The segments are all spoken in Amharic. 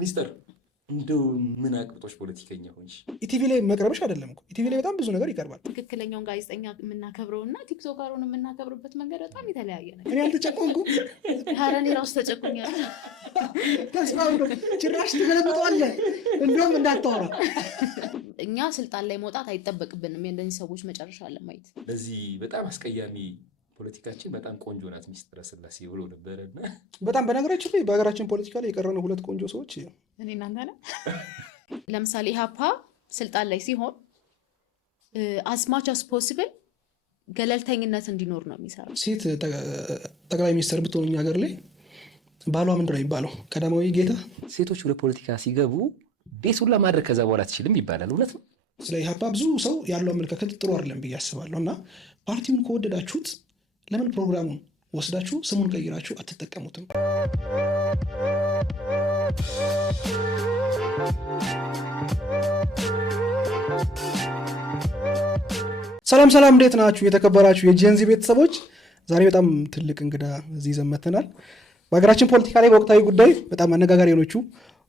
ሚስተር እንደው ምን አቅብጦሽ ፖለቲከኛ ሆንሽ? ኢቲቪ ላይ መቅረብሽ አይደለም እኮ ኢቲቪ ላይ በጣም ብዙ ነገር ይቀርባል። ትክክለኛውን ጋዜጠኛ የምናከብረውና ቲክቶከሩን የምናከብርበት መንገድ በጣም የተለያየ ነው። እኔ አልተጨቆንኩም። ኧረ እኔ ራሱ ተጨቆኛለሁ። ተስፋው ነው ጭራሽ ትገለብጠዋለህ። እንደውም እንዳታወራ። እኛ ስልጣን ላይ መውጣት አይጠበቅብንም የእነዚህ ሰዎች መጨረሻ ለማየት። ለዚህ በጣም አስቀያሚ ፖለቲካችን በጣም ቆንጆ ናት ሚስጥረ ስላሴ ብሎ ነበረና በጣም በነገራችን ላይ በሀገራችን ፖለቲካ ላይ የቀረነው ሁለት ቆንጆ ሰዎች እኔ እናንተ ነን። ለምሳሌ ኢህአፓ ስልጣን ላይ ሲሆን as much as possible ገለልተኝነት እንዲኖር ነው የሚሰራው። ሴት ጠቅላይ ሚኒስትር ብትሆን እኛ ሀገር ላይ ባሏ ምንድን ነው የሚባለው? ቀዳማዊ ጌታ። ሴቶች ወደ ፖለቲካ ሲገቡ ቤት ሁላ ማድረግ ከዛ በኋላ አትችልም ይባላል። እውነት ነው። ስለ ኢህአፓ ብዙ ሰው ያለው አመለካከት ጥሩ አይደለም ብዬ አስባለሁ። እና ፓርቲውን ከወደዳችሁት ለምን ፕሮግራሙን ወስዳችሁ ስሙን ቀይራችሁ አትጠቀሙትም? ሰላም ሰላም፣ እንዴት ናችሁ የተከበራችሁ የጄንዚ ቤተሰቦች? ዛሬ በጣም ትልቅ እንግዳ እዚህ ይዘን መጥተናል። በሀገራችን ፖለቲካ ላይ በወቅታዊ ጉዳይ በጣም አነጋጋሪ የሆነችው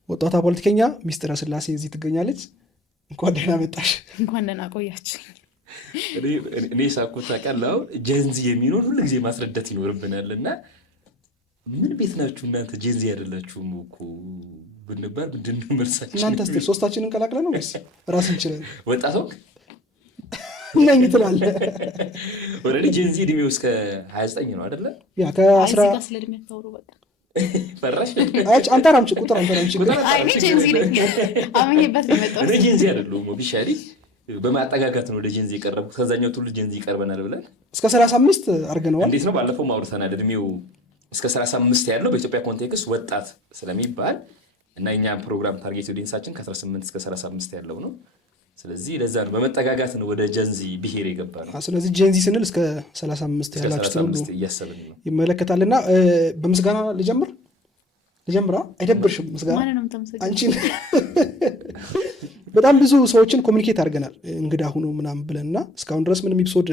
ወጣቷ ፖለቲከኛ ሚስጥረ ስላሴ እዚህ ትገኛለች። እንኳን ደህና መጣሽ። እንኳን ደህና ቆያችሁ። እኔ ሳኩት ታውቃለህ፣ ጄንዚ የሚኖር ሁሉ ጊዜ ማስረዳት ይኖርብናል። እና ምን ቤት ናችሁ እናንተ ጄንዚ አይደላችሁም እኮ ብንባል ምንድን ነው መልሳችን? እናንተ እስኪ ሶስታችንን እንቀላቅለን ነው ወይስ ራስን ችለን ወጣት ነው ነኝ ትላለህ? ኦልሬዲ ጄንዚ እድሜው እስከ 29 ነው አይደለ? ያ ከ10 ጋር ስለ እድሜ ታወሩ በቃ ፈራሽ አንተ አምጪ ቁጥር አንተ አምጪ ቁጥር። አይ እኔ ጄንዚ ነኝ አመኝበት ነው መጣው። እኔ ጄንዚ አይደለሁም ቢሻሪ በማጠጋጋት ነው ወደ ጄንዚ የቀረቡት። ከዛኛው ትውልድ ጄንዚ ይቀርበናል ብለን እስከ 35 አድርገነዋል። እንዴት ነው ባለፈው ማውርተናል። እድሜው እስከ 35 ያለው በኢትዮጵያ ኮንቴክስት ወጣት ስለሚባል እና እኛ ፕሮግራም ታርጌት ኦዲየንሳችን ከ18 እስከ 35 ያለው ነው። ስለዚህ ለዛ ነው በመጠጋጋት ነው ወደ ጄንዚ ብሄር የገባ ነው። ስለዚህ ጄንዚ ስንል እስከ 35 ያላችሁ ሁሉ እያሰብን ነው ይመለከታልና በምስጋና ልጀምራ። አይደብርሽም? ምስጋና አንቺን በጣም ብዙ ሰዎችን ኮሚኒኬት አድርገናል እንግዳ ሁኑ ምናምን ብለንና እስካሁን ድረስ ምንም ኤፒሶድ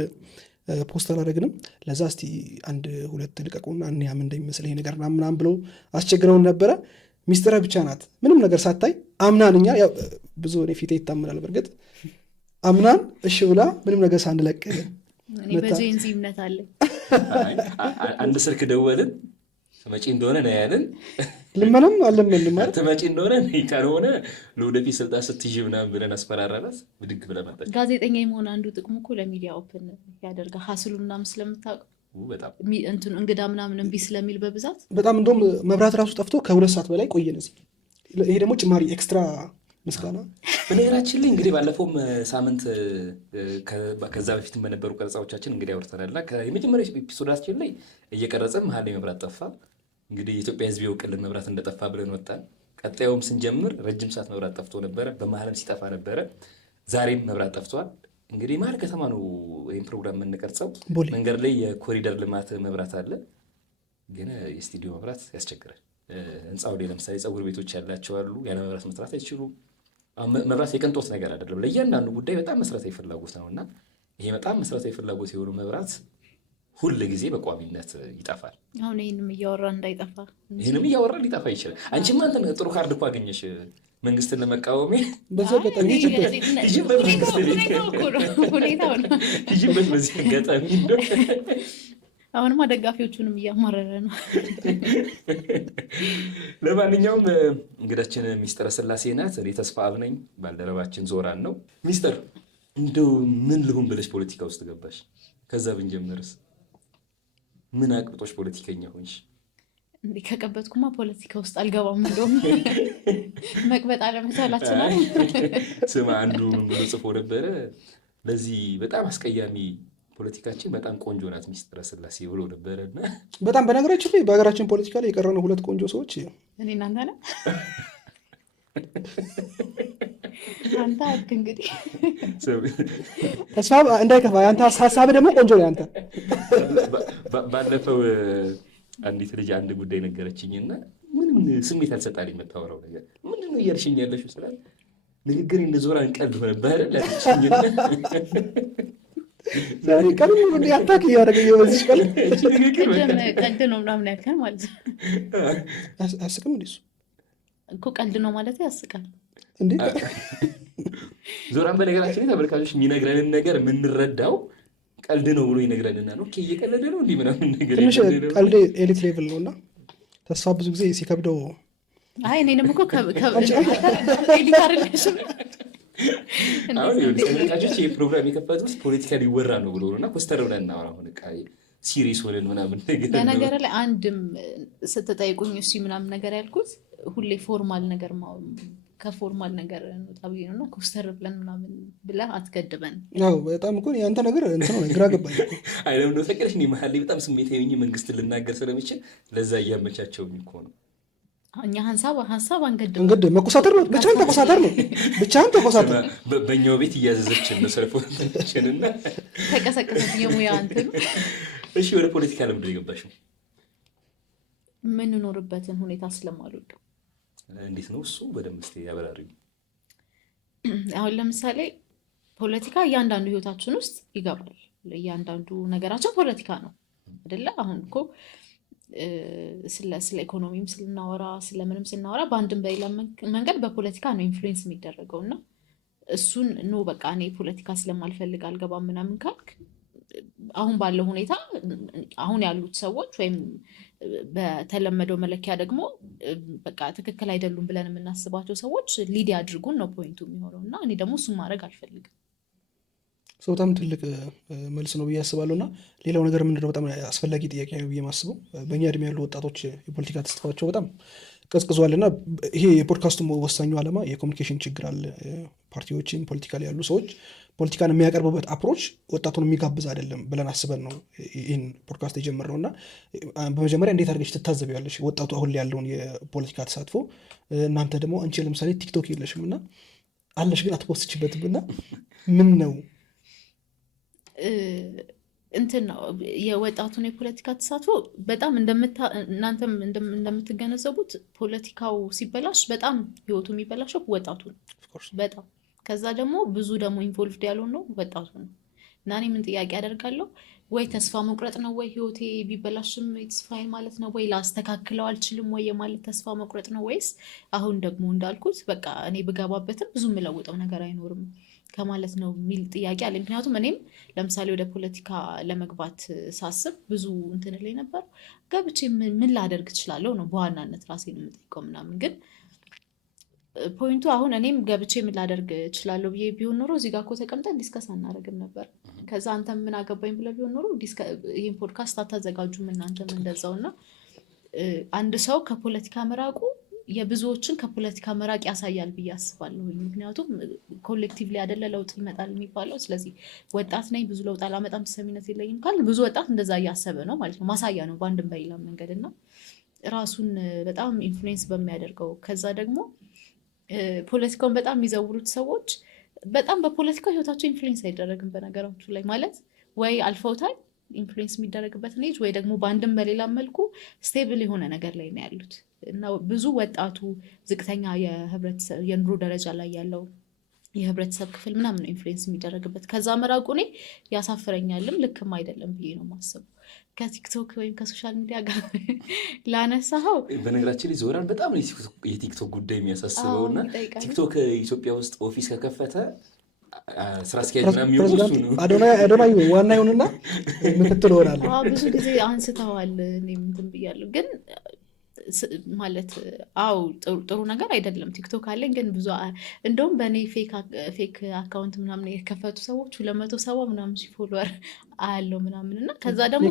ፖስት አላደረግንም። ለዛ እስቲ 1-2 ልቀቁና እኒያም እንደሚመስል ይሄ ነገር ምናምን ብለው አስቸግረውን ነበረ። ሚስጥረ ብቻ ናት ምንም ነገር ሳታይ አምናን እኛ ብዙ እኔ ፊቴ ይታመናል። በእርግጥ አምናን እሺ ብላ ምንም ነገር ሳንለቅ እኔ በጄንዚ እምነት አለኝ። አንድ ስልክ ደወልን ተመጪ እንደሆነ ነው ያለን። ልመናም አለመንም ማለት ተመጪ እንደሆነ ነው ካልሆነ ለወደፊት ስልጣን ስትይዥ ምናምን ብለን አስፈራራናት። ብድግ ብለን መጣች። ጋዜጠኛ የመሆን አንዱ ጥቅሙ እኮ ለሚዲያ ኦፕን ያደርጋል። ሀስሉ ምናምን ስለምታውቅ በጣም እንትን እንግዳ ምናምን እምቢ ስለሚል በብዛት በጣም እንደውም መብራት ራሱ ጠፍቶ ከ2 ሰዓት በላይ ቆየን እዚህ። ይሄ ደግሞ ጭማሪ ኤክስትራ ምስጋና። በነገራችን ላይ እንግዲህ ባለፈውም ሳምንት ከዛ በፊትም በነበሩ ቀረጻዎቻችን እንግዲህ አውርተናልና የመጀመሪያ ኤፒሶዳችን ላይ እየቀረጸን መሀል ላይ መብራት ጠፋ። እንግዲህ የኢትዮጵያ ሕዝብ ይወቅልን መብራት እንደጠፋ ብለን ወጣን። ቀጣዩም ስንጀምር ረጅም ሰዓት መብራት ጠፍቶ ነበረ፣ በመሀልም ሲጠፋ ነበረ። ዛሬም መብራት ጠፍቷል። እንግዲህ መሀል ከተማ ነው ይህን ፕሮግራም የምንቀርጸው። መንገድ ላይ የኮሪደር ልማት መብራት አለ፣ ግን የስቱዲዮ መብራት ያስቸግራል። ህንፃው ላይ ለምሳሌ ፀጉር ቤቶች ያላቸው አሉ፣ ያለ መብራት መስራት አይችሉም። መብራት የቅንጦት ነገር አይደለም፣ ለእያንዳንዱ ጉዳይ በጣም መሰረታዊ ፍላጎት ነው እና ይሄ በጣም መሰረታዊ ፍላጎት የሆኑ መብራት ሁል ጊዜ በቋሚነት ይጠፋል። አሁን ይህንም እያወራ እንዳይጠፋ ይህንም እያወራ ሊጠፋ ይችላል። አንቺማ እንትን ጥሩ ካርድ እኮ አገኘሽ መንግስትን ለመቃወሜ። በዚህ አጋጣሚ ይጅበት በዚህ አጋጣሚ እንደው አሁንማ ደጋፊዎቹንም እያማረረ ነው። ለማንኛውም እንግዳችን ሚስጥረ ስላሴ ናት። እኔ ተስፋ አብ ነኝ፣ ባልደረባችን ዞራን ነው። ሚስጥር እንደው ምን ልሁን ብለሽ ፖለቲካ ውስጥ ገባሽ? ከዛ ብንጀምርስ ምን አቅብጦሽ ፖለቲከኛ ሆንሽ? እንዴ ከቀበጥኩማ ፖለቲካ ውስጥ አልገባም። እንደውም መቅበጥ አለመቻላችን ነው። ስማ አንዱ ምን ብሎ ጽፎ ነበረ፣ ለዚህ በጣም አስቀያሚ ፖለቲካችን በጣም ቆንጆ ናት ሚስጥረ ስላሴ ብሎ ነበረና በጣም በነገራችን ላይ በሀገራችን ፖለቲካ ላይ የቀረነው ሁለት ቆንጆ ሰዎች እኔ እናንተ ነን። አንተ እንግዲህ ተስፋ እንዳይከፋ አንተ ሀሳብ ደግሞ ቆንጆ ነው። አንተ ባለፈው አንዲት ልጅ አንድ ጉዳይ ነገረችኝና ምንም ስሜት አልሰጣልኝ የምታወራው ነገር ምንድን ነው እያልሽኝ ያለሽው ስላት ንግግር እንደዞራ እንቀልድ ሆነብህ አለችኝ። ዛሬ ቀን ሙሉ እንደ አታክ እያደረገ በዚህ ቀን ቀድ ነው ምናምን ያልከን ማለት ነው። አያስቅም እንዴ? እኮ ቀልድ ነው ማለት ያስቃል እንዴ? ዞራን በነገራችን ላይ ተመልካቾች የሚነግረንን ነገር የምንረዳው ቀልድ ነው ብሎ ይነግረንና ነው እየቀለደ ነው እንዲህ ምናምን ነገር ትንሽ ቀልድ ኤሊት ሌቭል ነው እና ተስፋ ብዙ ጊዜ ሲከብደው እኔንም እኮ አሁን ተመልካቾች ይህ ፕሮግራም የከፈቱት ፖለቲካ ሊወራ ነው ብሎ እና ኮስተር ብለን እናወራ ሆነ ሲሪየስ ሆነን ምናምን ነገር በነገር ላይ አንድም ስትጠይቁኝ እሱ ምናምን ነገር ያልኩት ሁሌ ፎርማል ነገር ከፎርማል ነገር እንውጣ ብዬ ነው እና ኮስተር ብለን ምናምን ብለህ አትገድበን። ያው በጣም እኮ ያንተ ነገር እንትን ነው ግራ ገባኝ። አይለም ነው ተቀርሽ እኔ መሀል ላይ በጣም ስሜታዊ ሆኜ መንግስትን ልናገር ስለሚችል ለዛ እያመቻቸውኝ እኮ ነው። እኛ ሀሳብ አንገድም። እንግዲህ መኮሳተር ነው ብቻህን ተኮሳተር በእኛው ቤት እያዘዘችን ነው ሰልፎችን እና ተቀሰቀሰ የሙያ እንትን። እሺ ወደ ፖለቲካ ለምንድን የገባሽው? የምንኖርበትን ሁኔታ ስለማልወደው። እንዴት ነው እሱ? በደንብ እስኪ ያበራሪኝ። አሁን ለምሳሌ ፖለቲካ እያንዳንዱ ህይወታችን ውስጥ ይገባል። እያንዳንዱ ነገራችን ፖለቲካ ነው አይደለ? አሁን እኮ ስለ ኢኮኖሚም ስናወራ ስለምንም ስናወራ በአንድም በሌላ መንገድ በፖለቲካ ነው ኢንፍሉዌንስ የሚደረገው እና እሱን ኖ በቃ እኔ ፖለቲካ ስለማልፈልግ አልገባም ምናምን ካልክ አሁን ባለው ሁኔታ አሁን ያሉት ሰዎች ወይም በተለመደው መለኪያ ደግሞ በቃ ትክክል አይደሉም ብለን የምናስባቸው ሰዎች ሊድ ያድርጉን ነው ፖይንቱ የሚሆነው እና እኔ ደግሞ እሱን ማድረግ አልፈልግም። በጣም ትልቅ መልስ ነው ብዬ አስባለሁ። እና ሌላው ነገር ምንድነው በጣም አስፈላጊ ጥያቄ ነው ብዬ ማስበው በእኛ እድሜ ያሉ ወጣቶች የፖለቲካ ተሳትፏቸው በጣም ቀዝቅዟል እና ይሄ የፖድካስቱ ወሳኙ ዓላማ የኮሚኒኬሽን ችግር አለ። ፓርቲዎችም ፖለቲካ ላይ ያሉ ሰዎች ፖለቲካን የሚያቀርቡበት አፕሮች ወጣቱን የሚጋብዝ አይደለም ብለን አስበን ነው ይህን ፖድካስት የጀመርነው። እና በመጀመሪያ እንዴት አድርገሽ ትታዘቢያለሽ ወጣቱ አሁን ላይ ያለውን የፖለቲካ ተሳትፎ? እናንተ ደግሞ አንቺ ለምሳሌ ቲክቶክ የለሽም እና አለሽ ግን አትፖስትችበትም እና ምን ነው እንትን ነው የወጣቱን የፖለቲካ ተሳትፎ በጣም እናንተም እንደምትገነዘቡት ፖለቲካው ሲበላሽ በጣም ህይወቱ የሚበላሸው ወጣቱ ነው በጣም። ከዛ ደግሞ ብዙ ደግሞ ኢንቮልቭድ ያልሆነ ነው ወጣቱ ነው። እና እኔ ምን ጥያቄ ያደርጋለሁ ወይ ተስፋ መቁረጥ ነው ወይ ህይወቴ ቢበላሽም ተስፋዬ ማለት ነው ወይ ላስተካክለው አልችልም ወይ የማለት ተስፋ መቁረጥ ነው ወይስ አሁን ደግሞ እንዳልኩት በቃ እኔ ብገባበትም ብዙ የምለውጠው ነገር አይኖርም ከማለት ነው የሚል ጥያቄ አለ። ምክንያቱም እኔም ለምሳሌ ወደ ፖለቲካ ለመግባት ሳስብ ብዙ እንትን ላይ ነበር ገብቼ ምን ላደርግ እችላለሁ ነው በዋናነት ራሴን የምጠይቀው ምናምን። ግን ፖይንቱ አሁን እኔም ገብቼ ምን ላደርግ እችላለሁ ብዬ ቢሆን ኖሮ እዚህ ጋር እኮ ተቀምጠን ዲስከስ አናደርግም ነበር። ከዛ አንተም ምን አገባኝ ብለህ ቢሆን ኖሮ ይህን ፖድካስት አታዘጋጁም እናንተም እንደዛው። እና አንድ ሰው ከፖለቲካ መራቁ የብዙዎችን ከፖለቲካ መራቅ ያሳያል ብዬ አስባለሁ። ምክንያቱም ኮሌክቲቭ ላይ አይደለ ለውጥ ይመጣል የሚባለው። ስለዚህ ወጣት ነኝ ብዙ ለውጥ አላመጣም ተሰሚነት የለኝም ካል ብዙ ወጣት እንደዛ እያሰበ ነው ማለት ነው። ማሳያ ነው በአንድም በሌላ መንገድ እና ራሱን በጣም ኢንፍሉዌንስ በሚያደርገው ከዛ ደግሞ ፖለቲካውን በጣም የሚዘውሩት ሰዎች በጣም በፖለቲካው ህይወታቸው ኢንፍሉዌንስ አይደረግም በነገራችሁ ላይ ማለት ወይ አልፈውታል ኢንፍሉዌንስ የሚደረግበትን ኤጅ ወይ ደግሞ በአንድም በሌላ መልኩ ስቴብል የሆነ ነገር ላይ ነው ያሉት እና ብዙ ወጣቱ ዝቅተኛ የኑሮ ደረጃ ላይ ያለው የህብረተሰብ ክፍል ምናምን ነው ኢንፍሉዌንስ የሚደረግበት። ከዛ መራቁ እኔ ያሳፍረኛልም ልክም አይደለም ብዬ ነው የማስበው። ከቲክቶክ ወይም ከሶሻል ሚዲያ ጋር ላነሳኸው በነገራችን ላይ ዞራን በጣም የቲክቶክ ጉዳይ የሚያሳስበው እና ቲክቶክ ኢትዮጵያ ውስጥ ኦፊስ ከከፈተ ስራ አስኪያጅ ምናምን የሚሆኑ እሱ ነው። አዶናይ ዋና ይሁንና ምክትል ሆናለሁ። ብዙ ጊዜ አንስተዋል እኔም እንትን ብያለሁ ግን ማለት ጥሩ ነገር አይደለም። ቲክቶክ አለኝ ግን ብዙ እንደውም በእኔ ፌክ አካውንት ምናምን የከፈቱ ሰዎች 270 ምናምን ፎሎወር አያለው ምናምን እና ከዛ ደግሞ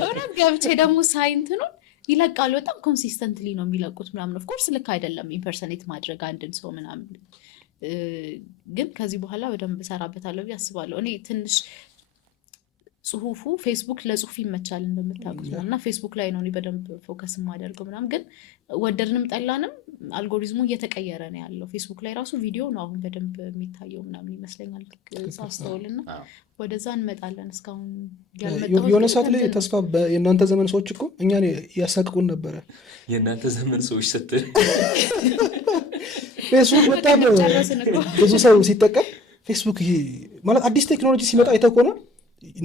እውነት ገብቼ ደግሞ ሳይንትኑን ይለቃሉ። በጣም ኮንሲስተንትሊ ነው የሚለቁት ምናምን። ኦፍኮርስ ልክ አይደለም ኢምፐርሰኔት ማድረግ አንድን ሰው ምናምን፣ ግን ከዚህ በኋላ በደንብ እሰራበታለሁ ብዬ አስባለሁ። እኔ ትንሽ ጽሁፉ ፌስቡክ ለጽሁፍ ይመቻል እንደምታውቁት ነው እና ፌስቡክ ላይ ነው በደንብ ፎከስ የማደርገው ምናምን። ግን ወደድንም ጠላንም አልጎሪዝሙ እየተቀየረ ነው ያለው። ፌስቡክ ላይ ራሱ ቪዲዮ ነው አሁን በደንብ የሚታየው ምናምን ይመስለኛል ሳስተውልና ወደዛ እንመጣለን። እስካሁን የሆነ ሰዓት ላይ ተስፋ የእናንተ ዘመን ሰዎች እኮ እኛን ያሳቅቁን ነበረ። የእናንተ ዘመን ሰዎች ስትል ፌስቡክ በጣም ብዙ ሰው ሲጠቀም ፌስቡክ ይሄ ማለት አዲስ ቴክኖሎጂ ሲመጣ አይተህ ከሆነ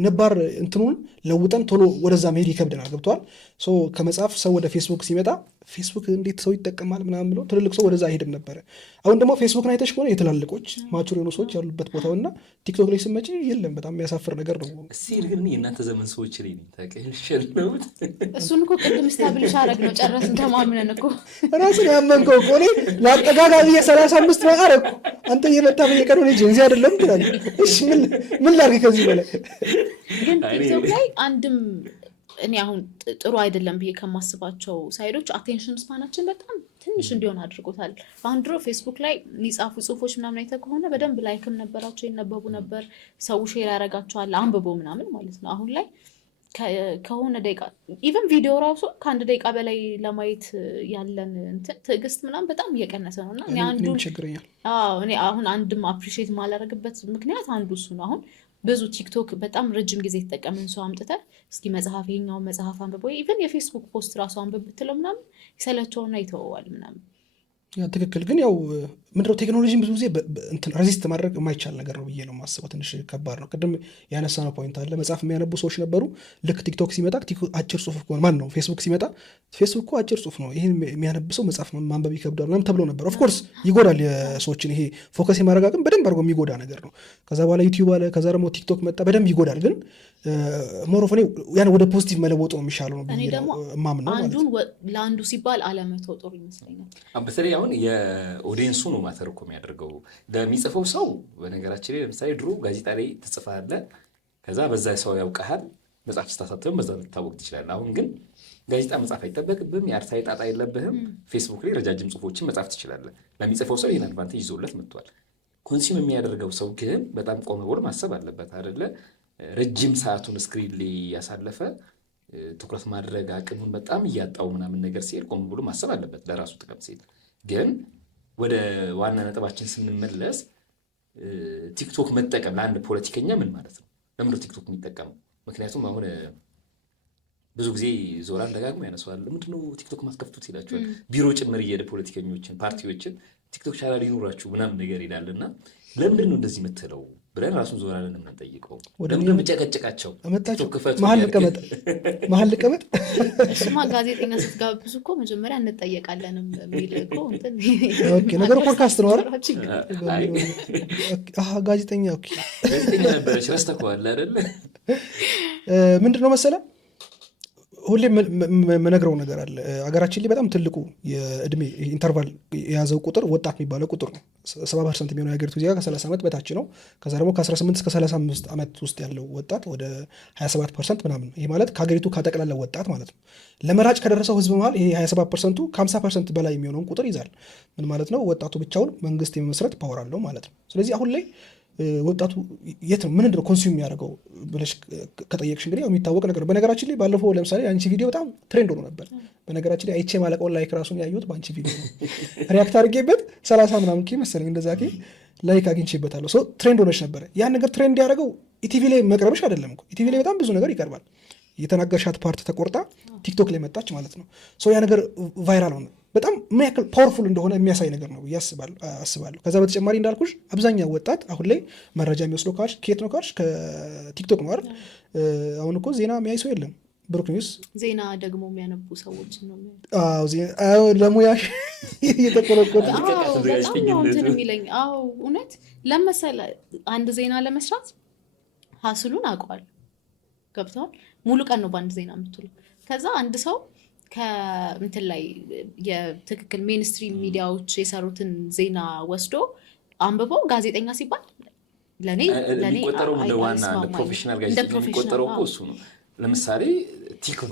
ነባር እንትኑን ለውጠን ቶሎ ወደዛ መሄድ ይከብደናል። ገብቷል። ከመጽሐፍ ሰው ወደ ፌስቡክ ሲመጣ ፌስቡክ እንዴት ሰው ይጠቀማል ምናምን ብለው ትልልቅ ሰው ወደዛ አይሄድም ነበረ። አሁን ደግሞ ፌስቡክን አይተሽ ከሆነ የትላልቆች ማቹር የሆኑ ሰዎች ያሉበት ቦታው እና ቲክቶክ ላይ ስመጪ የለም። በጣም የሚያሳፍር ነገር ነው። እስኪ ግን የእናንተ ዘመን ሰዎች ላይ ታቀልሸለውት እሱን እኮ ቅድም ስታብልሽ አረግ ነው ጨረስን ተማምነን እኮ ራስን ያመንከው እኮ እኔ ለአጠጋጋቢ የ35 ነው አረኩ አንተ እየመጣ በየቀኑ እኔ ጄንዚ አይደለም ትላለህ። እሺ ምን ላድርግ ከዚህ በላይ ግን ቲክቶክ ላይ አንድም እኔ አሁን ጥሩ አይደለም ብዬ ከማስባቸው ሳይዶች አቴንሽን ስፓናችን በጣም ትንሽ እንዲሆን አድርጎታል። አሁን ድሮ ፌስቡክ ላይ የሚጻፉ ጽሁፎች ምናምን አይተህ ከሆነ በደንብ ላይክም ነበራቸው፣ ይነበቡ ነበር፣ ሰው ሼር ያደርጋቸዋል አንብቦ ምናምን ማለት ነው። አሁን ላይ ከሆነ ደቂቃ ኢቨን ቪዲዮ ራሱ ከአንድ ደቂቃ በላይ ለማየት ያለን ትዕግስት ምናምን በጣም እየቀነሰ ነው። እና እኔ አሁን አንድም አፕሪሺየት ማላረግበት ምክንያት አንዱ እሱ ነው። አሁን ብዙ ቲክቶክ በጣም ረጅም ጊዜ የተጠቀምን ሰው አምጥተህ እስኪ መጽሐፍ ይኸኛውን መጽሐፍ አንብቦ ኢቨን የፌስቡክ ፖስት ራሱ አንብብ ብትለው ምናምን ይሰለቸውና ይተወዋል ምናምን። ትክክል። ግን ያው ምንድነው ቴክኖሎጂን ብዙ ጊዜ ሬዚስት ማድረግ የማይቻል ነገር ነው ብዬ ነው የማስበው። ትንሽ ከባድ ነው። ቅድም ያነሳነው ፖይንት አለ። መጽሐፍ የሚያነቡ ሰዎች ነበሩ። ልክ ቲክቶክ ሲመጣ አጭር ጽሁፍ ከሆነ ማን ነው ፌስቡክ ሲመጣ ፌስቡክ እኮ አጭር ጽሁፍ ነው፣ ይህን የሚያነብ ሰው መጽሐፍ ማንበብ ይከብዳል ምናምን ተብሎ ነበር። ኦፍኮርስ ይጎዳል፣ የሰዎችን ይሄ ፎከስ የማድረግ አቅም በደንብ አድርጎ የሚጎዳ ነገር ነው። ከዛ በኋላ ዩቲዩብ አለ፣ ከዛ ደግሞ ቲክቶክ መጣ፣ በደንብ ይጎዳል። ግን ሞሮፍ እኔ ያን ወደ ፖዚቲቭ መለወጡ ነው የሚሻለው ነው ብዬ ነው የማምነው። አንዱን ለአንዱ ሲባል አለመተው ጥሩ ይመስለኛል። በተለይ አሁን የኦዲየንሱ ነው ማተር እኮ የሚያደርገው ለሚጽፈው ሰው። በነገራችን ላይ ለምሳሌ ድሮ ጋዜጣ ላይ ትጽፋለህ፣ ከዛ በዛ ሰው ያውቀሃል፣ መጽሐፍ ስታሳትም በዛ ልታወቅ ትችላለህ። አሁን ግን ጋዜጣ መጽሐፍ አይጠበቅብህም፣ የአርታዊ ጣጣ የለብህም። ፌስቡክ ላይ ረጃጅም ጽሁፎችን መጽሐፍ ትችላለህ። ለሚጽፈው ሰው ይህን አድቫንቴጅ ይዞለት መጥቷል። ኮንሱም የሚያደርገው ሰው ግን በጣም ቆመ ብሎ ማሰብ አለበት አይደለ? ረጅም ሰዓቱን ስክሪን ላይ ያሳለፈ ትኩረት ማድረግ አቅሙን በጣም እያጣው ምናምን ነገር ሲሄድ ቆም ብሎ ማሰብ አለበት ለራሱ ጥቅም ሲል። ግን ወደ ዋና ነጥባችን ስንመለስ ቲክቶክ መጠቀም ለአንድ ፖለቲከኛ ምን ማለት ነው? ለምንድን ነው ቲክቶክ የሚጠቀመው? ምክንያቱም አሁን ብዙ ጊዜ ዞራን ደጋግሞ ያነሳዋል። ምንድነው ቲክቶክ ማስከፍቱት ይላቸዋል። ቢሮ ጭምር እየሄደ ፖለቲከኞችን፣ ፓርቲዎችን ቲክቶክ ቻናል ይኑራችሁ ምናምን ነገር ይላልና ለምንድን ነው እንደዚህ የምትለው ብለን ራሱን ዞራንን የምንጠይቀው። ለምንድን የምጨቀጭቃቸው? መሀል ልቀመጥ እሱማ ጋዜጠኛ ስትጋብዙ እኮ መጀመሪያ እንጠየቃለንም የሚል እኮ ነገሩ ፖድካስት ነው አይደል? ጋዜጠኛ ነበረች ረስተከዋል አይደለ? ምንድን ነው መሰለህ ሁሌ መነግረው ነገር አለ። አገራችን ላይ በጣም ትልቁ የእድሜ ኢንተርቫል የያዘው ቁጥር ወጣት የሚባለው ቁጥር ነው። 70% የሚሆነው የሀገሪቱ ዜጋ ከ30 ዓመት በታች ነው። ከዛ ደግሞ ከ18 እስከ 35 ዓመት ውስጥ ያለው ወጣት ወደ 27% ምናምን ነው። ይህ ማለት ከሀገሪቱ ካጠቅላላ ወጣት ማለት ነው። ለመራጭ ከደረሰው ህዝብ መሃል ይሄ 27%ቱ ከ50% በላይ የሚሆነውን ቁጥር ይዛል። ምን ማለት ነው? ወጣቱ ብቻውን መንግስት የመመስረት ፓወር አለው ማለት ነው። ስለዚህ አሁን ላይ ወጣቱ የት ነው ምንድነው ኮንሱም የሚያደርገው ብለሽ ከጠየቅሽ እንግዲህ የሚታወቅ ነገር። በነገራችን ላይ ባለፈው ለምሳሌ አንቺ ቪዲዮ በጣም ትሬንድ ሆኖ ነበር። በነገራችን ላይ አይቼ ማለቀውን ላይክ ራሱን ያዩት በአንቺ ቪዲዮ ነው። ሪያክት አድርጌበት 30 ምናምን መሰለኝ እንደዛ ላይክ አግኝቼበታለሁ። ሶ ትሬንድ ሆነች ነበረ። ያን ነገር ትሬንድ ያደረገው ኢቲቪ ላይ መቅረብሽ አይደለም እኮ። ኢቲቪ ላይ በጣም ብዙ ነገር ይቀርባል። የተናገርሻት ፓርት ተቆርጣ ቲክቶክ ላይ መጣች ማለት ነው። ሶ ያ ነገር ቫይራል ሆነ። በጣም ምን ያክል ፓወርፉል እንደሆነ የሚያሳይ ነገር ነው አስባለሁ። ከዛ በተጨማሪ እንዳልኩሽ አብዛኛው ወጣት አሁን ላይ መረጃ የሚወስደው ካልሽ ከየት ነው ካልሽ ከቲክቶክ ነው አይደል? አሁን እኮ ዜና የሚያይ ሰው የለም። ብሩክ ኒውስ ዜና ደግሞ የሚያነቡ ሰዎች ነው። ለሙያሽ እየተቆረቆጠ እንትን የሚለኝ እውነት ለመሰለ አንድ ዜና ለመስራት ሀስሉን አውቀዋል። ገብተዋል። ሙሉ ቀን ነው በአንድ ዜና የምትውለው። ከዛ አንድ ሰው ከምትን ላይ የትክክል ሜንስትሪም ሚዲያዎች የሰሩትን ዜና ወስዶ አንብቦ ጋዜጠኛ ሲባል ለኔ የሚቆጠረው እንደ ዋና እንደ ፕሮፌሽናል ጋዜጠኛ የሚቆጠረው እኮ እሱ ነው። ለምሳሌ ቲክቫ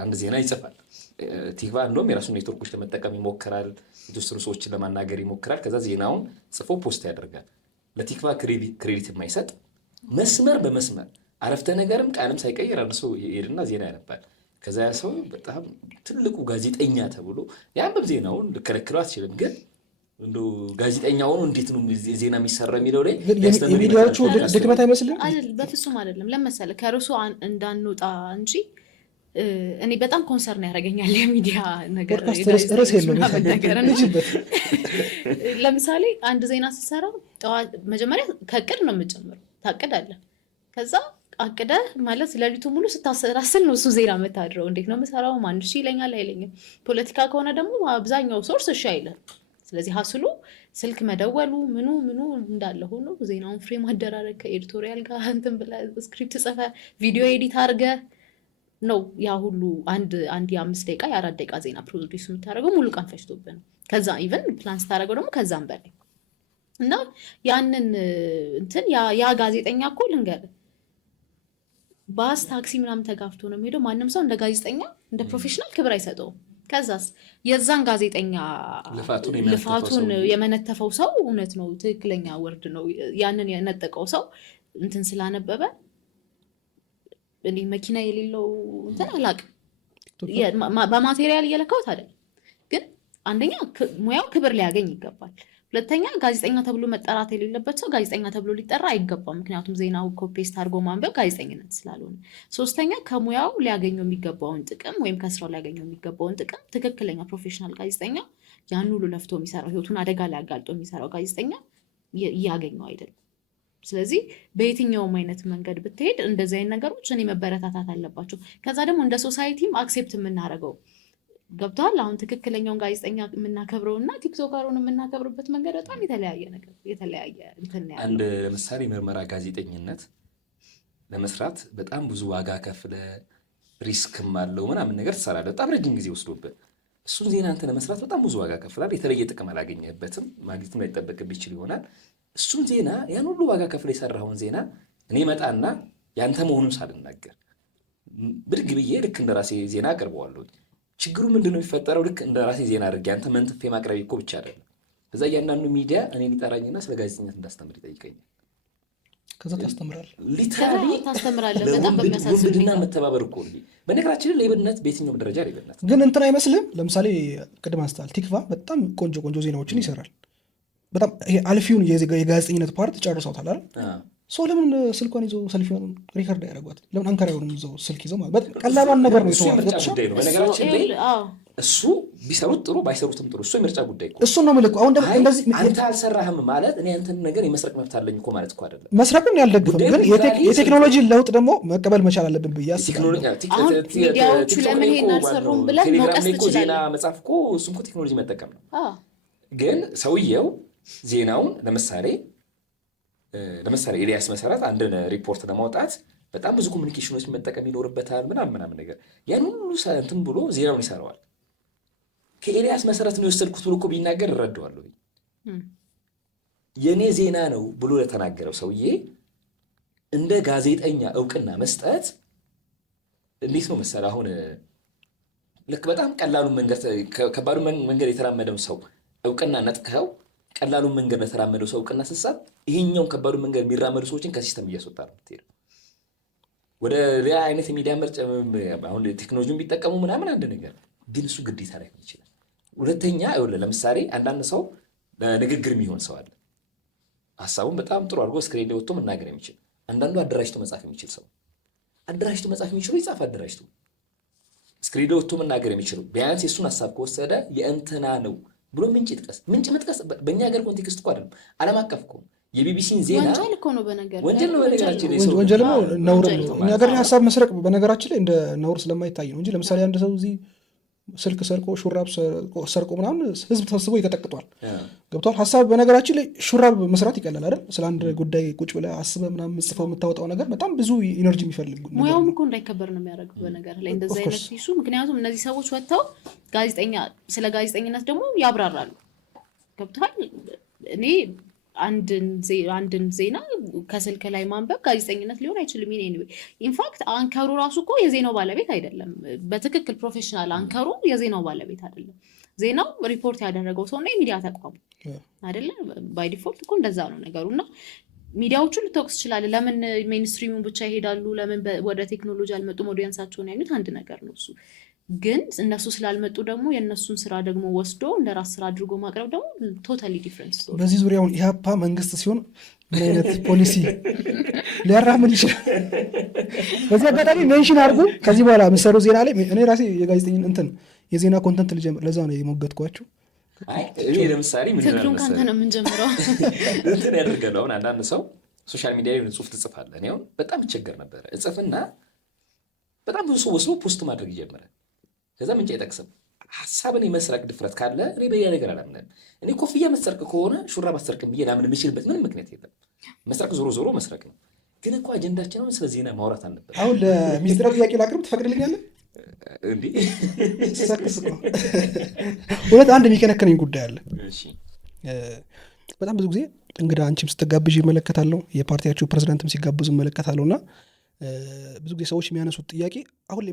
አንድ ዜና ይጽፋል። ቲክቫ እንደውም የራሱን ኔትወርኮች ለመጠቀም ይሞክራል፣ የተወሰኑ ሰዎችን ለማናገር ይሞክራል። ከዛ ዜናውን ጽፎ ፖስት ያደርጋል። ለቲክቫ ክሬዲት የማይሰጥ መስመር በመስመር አረፍተ ነገርም ቃልም ሳይቀይር አንድ ሰው ሄድና ዜና ያነባል። ከዛ ያ ሰው በጣም ትልቁ ጋዜጠኛ ተብሎ ያንብብ። ዜናውን ልከለክለው አትችልም። ግን እንደው ጋዜጠኛ ሆኖ እንዴት ነው ዜና የሚሰራ የሚለው ላይ ሚዲያዎቹ ድክመት አይመስልም? በፍጹም አይደለም። ለምሳሌ ከርሱ እንዳንወጣ እንጂ እኔ በጣም ኮንሰርን ያደርገኛል የሚዲያ ነገር። ለምሳሌ አንድ ዜና ስትሰራ መጀመሪያ ከእቅድ ነው የምጨምረው። ታቅዳለህ። ከዛ አቅደ ማለት ለሊቱ ሙሉ ስታሰላስል ነው እሱ ዜና የምታድረው። እንዴት ነው የምሰራው? ማን እሺ ይለኛል አይለኝም? ፖለቲካ ከሆነ ደግሞ አብዛኛው ሶርስ እሺ አይልም። ስለዚህ ሀስሉ ስልክ መደወሉ ምኑ እንዳለ ሆኖ ዜናውን ፍሬም አደራረግ ከኤዲቶሪያል ጋር እንትን ብለህ ስክሪፕት ጽፈህ ቪዲዮ ኤዲት አድርገህ ነው ያ ሁሉ አንድ የ5 ደቂቃ የ4 ደቂቃ ዜና ፕሮዲውስ የምታደርገው ሙሉ ቀን ፈጅቶብህ ነው። ከዛ ኢቨን ፕላን ስታደርገው ደግሞ ከዛም በላይ እና ያንን እንትን ያ ጋዜጠኛ እኮ ልንገርህ ባስ ታክሲ ምናምን ተጋፍቶ ነው የሚሄደው። ማንም ሰው እንደ ጋዜጠኛ እንደ ፕሮፌሽናል ክብር አይሰጠውም። ከዛስ የዛን ጋዜጠኛ ልፋቱን የመነተፈው ሰው እውነት ነው ትክክለኛ ወርድ ነው ያንን የነጠቀው ሰው እንትን ስላነበበ እኔ መኪና የሌለው እንትን አላውቅም በማቴሪያል እየለካሁት አይደለም። ግን አንደኛ ሙያው ክብር ሊያገኝ ይገባል። ሁለተኛ ጋዜጠኛ ተብሎ መጠራት የሌለበት ሰው ጋዜጠኛ ተብሎ ሊጠራ አይገባም። ምክንያቱም ዜናው ኮፒ-ፔስት አድርጎ ማንበብ ጋዜጠኝነት ስላልሆነ። ሶስተኛ ከሙያው ሊያገኘው የሚገባውን ጥቅም ወይም ከስራው ሊያገኘው የሚገባውን ጥቅም ትክክለኛ ፕሮፌሽናል ጋዜጠኛ ያን ሁሉ ለፍቶ የሚሰራው ህይወቱን አደጋ ላይ አጋልጦ የሚሰራው ጋዜጠኛ እያገኘው አይደለም። ስለዚህ በየትኛውም አይነት መንገድ ብትሄድ እንደዚህ አይነት ነገሮች እኔ መበረታታት አለባቸው። ከዛ ደግሞ እንደ ሶሳይቲም አክሴፕት የምናደርገው ገብቷል። አሁን ትክክለኛውን ጋዜጠኛ የምናከብረው እና ቲክቶከሩን የምናከብርበት መንገድ በጣም የተለያየ ነገር የተለያየ እንትን ያለው። አንድ ለምሳሌ ምርመራ ጋዜጠኝነት ለመስራት በጣም ብዙ ዋጋ ከፍለ ሪስክም አለው ምናምን ነገር ትሰራለህ። በጣም ረጅም ጊዜ ወስዶብህ እሱን ዜና አንተ ለመስራት በጣም ብዙ ዋጋ ከፍላል። የተለየ ጥቅም አላገኘህበትም፣ ማግኘትም ላይጠበቅብህ ይችል ይሆናል። እሱን ዜና ያን ሁሉ ዋጋ ከፍለ የሰራኸውን ዜና እኔ መጣና ያንተ መሆኑን ሳልናገር ብድግ ብዬ ልክ እንደራሴ ዜና አቀርበዋለሁ። ችግሩ ምንድን ነው የሚፈጠረው? ልክ እንደ ራሴ ዜና አድርጌ አንተ መንትፌ ማቅረብ እኮ ብቻ አይደለም። ከዛ እያንዳንዱ ሚዲያ እኔ ሊጠራኝና ስለ ጋዜጠኝነት እንዳስተምር ይጠይቀኛል። ከዛ ታስተምራለህ፣ ሊተራሊ ታስተምራለህ። በጣም በሚያሳዝን ውንብድና መተባበር እኮ ነው። በነገራችን ላይ ሌብነት በየትኛውም ደረጃ ሌብነት ግን እንትን አይመስልም? ለምሳሌ ቅድም አንስተሃል፣ ቲክቫ በጣም ቆንጆ ዜናዎችን ይሰራል። በጣም ይሄ አልፊውን የጋዜጠኝነት ፓርት ጨርሰውታል አይደል? ሰው ለምን ስልኳን ይዞ ሰልፊውን ሪከርድ ያደርጓት? ለምን አንከራዩንም ይዘው ስልክ ይዘው ማለት በጣም ቀላሏን ነገር ነው። የምርጫ ጉዳይ ነው በነገራችን ላይ። እሱ ቢሰሩት ጥሩ ባይሰሩትም ጥሩ፣ እሱ የምርጫ ጉዳይ እኮ እሱን ነው የምልህ። አሁን ደግሞ እንደዚህ አንተ አልሰራህም ማለት እኔ አንተን ነገር የመስረቅ መብት አለኝ እኮ ማለት እኮ አይደለም። መስረቅን ያልደግፍም፣ ግን የቴክኖሎጂ ለውጥ ደግሞ መቀበል መቻል አለብን ብዬ አስባለሁ። ሚዲያዎቹ ለምን ይሄን አልሰሩም ብለን መውቀስ ትችላለህ። ዜና መጻፍ እኮ እሱም እኮ ቴክኖሎጂ መጠቀም ነው። ግን ሰውየው ዜናውን ለምሳሌ ኤልያስ መሰረት አንድን ሪፖርት ለማውጣት በጣም ብዙ ኮሚኒኬሽኖች መጠቀም ይኖርበታል ምናምን ነገር ያን ሁሉ እንትን ብሎ ዜናውን ይሰራዋል። ከኤልያስ መሰረት ነው የወሰድኩት ብሎ እኮ ቢናገር እረዳዋለሁ። የኔ ዜና ነው ብሎ ለተናገረው ሰውዬ እንደ ጋዜጠኛ እውቅና መስጠት እንዴት ነው መሰለህ? አሁን ልክ በጣም ቀላሉን መንገድ ከባዱን መንገድ የተራመደውን ሰው እውቅና ነጥቀኸው ቀላሉን መንገድ ለተራመደው ሰው እውቅና ስትሰጥ ይሄኛውን ከባዱን መንገድ የሚራመዱ ሰዎችን ከሲስተም እያስወጣ ነው የምትሄደው። ወደ ሌላ አይነት የሚዲያ ምርጫ አሁን ቴክኖሎጂን ቢጠቀሙ ምናምን አንድ ነገር፣ ግን እሱ ግዴታ ላይሆን ይችላል። ሁለተኛ ለምሳሌ አንዳንድ ሰው ለንግግር የሚሆን ሰው አለ። ሀሳቡን በጣም ጥሩ አድርጎ ስክሪን ላይ ወጥቶ መናገር የሚችል፣ አንዳንዱ አደራጅቶ መጻፍ የሚችል ሰው አደራጅቶ መጻፍ የሚችሉ ይጻፍ፣ አደራጅቶ ስክሪን ላይ ወጥቶ መናገር የሚችሉ ቢያንስ የእሱን ሀሳብ ከወሰደ የእንትና ነው ብሎ ምንጭ መጥቀስ በእኛ ሀገር ኮንቴክስት እኮ አይደለም፣ ዓለም አቀፍ እኮ የቢቢሲን ዜና ወንጀል እኮ ነው። ወንጀል ነው በነገራችን ላይ ወንጀል ነው፣ ነውር ነው። እኛ ሀገር ሀሳብ መስረቅ በነገራችን ላይ እንደ ነውር ስለማይታይ ነው እንጂ ለምሳሌ አንድ ሰው እዚህ ስልክ ሰርቆ ሹራብ ሰርቆ ምናምን ህዝብ ተሰብስቦ ይቀጠቅጧል። ገብቷል? ሀሳብ በነገራችን ላይ ሹራብ መስራት ይቀላል አይደል? ስለ አንድ ጉዳይ ቁጭ ብለህ አስበህ ምናምን የምትጽፈው የምታወጣው ነገር በጣም ብዙ ኢነርጂ የሚፈልግ ሙያውም እኮ እንዳይከበር ነው የሚያደርገው በነገር ላይ እንደዚህ አይነት ኢሹ። ምክንያቱም እነዚህ ሰዎች ወጥተው ስለ ጋዜጠኝነት ደግሞ ያብራራሉ። ገብቷል? እኔ አንድን ዜና ከስልክ ላይ ማንበብ ጋዜጠኝነት ሊሆን አይችልም። ኤኒዌይ ኢንፋክት አንከሩ ራሱ እኮ የዜናው ባለቤት አይደለም። በትክክል ፕሮፌሽናል አንከሩ የዜናው ባለቤት አይደለም። ዜናው ሪፖርት ያደረገው ሰውና የሚዲያ ተቋሙ አይደለም። ባይ ዲፎልት እኮ እንደዛ ነው ነገሩ። እና ሚዲያዎቹ ልትወቅስ ትችላለህ። ለምን ሜንስትሪሙን ብቻ ይሄዳሉ? ለምን ወደ ቴክኖሎጂ አልመጡም? ኦዲየንሳቸውን ያዩት አንድ ነገር ነው እሱ። ግን እነሱ ስላልመጡ ደግሞ የእነሱን ስራ ደግሞ ወስዶ እንደ ራስ ስራ አድርጎ ማቅረብ ደግሞ ቶታሊ ዲፍረንስ። በዚህ ዙሪያውን ኢህአፓ መንግስት ሲሆን ምን አይነት ፖሊሲ ሊያራምድ ይችላል? በዚህ አጋጣሚ ሜንሽን አድርጉ። ከዚህ በኋላ የምሰሩ ዜና ላይ እኔ ራሴ የጋዜጠኝነት እንትን የዜና ኮንተንት ልጀምር። ለዛ ነው የሞገትኳቸው። ለምሳሌ ትግሉን ካንተ ነው የምንጀምረው። እንትን ያደርጋሉ። አሁን አንዳንድ ሰው ሶሻል ሚዲያ ላይ ጽሁፍ ትጽፋለህ። እኔ አሁን በጣም እቸገር ነበረ። እጽፍና በጣም ብዙ ሰው ወስዶ ፖስት ማድረግ ይጀምራል። ከዛ ምንጭ አይጠቅስም። ሀሳብን የመስረቅ ድፍረት ካለ እኔ በያ ነገር አላምንም። እኔ ኮፍያ መስረቅ ከሆነ ሹራብ አሰርቅም ብዬ ላምን የምችልበት ምንም ምክንያት የለም። መስረቅ ዞሮ ዞሮ መስረቅ ነው። ግን እኮ አጀንዳችን አሁን ስለ ዜና ማውራት አልነበረ። አሁን ለሚኒስትር ጥያቄ ላቅርብ ትፈቅድልኛለህ? እንዲህ ሰክስ ነው እውነት። አንድ የሚከነከነኝ ጉዳይ አለ። በጣም ብዙ ጊዜ እንግዳ አንቺም ስትጋብዥ ይመለከታለሁ፣ የፓርቲያችሁ ፕሬዚዳንትም ሲጋብዙ ይመለከታለሁ። እና ብዙ ጊዜ ሰዎች የሚያነሱት ጥያቄ አሁን ላይ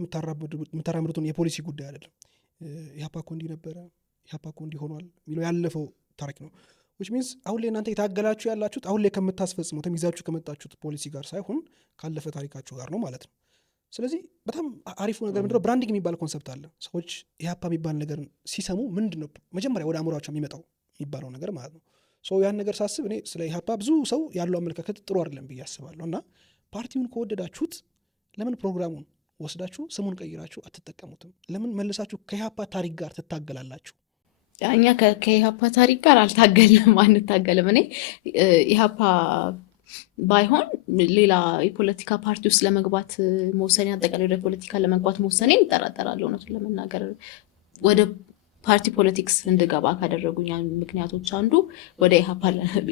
የምታራምዱትን የፖሊሲ ጉዳይ አይደለም። ኢህአፓ እኮ እንዲህ ነበረ፣ ኢህአፓ እኮ እንዲህ ሆኗል የሚለው ያለፈው ታሪክ ነው። ዊች ሚንስ አሁን ላይ እናንተ የታገላችሁ ያላችሁት አሁን ላይ ከምታስፈጽሙት ይዛችሁ ከመጣችሁት ፖሊሲ ጋር ሳይሆን ካለፈ ታሪካችሁ ጋር ነው ማለት ነው። ስለዚህ በጣም አሪፉ ነገር ምንድነው? ብራንዲንግ የሚባል ኮንሰፕት አለ። ሰዎች ኢህአፓ የሚባል ነገር ሲሰሙ ምንድነው መጀመሪያ ወደ አእምሯቸው የሚመጣው የሚባለው ነገር ማለት ነው። ያን ነገር ሳስብ እኔ ስለ ኢህአፓ ብዙ ሰው ያለው አመለካከት ጥሩ አይደለም ብዬ አስባለሁ። እና ፓርቲውን ከወደዳችሁት ለምን ፕሮግራሙን ወስዳችሁ ስሙን ቀይራችሁ አትጠቀሙትም? ለምን መልሳችሁ ከኢህአፓ ታሪክ ጋር ትታገላላችሁ? እኛ ከኢህአፓ ታሪክ ጋር አልታገልም፣ አንታገልም። እኔ ኢህአፓ ባይሆን ሌላ የፖለቲካ ፓርቲ ውስጥ ለመግባት መወሰኔ፣ አጠቃላይ ወደ ፖለቲካ ለመግባት መወሰኔ ይጠራጠራል። እውነቱን ለመናገር ወደ ፓርቲ ፖለቲክስ እንድገባ ካደረጉኝ ምክንያቶች አንዱ ወደ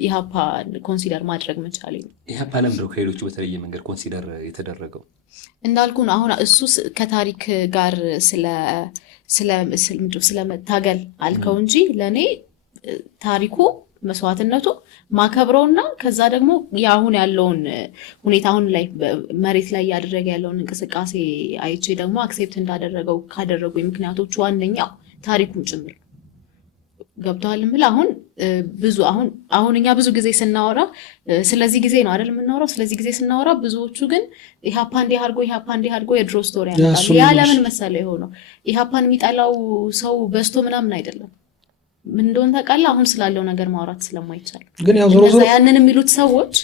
ኢህአፓ ኮንሲደር ማድረግ መቻሌ ነው። ኢህአፓ ለምንድነው ከሌሎቹ በተለየ መንገድ ኮንሲደር የተደረገው? እንዳልኩ ነው። አሁን እሱ ከታሪክ ጋር ስለመታገል አልከው እንጂ ለእኔ ታሪኩ መስዋዕትነቱ ማከብረውና ከዛ ደግሞ የአሁን ያለውን ሁኔታ አሁን ላይ መሬት ላይ እያደረገ ያለውን እንቅስቃሴ አይቼ ደግሞ አክሴፕት እንዳደረገው ካደረጉ ምክንያቶቹ ዋነኛው ታሪኩም ጭምር ገብተዋል ምል አሁን እኛ ብዙ ጊዜ ስናወራ ስለዚህ ጊዜ ነው አይደል የምናወራው። ስለዚህ ጊዜ ስናወራ ብዙዎቹ ግን ኢህአፓ እንዲህ አድርጎ የድሮ ስቶሪ ያመጣሉ። ያ ለምን መሰለ የሆነው ኢህአፓን የሚጠላው ሰው በዝቶ ምናምን አይደለም። ምን እንደሆነ ታውቃለህ? አሁን ስላለው ነገር ማውራት ስለማይቻል ግን ያው ዞሮ ያንን የሚሉት ሰዎች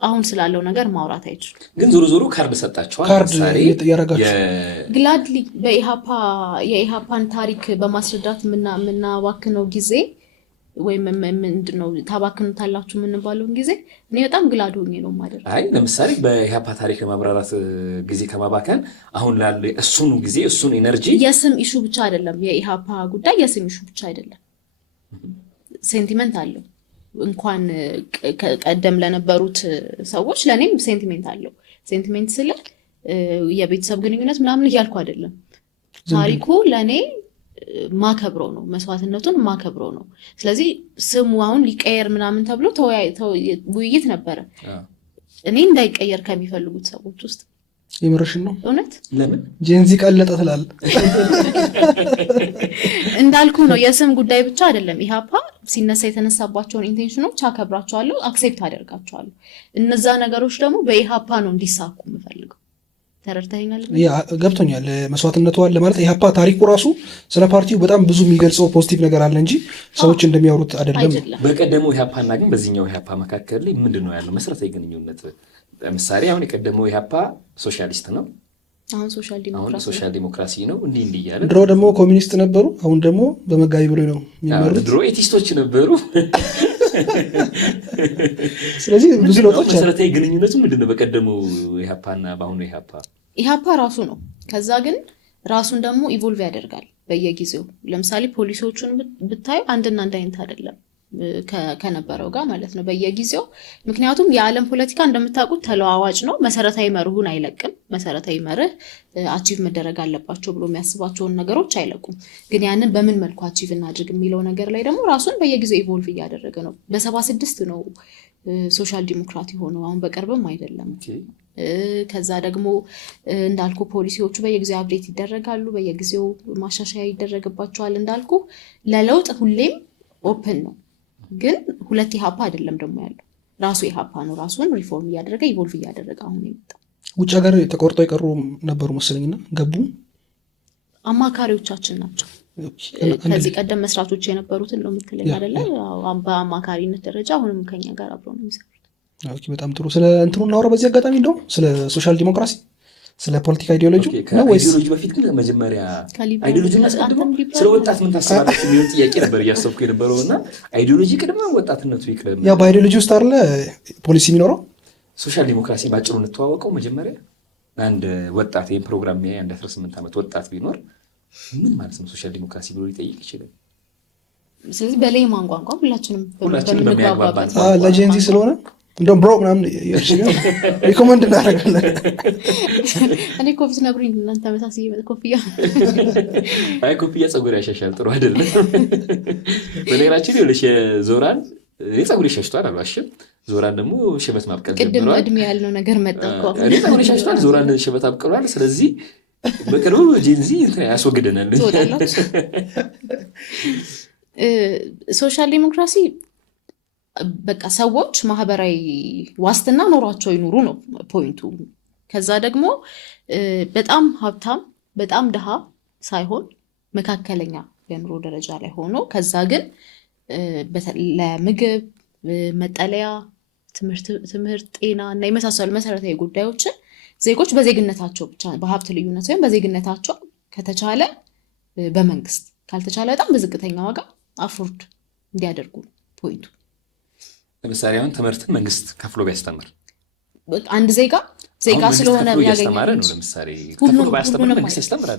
አሁን ስላለው ነገር ማውራት አይችሉም። ግን ዞሮ ካርድ ሰጣቸዋል። ካርድ ያረጋችሁ ግላድሊ የኢህአፓን ታሪክ በማስረዳት የምናባክነው ጊዜ ወይም ምንድነው ታባክኑታላችሁ የምንባለውን ጊዜ እኔ በጣም ግላድ ሆኜ ነው ማለት ነው። አይ ለምሳሌ በኢህአፓ ታሪክ ለማብራራት ጊዜ ከማባከን አሁን ላለ እሱን ጊዜ እሱን ኢነርጂ የስም ኢሹ ብቻ አይደለም። የኢህአፓ ጉዳይ የስም ኢሹ ብቻ አይደለም፣ ሴንቲመንት አለው። እንኳን ቀደም ለነበሩት ሰዎች ለኔም ሴንቲሜንት አለው። ሴንቲሜንት ስለ የቤተሰብ ግንኙነት ምናምን እያልኩ አይደለም። ታሪኩ ለኔ ማከብረው ነው፣ መስዋዕትነቱን ማከብረው ነው። ስለዚህ ስሙ አሁን ሊቀየር ምናምን ተብሎ ውይይት ነበረ። እኔ እንዳይቀየር ከሚፈልጉት ሰዎች ውስጥ የምርሽን ነው? እውነት ለምን ጄንዚ ቀለጠ ትላል? እንዳልኩ ነው። የስም ጉዳይ ብቻ አይደለም። ኢህአፓ ሲነሳ የተነሳባቸውን ኢንቴንሽኖች አከብራቸዋለሁ፣ አክሴፕት አደርጋቸዋለሁ። እነዛ ነገሮች ደግሞ በኢህአፓ ነው እንዲሳኩ የምፈልገው። ተረድተኸኛል? ገብቶኛል። መስዋዕትነቱ አለ ማለት ኢህአፓ ታሪኩ ራሱ ስለ ፓርቲው በጣም ብዙ የሚገልጸው ፖዚቲቭ ነገር አለ እንጂ ሰዎች እንደሚያወሩት አይደለም። በቀደመው ኢህአፓና ግን በዚህኛው ኢህአፓ መካከል ላይ ምንድን ነው ያለው መሰረታዊ ግንኙነት? ለምሳሌ አሁን የቀደመው ኢህአፓ ሶሻሊስት ነው፣ አሁን ሶሻል ዲሞክራሲ ነው። እንዲህ እያለ ድሮ ደግሞ ኮሚኒስት ነበሩ፣ አሁን ደግሞ በመጋቢ ብሎ ነው የሚመሩት። ድሮ ኤቲስቶች ነበሩ። ስለዚህ ብዙ ለውጦች። መሰረታዊ ግንኙነቱ ምንድን ነው በቀደመው ኢህአፓና በአሁኑ ኢህአፓ ራሱ ነው። ከዛ ግን ራሱን ደግሞ ኢቮልቭ ያደርጋል በየጊዜው። ለምሳሌ ፖሊሲዎቹን ብታዩ አንድና አንድ አይነት አይደለም ከነበረው ጋር ማለት ነው በየጊዜው። ምክንያቱም የዓለም ፖለቲካ እንደምታውቁት ተለዋዋጭ ነው። መሰረታዊ መርሁን አይለቅም። መሰረታዊ መርህ አቺቭ መደረግ አለባቸው ብሎ የሚያስባቸውን ነገሮች አይለቁም። ግን ያንን በምን መልኩ አቺቭ እናድርግ የሚለው ነገር ላይ ደግሞ ራሱን በየጊዜው ኢቮልቭ እያደረገ ነው። በ76 ነው ሶሻል ዲሞክራት የሆነው፣ አሁን በቅርብም አይደለም። ከዛ ደግሞ እንዳልኩ ፖሊሲዎቹ በየጊዜው አፕዴት ይደረጋሉ፣ በየጊዜው ማሻሻያ ይደረግባቸዋል። እንዳልኩ ለለውጥ ሁሌም ኦፕን ነው። ግን ሁለት ኢህአፓ አይደለም ደግሞ ያለው፣ ራሱ ኢህአፓ ነው ራሱን ሪፎርም እያደረገ ኢቮልቭ እያደረገ አሁን የመጣው። ውጭ ሀገር ተቆርጦ የቀሩ ነበሩ መሰለኝና ገቡ። አማካሪዎቻችን ናቸው። ከዚህ ቀደም መስራቶች የነበሩትን ነው የምትለኝ አይደለ? በአማካሪነት ደረጃ አሁንም ከኛ ጋር አብረው ነው የሚሰሩት። በጣም ጥሩ። ስለ እንትኑ እናወራ በዚህ አጋጣሚ እንደውም ስለ ሶሻል ዲሞክራሲ፣ ስለ ፖለቲካ አይዲዮሎጂ ነው ወይስ አይዲዮሎጂ? በፊት ግን መጀመሪያ አይዲዮሎጂ እናስቀድሞ ስለ ወጣት ምን ታስባለች የሚሆን ጥያቄ ነበር እያሰብኩ የነበረው። እና አይዲዮሎጂ ቅድማ ወጣትነቱ ይቅደም። ያው በአይዲዮሎጂ ውስጥ አለ ፖሊሲ የሚኖረው ሶሻል ዲሞክራሲ ባጭሩ እንተዋወቀው። መጀመሪያ አንድ ወጣት ይህን ፕሮግራም አንድ 18 ዓመት ወጣት ቢኖር ምን ማለት ነው ሶሻል ዲሞክራሲ ብሎ ሊጠይቅ ይችላል። ስለዚህ በሌማን ቋንቋ ሁላችንም በምንግባባበት ለጄንዚ ስለሆነ እንደውም ብሮ ምናምን ሪኮመንድ እናደርጋለን። እኔ ኮፊት ነግሩኝ እናንተ መሳስዬ ኮፍያ ኮፍያ ፀጉር ያሻሻል ጥሩ አይደለም። በነገራችን ይኸውልሽ ዞራን ፀጉር ይሻሽቷል አልዋሽም። ዞራን ደግሞ ሽበት ማብቀል ጀምሯል። ቅድም እድሜ ያልነው ነገር መጣ እኮ እኔ ፀጉር ይሻሽቷል፣ ዞራን ሽበት አብቅሏል። ስለዚህ በቅርቡ ጄንዚ ያስወግደናል። ሶሻል ዲሞክራሲ በቃ ሰዎች ማህበራዊ ዋስትና ኖሯቸው ይኑሩ ነው ፖይንቱ። ከዛ ደግሞ በጣም ሀብታም በጣም ድሃ ሳይሆን መካከለኛ የኑሮ ደረጃ ላይ ሆኖ ከዛ ግን ለምግብ፣ መጠለያ፣ ትምህርት፣ ጤና እና የመሳሰሉ መሰረታዊ ጉዳዮችን ዜጎች በዜግነታቸው ብቻ በሀብት ልዩነት ወይም በዜግነታቸው ከተቻለ በመንግስት ካልተቻለ በጣም በዝቅተኛ ዋጋ አፎርድ እንዲያደርጉ ፖይንቱ። ለምሳሌ አሁን ትምህርትን መንግስት ከፍሎ ቢያስተምር አንድ ዜጋ ስለሆነ ያስተማረ ነው። ለምሳሌ ከፍሎ ቢያስተምር መንግስት ያስተምራል።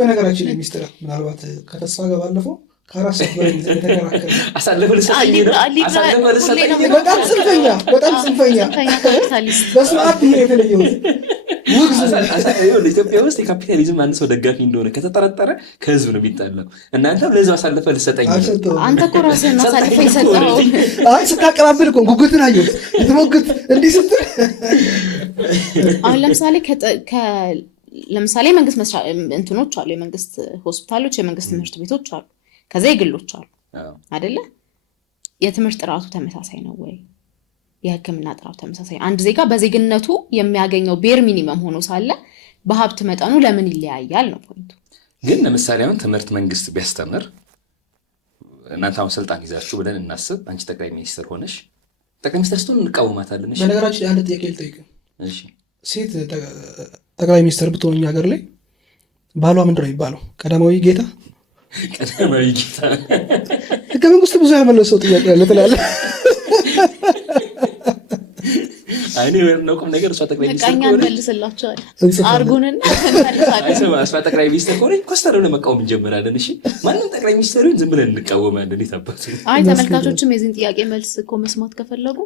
በነገራችን ላይ ሚኒስትር ምናልባት ከተስፋ ጋር ባለፈው ከአራት ሰዓት በላይ ተከራከረ። አሳልፈው ልሰጠኝ በጣም ጽንፈኛ በስመ አብ የተለየው ኢትዮጵያ ውስጥ የካፒታሊዝም አንድ ሰው ደጋፊ እንደሆነ ከተጠረጠረ ከህዝብ ነው የሚጣለው። እናንተም ለህዝብ አሳልፈ ልሰጠኝ አንተ እኮ ራስህን አሳልፈ ይሰጠው። አይ ስታቀባብል እኮ ጉጉትን አየሁት የተሞግት እንዲህ ስትል አሁን ለምሳሌ መንግስት እንትኖች አሉ፣ የመንግስት ሆስፒታሎች፣ የመንግስት ትምህርት ቤቶች አሉ፣ ከዛ የግሎች አሉ አይደለ? የትምህርት ጥራቱ ተመሳሳይ ነው ወይ? የህክምና ጥራቱ ተመሳሳይ? አንድ ዜጋ በዜግነቱ የሚያገኘው ቤር ሚኒመም ሆኖ ሳለ በሀብት መጠኑ ለምን ይለያያል ነው ፖይንቱ። ግን ለምሳሌ አሁን ትምህርት መንግስት ቢያስተምር እናንተ አሁን ስልጣን ይዛችሁ ብለን እናስብ። አንቺ ጠቅላይ ሚኒስትር ሆነሽ ጠቅላይ ሚኒስትር ስትሆን እንቃወማታለን። እሺ በነገራችን አንድ ጥያቄ ልጠይቅ። እሺ ሴት ጠቅላይ ሚኒስትር ብትሆን እኛ ሀገር ላይ ባሏ ምንድን ነው የሚባለው? ቀዳማዊ ጌታ ህገ መንግስቱ ብዙ ያመለሰው ጥያቄ ያለ ትላለህ። አይኔ ነው ቁም ነገር። እሷ ጠቅላይ ሚኒስትር ሆነ እንመልስላቸዋል አርጉንና እሷ ጠቅላይ ሚኒስትር ሆነ ኮስተር ብለን መቃወም እንጀምራለን። እሺ ማንም ጠቅላይ ሚኒስትር ዝም ብለን እንቃወማለን። የታባቱ አይ ተመልካቾችም የዚህን ጥያቄ መልስ እኮ መስማት ከፈለጉ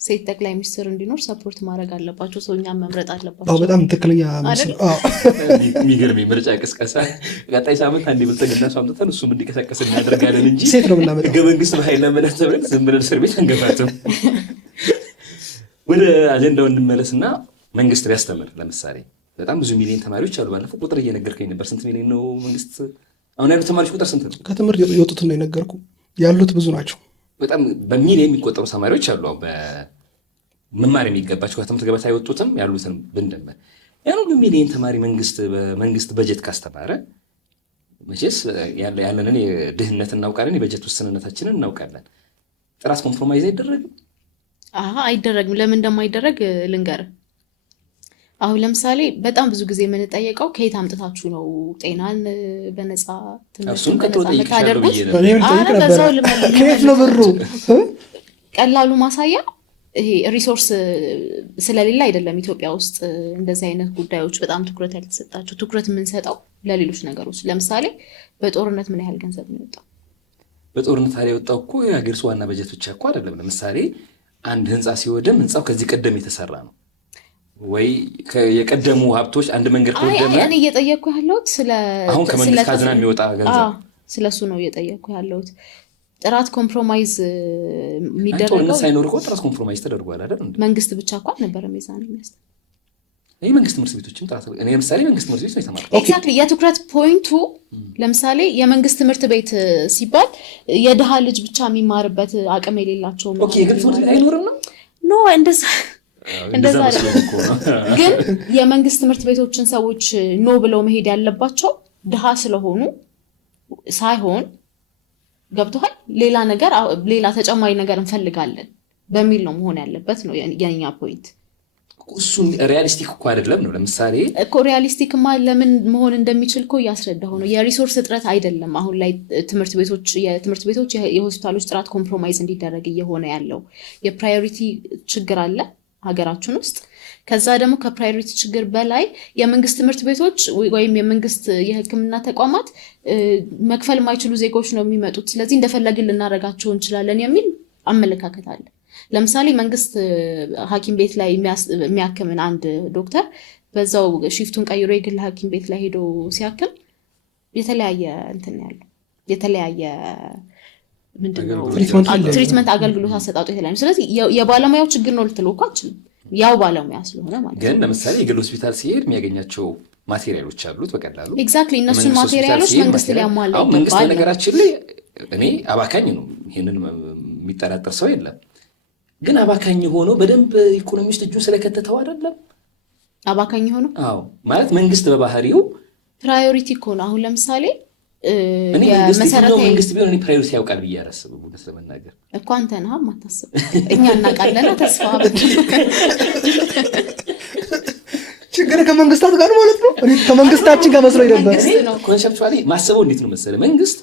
ሴት ጠቅላይ ሚኒስትር እንዲኖር ሰፖርት ማድረግ አለባቸው። ሰውኛም መምረጥ አለባቸው። በጣም ትክክለኛ የሚገርም ምርጫ ቅስቀሳ ቀጣይ ሳምንት አንድ ብልጽግና ሰው አምጥተን እሱም እንዲቀሰቀስ እናደርጋለን እንጂ ሴት ነው የምናመጣው። ህገ መንግስት በኃይል ለመናት ተብለን ዝም ብለን እስር ቤት አንገባትም። ወደ አጀንዳው እንመለስና መንግስት ቢያስተምር ለምሳሌ በጣም ብዙ ሚሊዮን ተማሪዎች አሉ። ባለፈው ቁጥር እየነገርከኝ ነበር። ስንት ሚሊዮን ነው መንግስት አሁን ያሉት ተማሪዎች ቁጥር ስንት ነው? ከትምህርት የወጡትን ነው የነገርኩ። ያሉት ብዙ ናቸው። በጣም በሚሊዮን የሚቆጠሩ ተማሪዎች አሉ በመማር የሚገባቸው ከትምህርት ገበታ የወጡትም ያሉትን ብንደምር ያን ሁሉ ሚሊዮን ተማሪ በመንግስት በጀት ካስተማረ መቼስ ያለንን የድህነት እናውቃለን፣ የበጀት ውስንነታችንን እናውቃለን። ጥራት ኮምፕሮማይዝ አይደረግም? አይደረግም። ለምን እንደማይደረግ ልንገርህ። አሁን ለምሳሌ በጣም ብዙ ጊዜ የምንጠየቀው ከየት አምጥታችሁ ነው ጤናን በነፃ ትምህርት ታደርጉት? ከየት ነው ብሩ? ቀላሉ ማሳያ ይሄ ሪሶርስ ስለሌለ አይደለም። ኢትዮጵያ ውስጥ እንደዚህ አይነት ጉዳዮች በጣም ትኩረት ያልተሰጣቸው፣ ትኩረት የምንሰጠው ለሌሎች ነገሮች። ለምሳሌ በጦርነት ምን ያህል ገንዘብ ነው የወጣው? በጦርነት ታዲያ የወጣው እኮ የሀገር ዋና በጀት ብቻ እኮ አይደለም። ለምሳሌ አንድ ህንፃ ሲወድም ህንፃው ከዚህ ቀደም የተሰራ ነው ወይ የቀደሙ ሀብቶች አንድ መንገድ ከወደመ እኔ እየጠየቅኩ ያለሁት አሁን ከመንግስት ካዝና የሚወጣ ገንዘብ ስለሱ ነው እየጠየቅኩ ያለሁት። ጥራት ኮምፕሮማይዝ የሚደረገው ጦርነት ሳይኖር እኮ ጥራት ኮምፕሮማይዝ ተደርጓል አይደል? መንግስት ብቻ እኮ አልነበረም የዛን የሚያስተ ይሄ መንግስት ትምህርት ቤቶችም ጥራት እኔ ለምሳሌ መንግስት ትምህርት ቤት ነው የተማርኩት። ኤግዛክትሊ የትኩረት ፖይንቱ ለምሳሌ የመንግስት ትምህርት ቤት ሲባል የድሃ ልጅ ብቻ የሚማርበት አቅም የሌላቸው ኦኬ የግል ትምህርት ቤት አይኖርም ነው ኖ እንደዛ ግን የመንግስት ትምህርት ቤቶችን ሰዎች ኖ ብለው መሄድ ያለባቸው ድሃ ስለሆኑ ሳይሆን ገብቶሃል፣ ሌላ ተጨማሪ ነገር እንፈልጋለን በሚል ነው መሆን ያለበት ነው የኛ ፖይንት። እሱን ሪያሊስቲክ እኮ አይደለም ነው። ለምሳሌ እኮ ሪያሊስቲክማ ለምን መሆን እንደሚችል እኮ እያስረዳሁ ነው። የሪሶርስ እጥረት አይደለም አሁን ላይ የትምህርት ቤቶች የሆስፒታሎች ጥራት ኮምፕሮማይዝ እንዲደረግ እየሆነ ያለው የፕራዮሪቲ ችግር አለ። ሀገራችን ውስጥ። ከዛ ደግሞ ከፕራዮሪቲ ችግር በላይ የመንግስት ትምህርት ቤቶች ወይም የመንግስት የሕክምና ተቋማት መክፈል የማይችሉ ዜጎች ነው የሚመጡት፣ ስለዚህ እንደፈለግን ልናደርጋቸው እንችላለን የሚል አመለካከት አለ። ለምሳሌ መንግስት ሐኪም ቤት ላይ የሚያክምን አንድ ዶክተር በዛው ሺፍቱን ቀይሮ የግል ሐኪም ቤት ላይ ሄዶ ሲያክም የተለያየ እንትን ያለው የተለያየ ምንድነው ትሪትመንት አገልግሎት አሰጣጡ የተለያየ። ስለዚህ የባለሙያው ችግር ነው ልትለው እኮ አትችልም፣ ያው ባለሙያ ስለሆነ ማለት ነው። ግን ለምሳሌ የግል ሆስፒታል ሲሄድ የሚያገኛቸው ማቴሪያሎች አሉት በቀላሉ ኤግዛክትሊ እነሱን ማቴሪያሎች መንግስት ሊያሟላ ይገባል። መንግስት ነገራችን ላይ እኔ አባካኝ ነው ይሄንን የሚጠራጠር ሰው የለም። ግን አባካኝ ሆኖ በደንብ ኢኮኖሚ ውስጥ እጁ ስለከተተው አይደለም አባካኝ ሆኖ። አዎ ማለት መንግስት በባህሪው ፕራዮሪቲ እኮ ነው። አሁን ለምሳሌ መንግስት ቢሆን እኔ ፕራዮሪቲ ያውቃል ብዬ አላስብም። እውነት ለመናገር እኮ አንተ ነህ የማታስብ፣ እኛ እናውቃለን። ተስፋ ችግር ከመንግስታት ጋር ማለት ነው። እኔ ከመንግስታችን ጋር መስሎኝ ነበር። ኮንሰፕቹዋሊ ማሰበው እንዴት ነው መሰለህ፣ መንግስት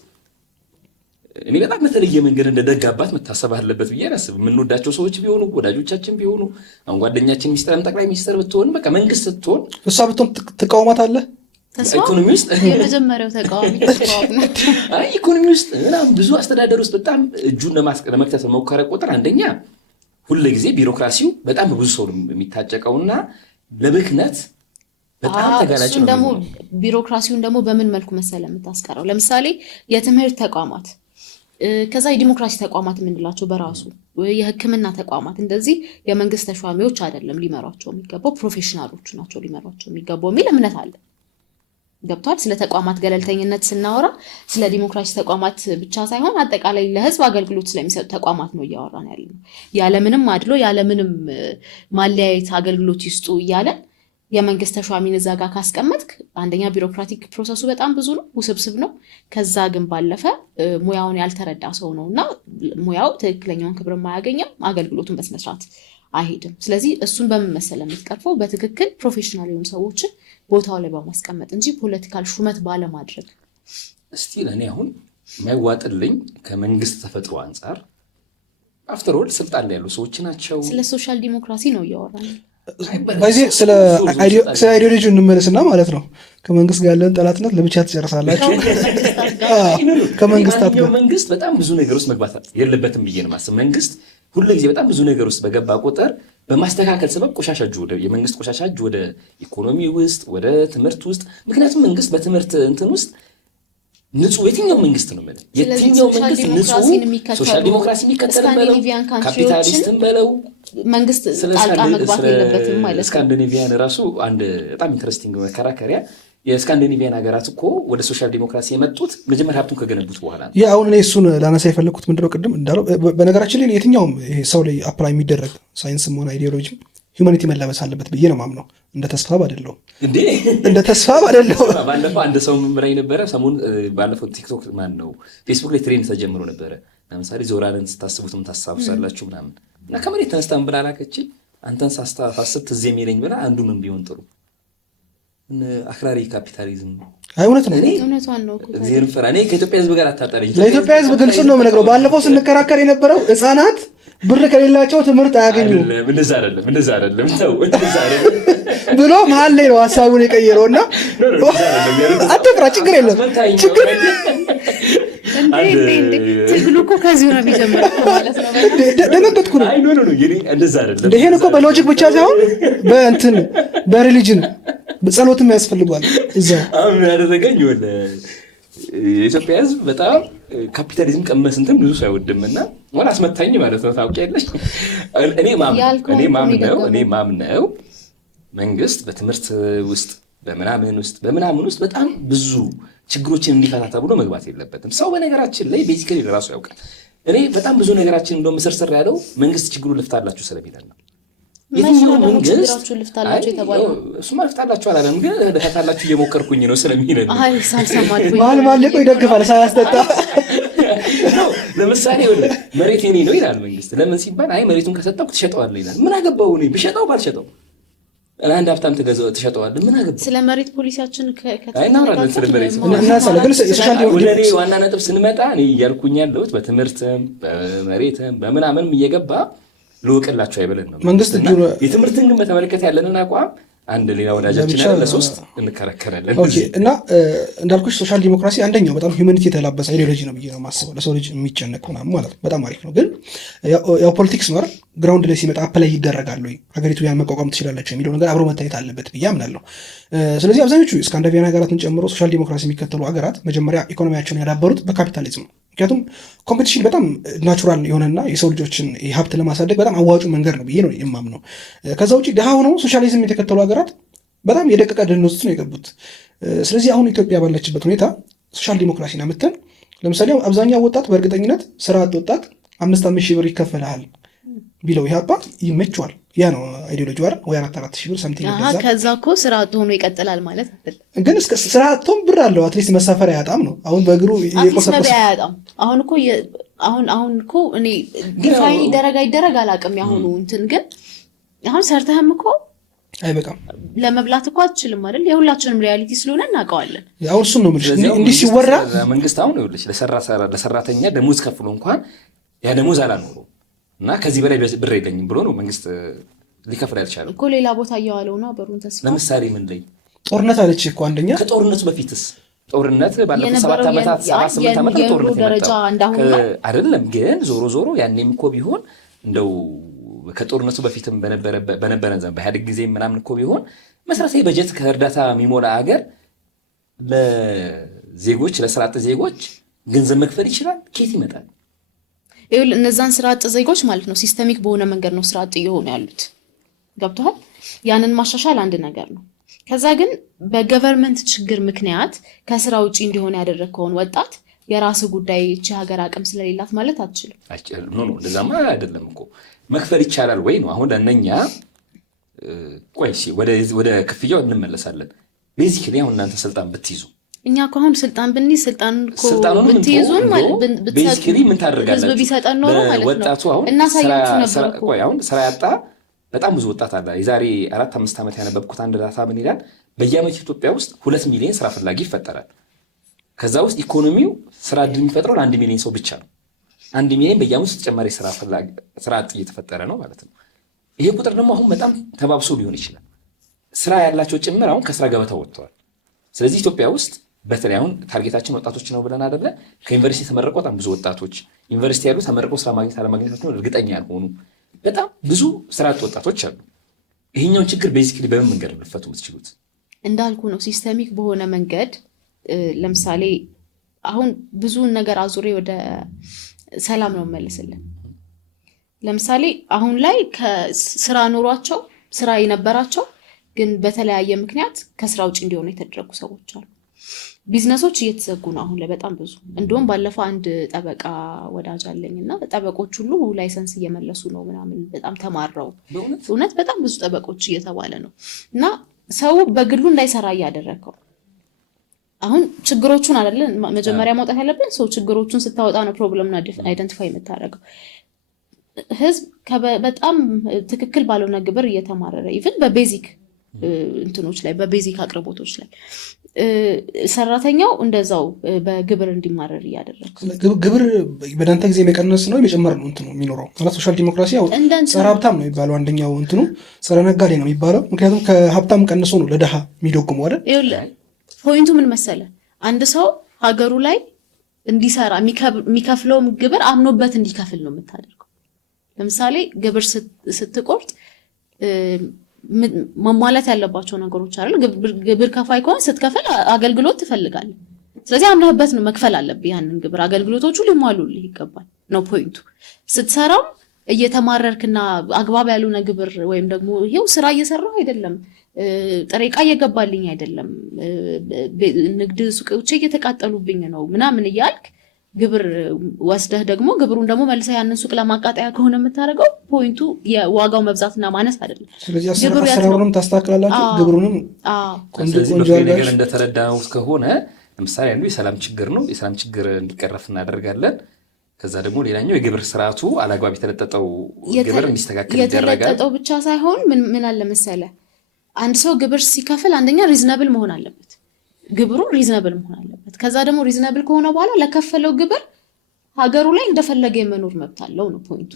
እኔ በጣም በተለየ መንገድ እንደ ደግ አባት መታሰብ አለበት ብዬ አላስብም። የምንወዳቸው ሰዎች ቢሆኑ ወዳጆቻችን ቢሆኑ አሁን ጓደኛችን ሚኒስትርም ጠቅላይ ሚኒስትር ብትሆን በቃ መንግስት ስትሆን እሷ ብትሆን ትቃወማታለህ። ኢኮኖሚ ውስጥ የመጀመሪያው ተቃዋሚ ኢኮኖሚ ውስጥ ምናምን ብዙ አስተዳደር ውስጥ በጣም እጁን ለመክተት በሞከረ ቁጥር አንደኛ ሁልጊዜ ቢሮክራሲው በጣም ብዙ ሰው የሚታጨቀውና ለብክነት በጣም ተጋላጭ ነው። ደግሞ ቢሮክራሲውን ደግሞ በምን መልኩ መሰለ የምታስቀረው? ለምሳሌ የትምህርት ተቋማት ከዛ የዲሞክራሲ ተቋማት የምንላቸው በራሱ የሕክምና ተቋማት እንደዚህ የመንግስት ተሿሚዎች አይደለም ሊመሯቸው የሚገባው ፕሮፌሽናሎቹ ናቸው ሊመሯቸው የሚገባው የሚል እምነት አለ። ገብቷል። ስለ ተቋማት ገለልተኝነት ስናወራ ስለ ዲሞክራሲ ተቋማት ብቻ ሳይሆን አጠቃላይ ለህዝብ አገልግሎት ስለሚሰጡ ተቋማት ነው እያወራን ያለነው። ያለምንም አድሎ ያለምንም ማለያየት አገልግሎት ይስጡ እያለን የመንግስት ተሿሚን እዛ ጋር ካስቀመጥክ አንደኛ ቢሮክራቲክ ፕሮሰሱ በጣም ብዙ ነው፣ ውስብስብ ነው። ከዛ ግን ባለፈ ሙያውን ያልተረዳ ሰው ነው እና ሙያው ትክክለኛውን ክብር የማያገኘው አገልግሎቱን በስነስርዓት አይሄድም። ስለዚህ እሱን በምን መሰለ የምትቀርፈው በትክክል ፕሮፌሽናል የሆኑ ሰዎችን ቦታው ላይ በማስቀመጥ እንጂ ፖለቲካል ሹመት ባለማድረግ። እስቲ ለእኔ አሁን የማይዋጥልኝ ከመንግስት ተፈጥሮ አንጻር አፍተር ኦል ስልጣን ላይ ያሉ ሰዎች ናቸው። ስለ ሶሻል ዲሞክራሲ ነው እያወራን በዚህ ስለ አይዲዮሎጂ እንመለስና ማለት ነው ከመንግስት ጋር ያለን ጠላትነት ለብቻ ትጨርሳላችሁ። ከመንግስታት ጋር መንግስት በጣም ብዙ ነገር ውስጥ መግባት የለበትም ብዬ ነው የማስበው። መንግስት ሁሉ ጊዜ በጣም ብዙ ነገር ውስጥ በገባ ቁጥር በማስተካከል ሰበብ ቆሻሻ እጅ ወደ የመንግስት ቆሻሻ እጅ ወደ ኢኮኖሚ ውስጥ ወደ ትምህርት ውስጥ። ምክንያቱም መንግስት በትምህርት እንትን ውስጥ ንጹህ የትኛው መንግስት ነው ማለት የትኛው መንግስት ንጹህ ሶሻል ዲሞክራሲ የሚከተል በለው ካፒታሊስትን በለው መንግስት ጣልቃ መግባት የለበትም ማለት ነው። ስካንዲኔቪያን ራሱ አንድ በጣም ኢንተረስቲንግ መከራከሪያ የስካንዲኔቪያን ሀገራት እኮ ወደ ሶሻል ዲሞክራሲ የመጡት መጀመሪያ ሀብቱን ከገነቡት በኋላ ነው። አሁን እኔ እሱን ላነሳ የፈለግኩት ምንድነው ቅድም እንዳለው በነገራችን ላይ የትኛውም ይሄ ሰው ላይ አፕላይ የሚደረግ ሳይንስም ሆነ አይዲዮሎጂ ሂውማኒቲ መለበስ አለበት ብዬ ነው ማምነው። እንደ ተስፋ አይደለሁም እንደ ተስፋ አይደለሁም። ባለፈው አንድ ሰው ምን ላይ ነበረ ሰሞኑን ባለፈው ቲክቶክ ማን ነው ፌስቡክ ላይ ትሬንድ ተጀምሮ ነበረ። ለምሳሌ ዞራንን ስታስቡትም ታሳብሳላችሁ ምናምን እና ከመሬት ተነስታን ብላ ላከችኝ። አንተን ሳስብ ትዝ የሚለኝ ብላ አንዱ ምን ቢሆን ጥሩ አክራሪ ካፒታሊዝም እውነት ነው። እውነቷን ነው። እዚህን ፍራ እኔ ከኢትዮጵያ ሕዝብ ጋር አታጣለኝ። ለኢትዮጵያ ሕዝብ ግልጽ ነው የምነግረው። ባለፈው ስንከራከር የነበረው ህፃናት ብር ከሌላቸው ትምህርት አያገኙም እንደዛ አይደለም ብሎ መሀል ላይ ነው ሀሳቡን የቀየረው እና አትፍራ፣ ችግር የለም ችግር ትግሉ እኮ ከዚሁ ነው የሚጀምረው ማለት ነው። ደነገጥኩ ነው። እንደዛ አይደለም። ይሄን እኮ በሎጂክ ብቻ ሳይሆን በእንትን በሪሊጅን በጸሎትም ያስፈልጓል። እዛ አሁን ያደረገኝ ወለ የኢትዮጵያ ህዝብ በጣም ካፒታሊዝም ቀመስ እንትን ብዙ ሰው አይወድምና ወላ አስመታኝ ማለት ነው። ታውቂያለሽ እኔ ማምነው መንግስት በትምህርት ውስጥ በምናምን ውስጥ በጣም ብዙ ችግሮችን እንዲፈታ ተብሎ መግባት የለበትም። ሰው በነገራችን ላይ ቤዚካሊ ለራሱ ያውቃል። እኔ በጣም ብዙ ነገራችን እንደውም ስርስር ያለው መንግስት ችግሩን ልፍታላችሁ ስለሚለን ነው። እሱማ ልፍታላችሁ አላለም፣ ግን ልፈታላችሁ እየሞከርኩኝ ነው ስለሚለን መሀል ይደግፋል ሳያስጠጣ። ለምሳሌ መሬት የኔ ነው ይላል መንግስት። ለምን ሲባል አይ መሬቱን ከሰጠው ትሸጠዋለህ ይላል። ምን አገባው እኔ ብሸጠው ባልሸጠው አንድ ሀብታም ትሸጠዋለህ። ምን አገባው? ስለ መሬት ፖሊሲያችን እናወራለን። ስለ መሬት ወደ እኔ ዋና ነጥብ ስንመጣ እኔ እያልኩኝ ያለሁት በትምህርትም በመሬትም በምናምንም እየገባ ልወቅላቸው አይበለን ነው መንግስት። የትምህርትን ግን በተመለከተ ያለንን አቋም አንድ ሌላ ወዳጃችን ያለ ለሶስት እንከራከራለን። ኦኬ። እና እንዳልኩሽ ሶሻል ዲሞክራሲ አንደኛው በጣም ሂዩማኒቲ የተላበሰ አይዲዮሎጂ ነው ብዬ ነው የማስበው። ለሰው ልጅ የሚጨነቅ ምናምን ማለት ነው። በጣም አሪፍ ነው። ግን ያው ፖለቲክስ ነው አይደል? ግራውንድ ላይ ሲመጣ አፕላይ ይደረጋል ወይ ሀገሪቱ ያን መቋቋም ትችላለች የሚለው ነገር አብሮ መታየት አለበት ብዬ አምናለሁ። ስለዚህ አብዛኞቹ ስካንዲኔቪያን ሀገራትን ጨምሮ ሶሻል ዲሞክራሲ የሚከተሉ ሀገራት መጀመሪያ ኢኮኖሚያቸውን ያዳበሩት በካፒታሊዝም ነው። ምክንያቱም ኮምፒቲሽን በጣም ናቹራል የሆነና የሰው ልጆችን ሀብት ለማሳደግ በጣም አዋጩ መንገድ ነው ብዬ ነው የማምነው። ከዛ ውጭ ድሃ ሆነው ሶሻሊዝም የተከተሉ ሀገራት በጣም የደቀቀ ድህነት ውስጥ ነው የገቡት። ስለዚህ አሁን ኢትዮጵያ ባለችበት ሁኔታ ሶሻል ዲሞክራሲን አምጥተን ለምሳሌ አብዛኛው ወጣት በእርግጠኝነት ስራ አጥ ወጣት 5,000 ሺህ ብር ይከፈልሃል ቢለው ኢህአፓ ይመቸዋል። ያ ነው አይዲዮሎጂ አይደል? ወይ 4,000 ሺህ ብር ሰምቲንግ ይገዛል። ከዛ እኮ ስራ አጥ ሆኖ ይቀጥላል ማለት አይደለም። ግን እስከ ስራ አጥቶም ብር አለው አትሊስት መሳፈሪያ ያጣም ነው። አሁን በእግሩ የቆሰቆሰ ያጣም። አሁን እኮ እኔ ዲፋይን ይደረግ አላውቅም። ያሁኑ እንትን ግን አሁን ሰርተህም እኮ አይበቃም ለመብላት እኮ አትችልም አይደል? የሁላችንም ሪያሊቲ ስለሆነ እናውቀዋለን። ያው እሱን ነው የምልሽ። እንዲህ ሲወራ መንግስት አሁን ይኸውልሽ ለሰራተኛ ደሞዝ ከፍሎ እንኳን ያ ደሞዝ አላኖረው እና ከዚህ በላይ ብር የለኝም ብሎ ነው መንግስት ሊከፍል ያልቻለው እኮ። ሌላ ቦታ እያዋለው ነው ብሩን ተስፋ። ለምሳሌ ምን ላይ ጦርነት አለች እኮ አንደኛ። ከጦርነቱ በፊትስ ጦርነት ባለፉት 7 ዓመታት 7-8 ዓመታት ጦርነት ደረጃ እንዳሁን አይደለም። ግን ዞሮ ያኔም እኮ ቢሆን እንደው ከጦርነቱ በፊትም በነበረን ዘመን በኢህአዴግ ጊዜ ምናምን እኮ ቢሆን መሰረታዊ በጀት ከእርዳታ የሚሞላ ሀገር ለዜጎች ለስራ አጥ ዜጎች ገንዘብ መክፈል ይችላል። ኬት ይመጣል? ይኸውልህ እነዛን ስራ አጥ ዜጎች ማለት ነው ሲስተሚክ በሆነ መንገድ ነው ስራ አጥ እየሆኑ ያሉት። ገብቶሃል? ያንን ማሻሻል አንድ ነገር ነው። ከዛ ግን በገቨርንመንት ችግር ምክንያት ከስራ ውጪ እንዲሆን ያደረግከውን ወጣት የራስ ጉዳይ እቺ ሀገር አቅም ስለሌላት ማለት አትችልም። ኖ እንደዛማ አይደለም እኮ መክፈል ይቻላል ወይ ነው አሁን ለእነኛ። ቆይ ወደ ክፍያው እንመለሳለን። ቤዚክሊ አሁን እናንተ ስልጣን ብትይዙ እኛ እኮ አሁን ስልጣን ብንይዝ ስልጣኑን ብትይዙን ቤዚክሊ ምን ታደርጋላችሁ? ህዝብ ቢሰጠን ኖሮ ማለት ነው ወጣቱ አሁን እናሳያችሁ ነበር እኮ። ቆይ አሁን ስራ ያጣ በጣም ብዙ ወጣት አለ። የዛሬ 4-5 ዓመት ያነበብኩት አንድ ዳታ ምን ይላል? በየዓመቱ ኢትዮጵያ ውስጥ 2 ሚሊዮን ስራ ፈላጊ ይፈጠራል። ከዛ ውስጥ ኢኮኖሚው ስራ እድል የሚፈጥረው ለ1 ሚሊዮን ሰው ብቻ ነው። 1 ሚሊዮን በየዓመቱ ተጨማሪ ስራ አጥ እየተፈጠረ ነው ማለት ነው። ይሄ ቁጥር ደግሞ አሁን በጣም ተባብሶ ሊሆን ይችላል። ስራ ያላቸው ጭምር አሁን ከስራ ገበታ ወጥተዋል። ስለዚህ ኢትዮጵያ ውስጥ በተለይ አሁን ታርጌታችን ወጣቶች ነው ብለን አይደለ? ከዩኒቨርሲቲ የተመረቁ በጣም ብዙ ወጣቶች ዩኒቨርሲቲ ያሉ ተመርቀው ስራ ማግኘት አለማግኘታቸውን እርግጠኛ ያልሆኑ በጣም ብዙ ስራ አጥ ወጣቶች አሉ። ይሄኛውን ችግር ቤዚክሊ በምን መንገድ ልፈቱ የምትችሉት? እንዳልኩ ነው ሲስተሚክ በሆነ መንገድ። ለምሳሌ አሁን ብዙውን ነገር አዙሬ ወደ ሰላም ነው መልስልን። ለምሳሌ አሁን ላይ ከስራ ኖሯቸው ስራ የነበራቸው ግን በተለያየ ምክንያት ከስራ ውጭ እንዲሆኑ የተደረጉ ሰዎች አሉ። ቢዝነሶች እየተዘጉ ነው አሁን ላይ በጣም ብዙ። እንደውም ባለፈው አንድ ጠበቃ ወዳጅ አለኝና ጠበቆች ሁሉ ላይሰንስ እየመለሱ ነው ምናምን በጣም ተማረው። እውነት በጣም ብዙ ጠበቆች እየተባለ ነው። እና ሰው በግሉ እንዳይሰራ እያደረገው አሁን ችግሮቹን አይደለም መጀመሪያ ማውጣት ያለብን። ሰው ችግሮቹን ስታወጣ ነው ፕሮብለምን አይደንቲፋይ የምታደርገው። ህዝብ በጣም ትክክል ባልሆነ ግብር እየተማረረ ኢቭን በቤዚክ እንትኖች ላይ በቤዚክ አቅርቦቶች ላይ ሰራተኛው እንደዛው በግብር እንዲማረር እያደረገ ግብር በዳንተ ጊዜ የመቀነስ ነው የመጨመር ነው እንትኑ የሚኖረው ማለት ሶሻል ዲሞክራሲ ያው ጸረ ሀብታም ነው የሚባለው። አንደኛው እንትኑ ጸረ ነጋዴ ነው የሚባለው። ምክንያቱም ከሀብታም ቀንሶ ነው ለድሃ የሚደጉመው አይደል? ይኸውልህ ፖይንቱ ምን መሰለህ? አንድ ሰው ሀገሩ ላይ እንዲሰራ የሚከፍለውም ግብር አምኖበት እንዲከፍል ነው የምታደርገው። ለምሳሌ ግብር ስትቆርጥ መሟላት ያለባቸው ነገሮች አይደል? ግብር ከፋይ ከሆነ ስትከፍል አገልግሎት ትፈልጋለህ። ስለዚህ አምነህበት ነው መክፈል አለብህ ያንን ግብር። አገልግሎቶቹ ሊሟሉልህ ይገባል ነው ፖይንቱ። ስትሰራም እየተማረርክና አግባብ ያልሆነ ግብር ወይም ደግሞ ይሄው ስራ እየሰራሁ አይደለም፣ ጥሬ ዕቃ እየገባልኝ አይደለም፣ ንግድ ሱቆቼ እየተቃጠሉብኝ ነው ምናምን እያልክ ግብር ወስደህ ደግሞ ግብሩን ደግሞ መልሰህ ያንን ሱቅ ለማቃጠያ ከሆነ የምታደርገው ፖይንቱ የዋጋው መብዛትና ማነስ አይደለም። ስለዚህ አሰራሩንም ታስተካክላላችሁ ግብሩንም። ስለዚህ ነገር እንደተረዳነው ከሆነ ለምሳሌ አንዱ የሰላም ችግር ነው። የሰላም ችግር እንዲቀረፍ እናደርጋለን። ከዛ ደግሞ ሌላኛው የግብር ስርዓቱ አላግባብ የተለጠጠው ግብር እንዲስተካከል ይደረጋል። የተለጠጠው ብቻ ሳይሆን ምን አለ መሰለህ፣ አንድ ሰው ግብር ሲከፍል አንደኛ ሪዝነብል መሆን አለበት። ግብሩ ሪዝነብል መሆን አለበት። ከዛ ደግሞ ሪዝነብል ከሆነ በኋላ ለከፈለው ግብር ሀገሩ ላይ እንደፈለገ የመኖር መብት አለው ነው ፖይንቱ።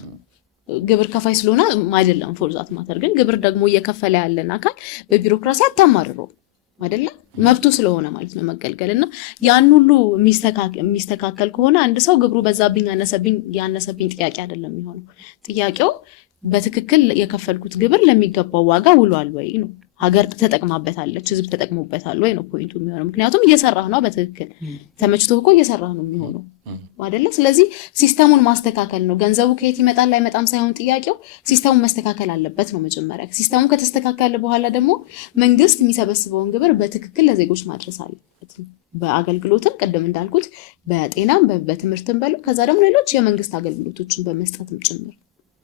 ግብር ከፋይ ስለሆነ አይደለም ፎርዛት ማተር። ግን ግብር ደግሞ እየከፈለ ያለን አካል በቢሮክራሲ አታማርረው አይደለም መብቱ ስለሆነ ማለት ነው መገልገል። እና ያን ሁሉ የሚስተካከል ከሆነ አንድ ሰው ግብሩ በዛብኝ ያነሰብኝ ጥያቄ አይደለም የሚሆነው። ጥያቄው በትክክል የከፈልኩት ግብር ለሚገባው ዋጋ ውሏል ወይ ነው። ሀገር ተጠቅማበታለች፣ ህዝብ ተጠቅሞበታል ወይ ነው ፖይንቱ የሚሆነው። ምክንያቱም እየሰራህ ነው፣ በትክክል ተመችቶ እኮ እየሰራህ ነው የሚሆነው አይደለ? ስለዚህ ሲስተሙን ማስተካከል ነው። ገንዘቡ ከየት ይመጣል አይመጣም ሳይሆን ጥያቄው ሲስተሙን መስተካከል አለበት ነው መጀመሪያ። ሲስተሙ ከተስተካከለ በኋላ ደግሞ መንግስት የሚሰበስበውን ግብር በትክክል ለዜጎች ማድረስ አለበት። በአገልግሎትም ቅድም እንዳልኩት በጤናም በትምህርትም በለው፣ ከዛ ደግሞ ሌሎች የመንግስት አገልግሎቶችን በመስጠትም ጭምር።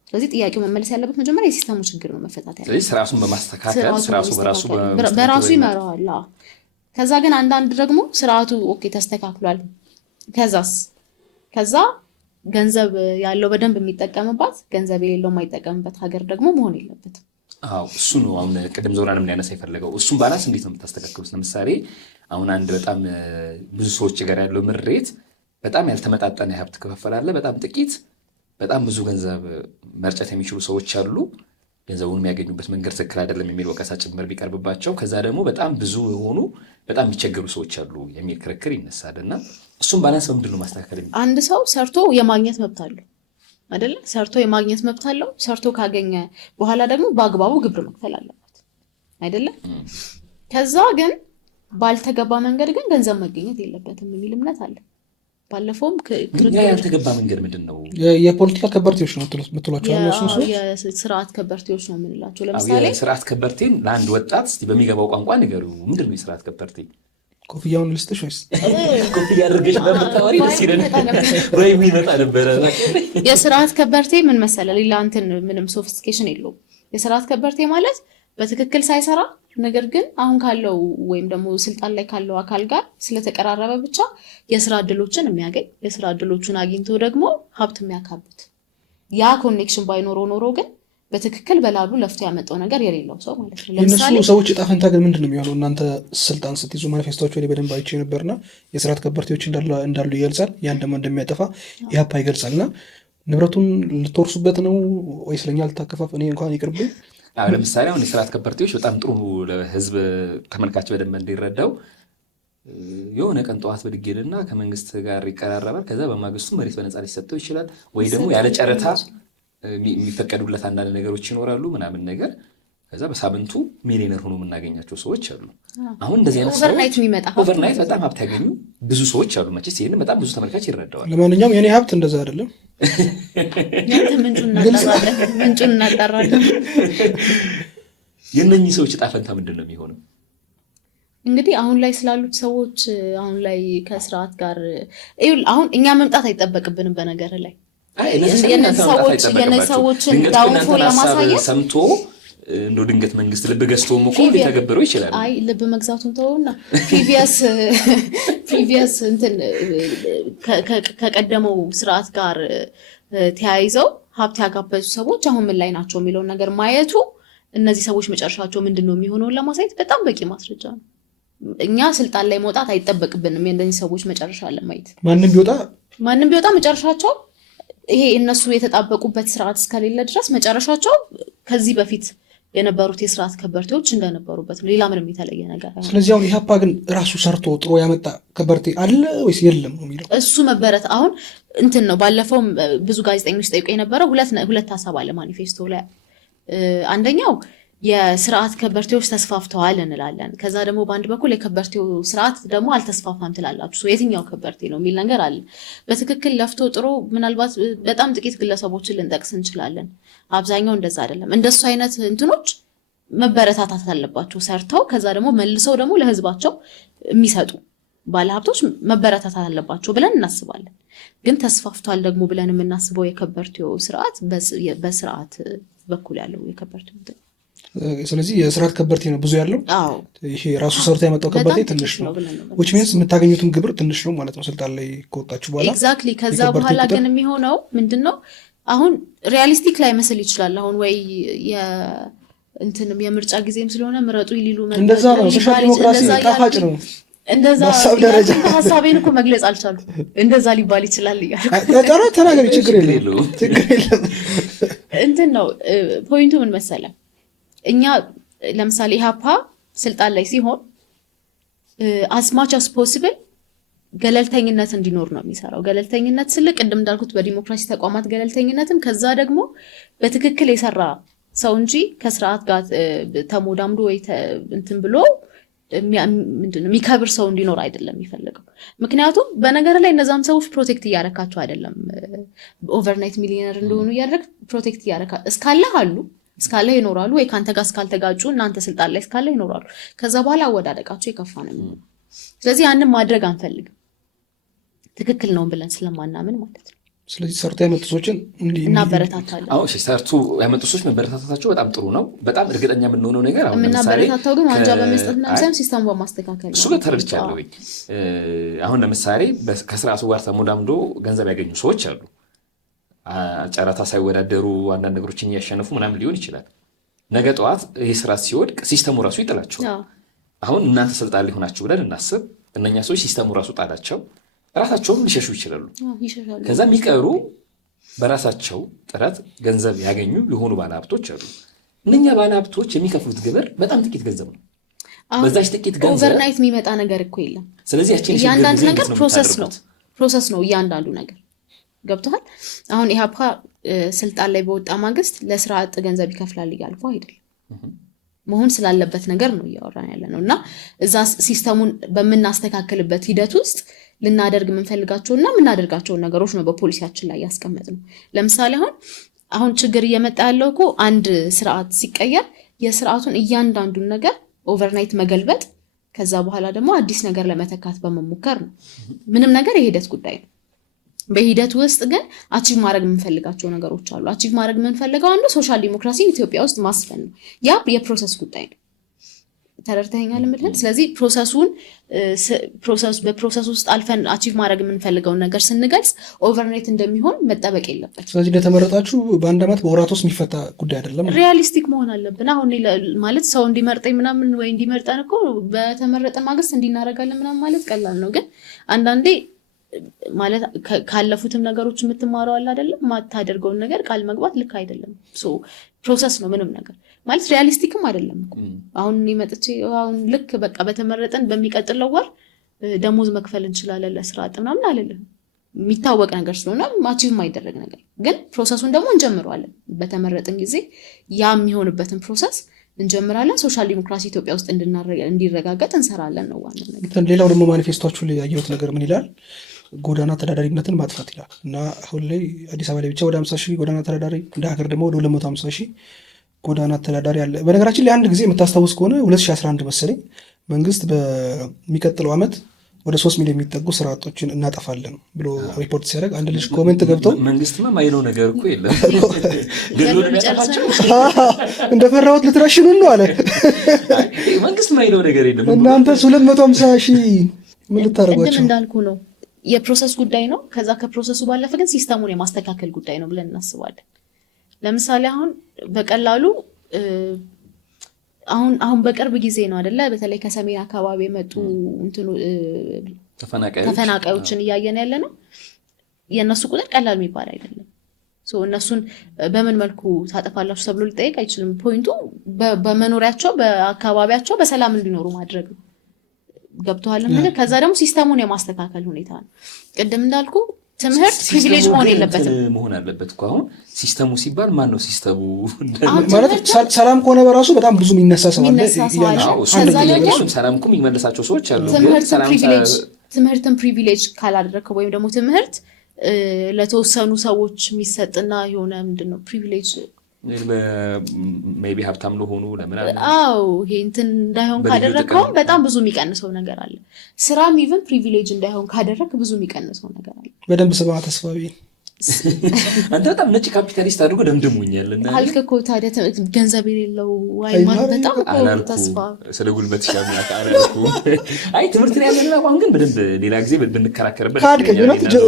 ስለዚህ ጥያቄው መመለስ ያለበት መጀመሪያ የሲስተሙ ችግር ነው መፈታት ያለበት። ስለዚህ ስራሱን በማስተካከል በራሱ ይመራዋል። ከዛ ግን አንዳንድ ደግሞ ስርዓቱ ኦኬ ተስተካክሏል፣ ከዛ ገንዘብ ያለው በደንብ የሚጠቀምባት ገንዘብ የሌለው የማይጠቀምበት ሀገር ደግሞ መሆን የለበትም። እሱ ነው አሁን ቅድም ዞራንም ሊያነሳ የፈለገው። እሱም ባላንስ እንዴት ነው የምታስተካክሉት? ለምሳሌ አሁን አንድ በጣም ብዙ ሰዎች ጋር ያለው ምሬት በጣም ያልተመጣጠነ ሀብት ክፍፍል አለ። በጣም ጥቂት በጣም ብዙ ገንዘብ መርጨት የሚችሉ ሰዎች አሉ። ገንዘቡን የሚያገኙበት መንገድ ትክክል አይደለም የሚል ወቀሳ ጭምር ቢቀርብባቸው፣ ከዛ ደግሞ በጣም ብዙ የሆኑ በጣም የሚቸገሩ ሰዎች አሉ የሚል ክርክር ይነሳል። እና እሱም ባላንስ ምንድን ነው ማስተካከል? አንድ ሰው ሰርቶ የማግኘት መብት አለው አይደለ? ሰርቶ የማግኘት መብት አለው። ሰርቶ ካገኘ በኋላ ደግሞ በአግባቡ ግብር መክፈል አለበት አይደለ? ከዛ ግን ባልተገባ መንገድ ግን ገንዘብ መገኘት የለበትም የሚል እምነት አለ። ባለፈውም ያልተገባ መንገድ ምንድን ነው? የፖለቲካ ከበርቴዎች ነው የምትሏቸው የስርዓት ከበርቴዎች ነው የምንላቸው። ለምሳሌ የስርዓት ከበርቴን ለአንድ ወጣት በሚገባው ቋንቋ ንገሩ። ምንድን ነው የስርዓት ከበርቴ? ኮፍያውን ልስጥሽ ወይስ ኮፍያ አድርገሽ በምታወሪ ደስ ይለን ወይ ይመጣ ነበረ። የስርዓት ከበርቴ ምን መሰለ፣ ሌላ እንትን ምንም ሶፊስቲኬሽን የለውም። የስርዓት ከበርቴ ማለት በትክክል ሳይሰራ ነገር ግን አሁን ካለው ወይም ደግሞ ስልጣን ላይ ካለው አካል ጋር ስለተቀራረበ ብቻ የስራ እድሎችን የሚያገኝ፣ የስራ እድሎቹን አግኝቶ ደግሞ ሀብት የሚያካብት፣ ያ ኮኔክሽን ባይኖረው ኖሮ ግን በትክክል በላሉ ለፍቶ ያመጣው ነገር የሌለው ሰው ማለት ነው። ለምሳሌ የነሱ ሰዎች እጣ ፈንታ ግን ምንድን ነው የሚሆነው? እናንተ ስልጣን ስትይዙ ማኒፌስቶቸው ላይ በደንብ አይቼ ነበርና የስርዓት ከበርቴዎች እንዳሉ ይገልጻል። ያን ደግሞ እንደሚያጠፋ ኢህአፓ ይገልጻል። እና ንብረቱን ልትወርሱበት ነው ወይስ ለኛ ልታከፋፍ? እኔ እንኳን ይቅርብኝ። ለምሳሌ አሁን የስርዓት ከበርቴዎች በጣም ጥሩ ለህዝብ ተመልካች በደንብ እንዲረዳው የሆነ ቀን ጠዋት ብድጌልና ከመንግስት ጋር ይቀራረባል። ከዛ በማግስቱ መሬት በነፃ ሊሰጠው ይችላል፣ ወይ ደግሞ ያለ ጨረታ የሚፈቀዱለት አንዳንድ ነገሮች ይኖራሉ ምናምን ነገር። ከዛ በሳምንቱ ሚሊዮነር ሆኖ የምናገኛቸው ሰዎች አሉ። አሁን እንደዚህ አይነት ኦቨርናይት የሚመጣ ኦቨርናይት በጣም ሀብት ያገኙ ብዙ ሰዎች አሉ። መቼስ ይሄን በጣም ብዙ ተመልካች ይረዳዋል። ለማንኛውም የኔ ሀብት እንደዛ አይደለም። ምንጩን እናጣራለን። የእነኚህ ሰዎች እጣ ፈንታ ምንድን ነው የሚሆነው? እንግዲህ አሁን ላይ ስላሉት ሰዎች አሁን ላይ ከስርዓት ጋር አሁን እኛ መምጣት አይጠበቅብንም። በነገር ላይ የነዚህ ሰዎችን ዳውንፎል ለማሳየት ሰምቶ እንደው ድንገት መንግስት ልብ ገዝቶም እኮ ሊተገብረው ይችላል። አይ ልብ መግዛቱን ተውና ፕሪቪየስ እንትን ከቀደመው ስርዓት ጋር ተያይዘው ሀብት ያጋበዙ ሰዎች አሁን ምን ላይ ናቸው የሚለውን ነገር ማየቱ እነዚህ ሰዎች መጨረሻቸው ምንድን ነው የሚሆነውን ለማሳየት በጣም በቂ ማስረጃ ነው። እኛ ስልጣን ላይ መውጣት አይጠበቅብንም የእነዚህ ሰዎች መጨረሻ ለማየት። ማንም ቢወጣ መጨረሻቸው ይሄ እነሱ የተጣበቁበት ስርዓት እስከሌለ ድረስ መጨረሻቸው ከዚህ በፊት የነበሩት የስርዓት ከበርቴዎች እንደነበሩበት ነው። ሌላ ምንም የተለየ ነገር አይሆንም። ስለዚህ አሁን ኢህአፓ ግን ራሱ ሰርቶ ጥሮ ያመጣ ከበርቴ አለ ወይስ የለም ነው የሚለው? እሱ መበረት አሁን እንትን ነው። ባለፈውም ብዙ ጋዜጠኞች ጠይቆ የነበረው ሁለት ሀሳብ አለ ማኒፌስቶ ላይ። አንደኛው የስርዓት ከበርቴዎች ተስፋፍተዋል እንላለን። ከዛ ደግሞ በአንድ በኩል የከበርቴው ስርዓት ደግሞ አልተስፋፋም ትላላችሁ። የትኛው ከበርቴ ነው የሚል ነገር አለ። በትክክል ለፍቶ ጥሮ ምናልባት በጣም ጥቂት ግለሰቦችን ልንጠቅስ እንችላለን። አብዛኛው እንደዛ አይደለም። እንደሱ አይነት እንትኖች መበረታታት አለባቸው ሰርተው፣ ከዛ ደግሞ መልሰው ደግሞ ለህዝባቸው የሚሰጡ ባለሀብቶች መበረታታት አለባቸው ብለን እናስባለን። ግን ተስፋፍቷል ደግሞ ብለን የምናስበው የከበርቴው ስርዓት በስርዓት በኩል ያለው የከበርቴው እንትን። ስለዚህ የስርዓት ከበርቴ ነው ብዙ ያለው። ይሄ ራሱ ሰርቶ ያመጣው ከበርቴ ትንሽ ነው። which means የምታገኙትም ግብር ትንሽ ነው ማለት ነው ስልጣን ላይ ከወጣችሁ በኋላ። ኤግዛክትሊ። ከዛ በኋላ ግን የሚሆነው ምንድነው? አሁን ሪያሊስቲክ ላይ መስል ይችላል። አሁን ወይ እንትንም የምርጫ ጊዜም ስለሆነ ምረጡ ይሊሉ ማለት እንደዛ ነው። ሶሻል ዲሞክራሲ ጣፋጭ ነው። እንደዛ ሀሳቤን እኮ መግለጽ አልቻልኩም። እንደዛ ሊባል ይችላል እያልኩ ተናገሪ። ችግር የለም። እንትን ነው ፖይንቱ ምን መሰለ እኛ ለምሳሌ ኢህአፓ ስልጣን ላይ ሲሆን as much as possible ገለልተኝነት እንዲኖር ነው የሚሰራው። ገለልተኝነት ስለ ቅድም እንዳልኩት በዲሞክራሲ ተቋማት ገለልተኝነትም ከዛ ደግሞ በትክክል የሰራ ሰው እንጂ ከስርዓት ጋር ተሞዳምዶ ወይ እንትን ብሎ ምንድነው የሚከብር ሰው እንዲኖር አይደለም የሚፈልገው። ምክንያቱም በነገር ላይ እነዛም ሰዎች ፕሮቴክት እያረካቸው አይደለም ኦቨርናይት ሚሊዮነር እንደሆኑ እያደረግ ፕሮቴክት እያረካ እስካለ ይኖራሉ ወይ ካንተ ጋር እስካልተጋጩ እናንተ ስልጣን ላይ እስካለ ይኖራሉ። ከዛ በኋላ አወዳደቃቸው ይከፋ ነው የሚሆነው። ስለዚህ ያንን ማድረግ አንፈልግም ትክክል ነው ብለን ስለማናምን ማለት ነው። ስለዚህ ሰርቶ ያመጡ ሰዎችን እናበረታታለን። አዎ ሰርቶ ያመጡ ሰዎች መበረታታታቸው በጣም ጥሩ ነው። በጣም እርግጠኛ የምንሆነው ነገር አሁን እናበረታታው ግን ዋንጃ በመስጠትና ምሳሌ ሲስተም በማስተካከል እሱ ጋር ተረድቻለሁ። አሁን ለምሳሌ ከስርዓቱ ጋር ተሞዳምዶ ገንዘብ ያገኙ ሰዎች አሉ። ጨረታ ሳይወዳደሩ አንዳንድ ነገሮችን እያሸነፉ ምናምን ሊሆን ይችላል። ነገ ጠዋት ይህ ስርዓት ሲወድቅ ሲስተሙ ራሱ ይጥላቸዋል። አሁን እናንተ ስልጣን ላይ ሆናችሁ ብለን እናስብ። እነኛ ሰዎች ሲስተሙ ራሱ ጣላቸው፣ ራሳቸውም ሊሸሹ ይችላሉ። ከዛ የሚቀሩ በራሳቸው ጥረት ገንዘብ ያገኙ የሆኑ ባለሀብቶች አሉ። እነኛ ባለሀብቶች የሚከፍሉት ግብር በጣም ጥቂት ገንዘብ ነው። በዛች ጥቂት ገንዘብ ኦቨርናይት የሚመጣ ነገር እኮ የለም። ስለዚህ ያቺን እያንዳንዱ ነገር ፕሮሰስ ነው እያንዳንዱ ነገር ገብቶሃል። አሁን ኢህአፓ ስልጣን ላይ በወጣ ማግስት ለስራ አጥ ገንዘብ ይከፍላል እያልኩ አይደለም፣ መሆን ስላለበት ነገር ነው እያወራን ያለ ነው። እና እዛ ሲስተሙን በምናስተካክልበት ሂደት ውስጥ ልናደርግ የምንፈልጋቸውና የምናደርጋቸውን ነገሮች ነው በፖሊሲያችን ላይ ያስቀመጥ ነው። ለምሳሌ አሁን ችግር እየመጣ ያለው እኮ አንድ ስርዓት ሲቀየር የስርዓቱን እያንዳንዱን ነገር ኦቨርናይት መገልበጥ፣ ከዛ በኋላ ደግሞ አዲስ ነገር ለመተካት በመሞከር ነው። ምንም ነገር የሂደት ጉዳይ ነው። በሂደት ውስጥ ግን አቺቭ ማድረግ የምንፈልጋቸው ነገሮች አሉ። አቺቭ ማድረግ የምንፈልገው አንዱ ሶሻል ዲሞክራሲን ኢትዮጵያ ውስጥ ማስፈን ነው። ያ የፕሮሰስ ጉዳይ ነው። ተረድተኸኛል የምልህን? ስለዚህ በፕሮሰስ ውስጥ አልፈን አቺቭ ማድረግ የምንፈልገውን ነገር ስንገልጽ ኦቨርናይት እንደሚሆን መጠበቅ የለበት። ስለዚህ እንደተመረጣችሁ በአንድ ዓመት በወራት ውስጥ የሚፈታ ጉዳይ አይደለም። ሪያሊስቲክ መሆን አለብን። አሁን ማለት ሰው እንዲመርጠኝ ምናምን ወይ እንዲመርጠን እኮ በተመረጠ ማግስት እንዲናረጋለን ምናምን ማለት ቀላል ነው። ግን አንዳንዴ ማለት ካለፉትም ነገሮች የምትማረው አለ አይደለም። ማታደርገውን ነገር ቃል መግባት ልክ አይደለም። ፕሮሰስ ነው ምንም ነገር ማለት ሪያሊስቲክም አይደለም እኮ። አሁን መጥቼ አሁን ልክ በቃ በተመረጠን በሚቀጥለው ወር ደሞዝ መክፈል እንችላለን ለስራ አጥ ምናምን አይደለም። የሚታወቅ ነገር ስለሆነ አቺቭ የማይደረግ ነገር ግን ፕሮሰሱን ደግሞ እንጀምረዋለን። በተመረጠን ጊዜ ያ የሚሆንበትን ፕሮሰስ እንጀምራለን። ሶሻል ዲሞክራሲ ኢትዮጵያ ውስጥ እንዲረጋገጥ እንሰራለን ነው ዋናው ነገር። ሌላው ደግሞ ማኒፌስቶቹ ላይ ያየሁት ነገር ምን ይላል? ጎዳና ተዳዳሪነትን ማጥፋት ይላል። እና አሁን ላይ አዲስ አበባ ላይ ብቻ ወደ 50 ሺህ ጎዳና ተዳዳሪ፣ እንደ ሀገር ደግሞ ወደ 250 ሺህ ጎዳና ተዳዳሪ አለ። በነገራችን ላይ አንድ ጊዜ የምታስታውስ ከሆነ 2011 መሰለኝ መንግስት በሚቀጥለው ዓመት ወደ 3 ሚሊዮን የሚጠጉ ስራ አጦችን እናጠፋለን ብሎ ሪፖርት ሲያደርግ አንድ ልጅ ኮሜንት ገብተው መንግስትማ ማይለው ነገር እኮ የለም እንደፈራሁት ልትረሽኑን ነው አለ። መንግስት ማይለው ነገር የለም። እናንተ 250 ሺህ ምን ልታደርጓቸው? እንዳልኩ ነው የፕሮሰስ ጉዳይ ነው። ከዛ ከፕሮሰሱ ባለፈ ግን ሲስተሙን የማስተካከል ጉዳይ ነው ብለን እናስባለን። ለምሳሌ አሁን በቀላሉ አሁን በቅርብ ጊዜ ነው አይደለ? በተለይ ከሰሜን አካባቢ የመጡ ተፈናቃዮችን እያየን ያለ ነው። የእነሱ ቁጥር ቀላል የሚባል አይደለም። እነሱን በምን መልኩ ታጠፋላችሁ ተብሎ ሊጠየቅ አይችልም። ፖይንቱ በመኖሪያቸው በአካባቢያቸው በሰላም እንዲኖሩ ማድረግ ነው። ገብቶሃል? ከዛ ደግሞ ሲስተሙን የማስተካከል ሁኔታ ነው። ቅድም እንዳልኩ ትምህርት ፕሪቪሌጅ መሆን የለበትም መሆን አለበት እኮ። አሁን ሲስተሙ ሲባል ማን ነው ሲስተሙ? ማለት ሰላም ከሆነ በራሱ በጣም ብዙ የሚነሳ ሰው አለ። ሰላም እኮ የሚመለሳቸው ሰዎች አሉ። ትምህርትን ፕሪቪሌጅ ካላደረከው ወይም ደግሞ ትምህርት ለተወሰኑ ሰዎች የሚሰጥና የሆነ ምንድነው ፕሪቪሌጅ ሜቢ ሀብታም ለሆኑ ለምናምን ይሄ እንትን እንዳይሆን ካደረግከው በጣም ብዙ የሚቀንሰው ነገር አለ። ስራም ኢቭን ፕሪቪሌጅ እንዳይሆን ካደረግ ብዙ የሚቀንሰው ነገር አለ። በደንብ ስማ ተስፋቢ አንተ በጣም ነጭ ካፒታሊስት አድርጎ ደምድሞኛል እና አልክ እኮ ታዲያ ገንዘብ የሌለው ዋይማን በጣም ተስፋ ስለ ጉልበት ሻምናት አላልኩ። አይ ትምህርት ላይ ያለና አሁን ግን በደንብ ሌላ ጊዜ ብንከራከርበት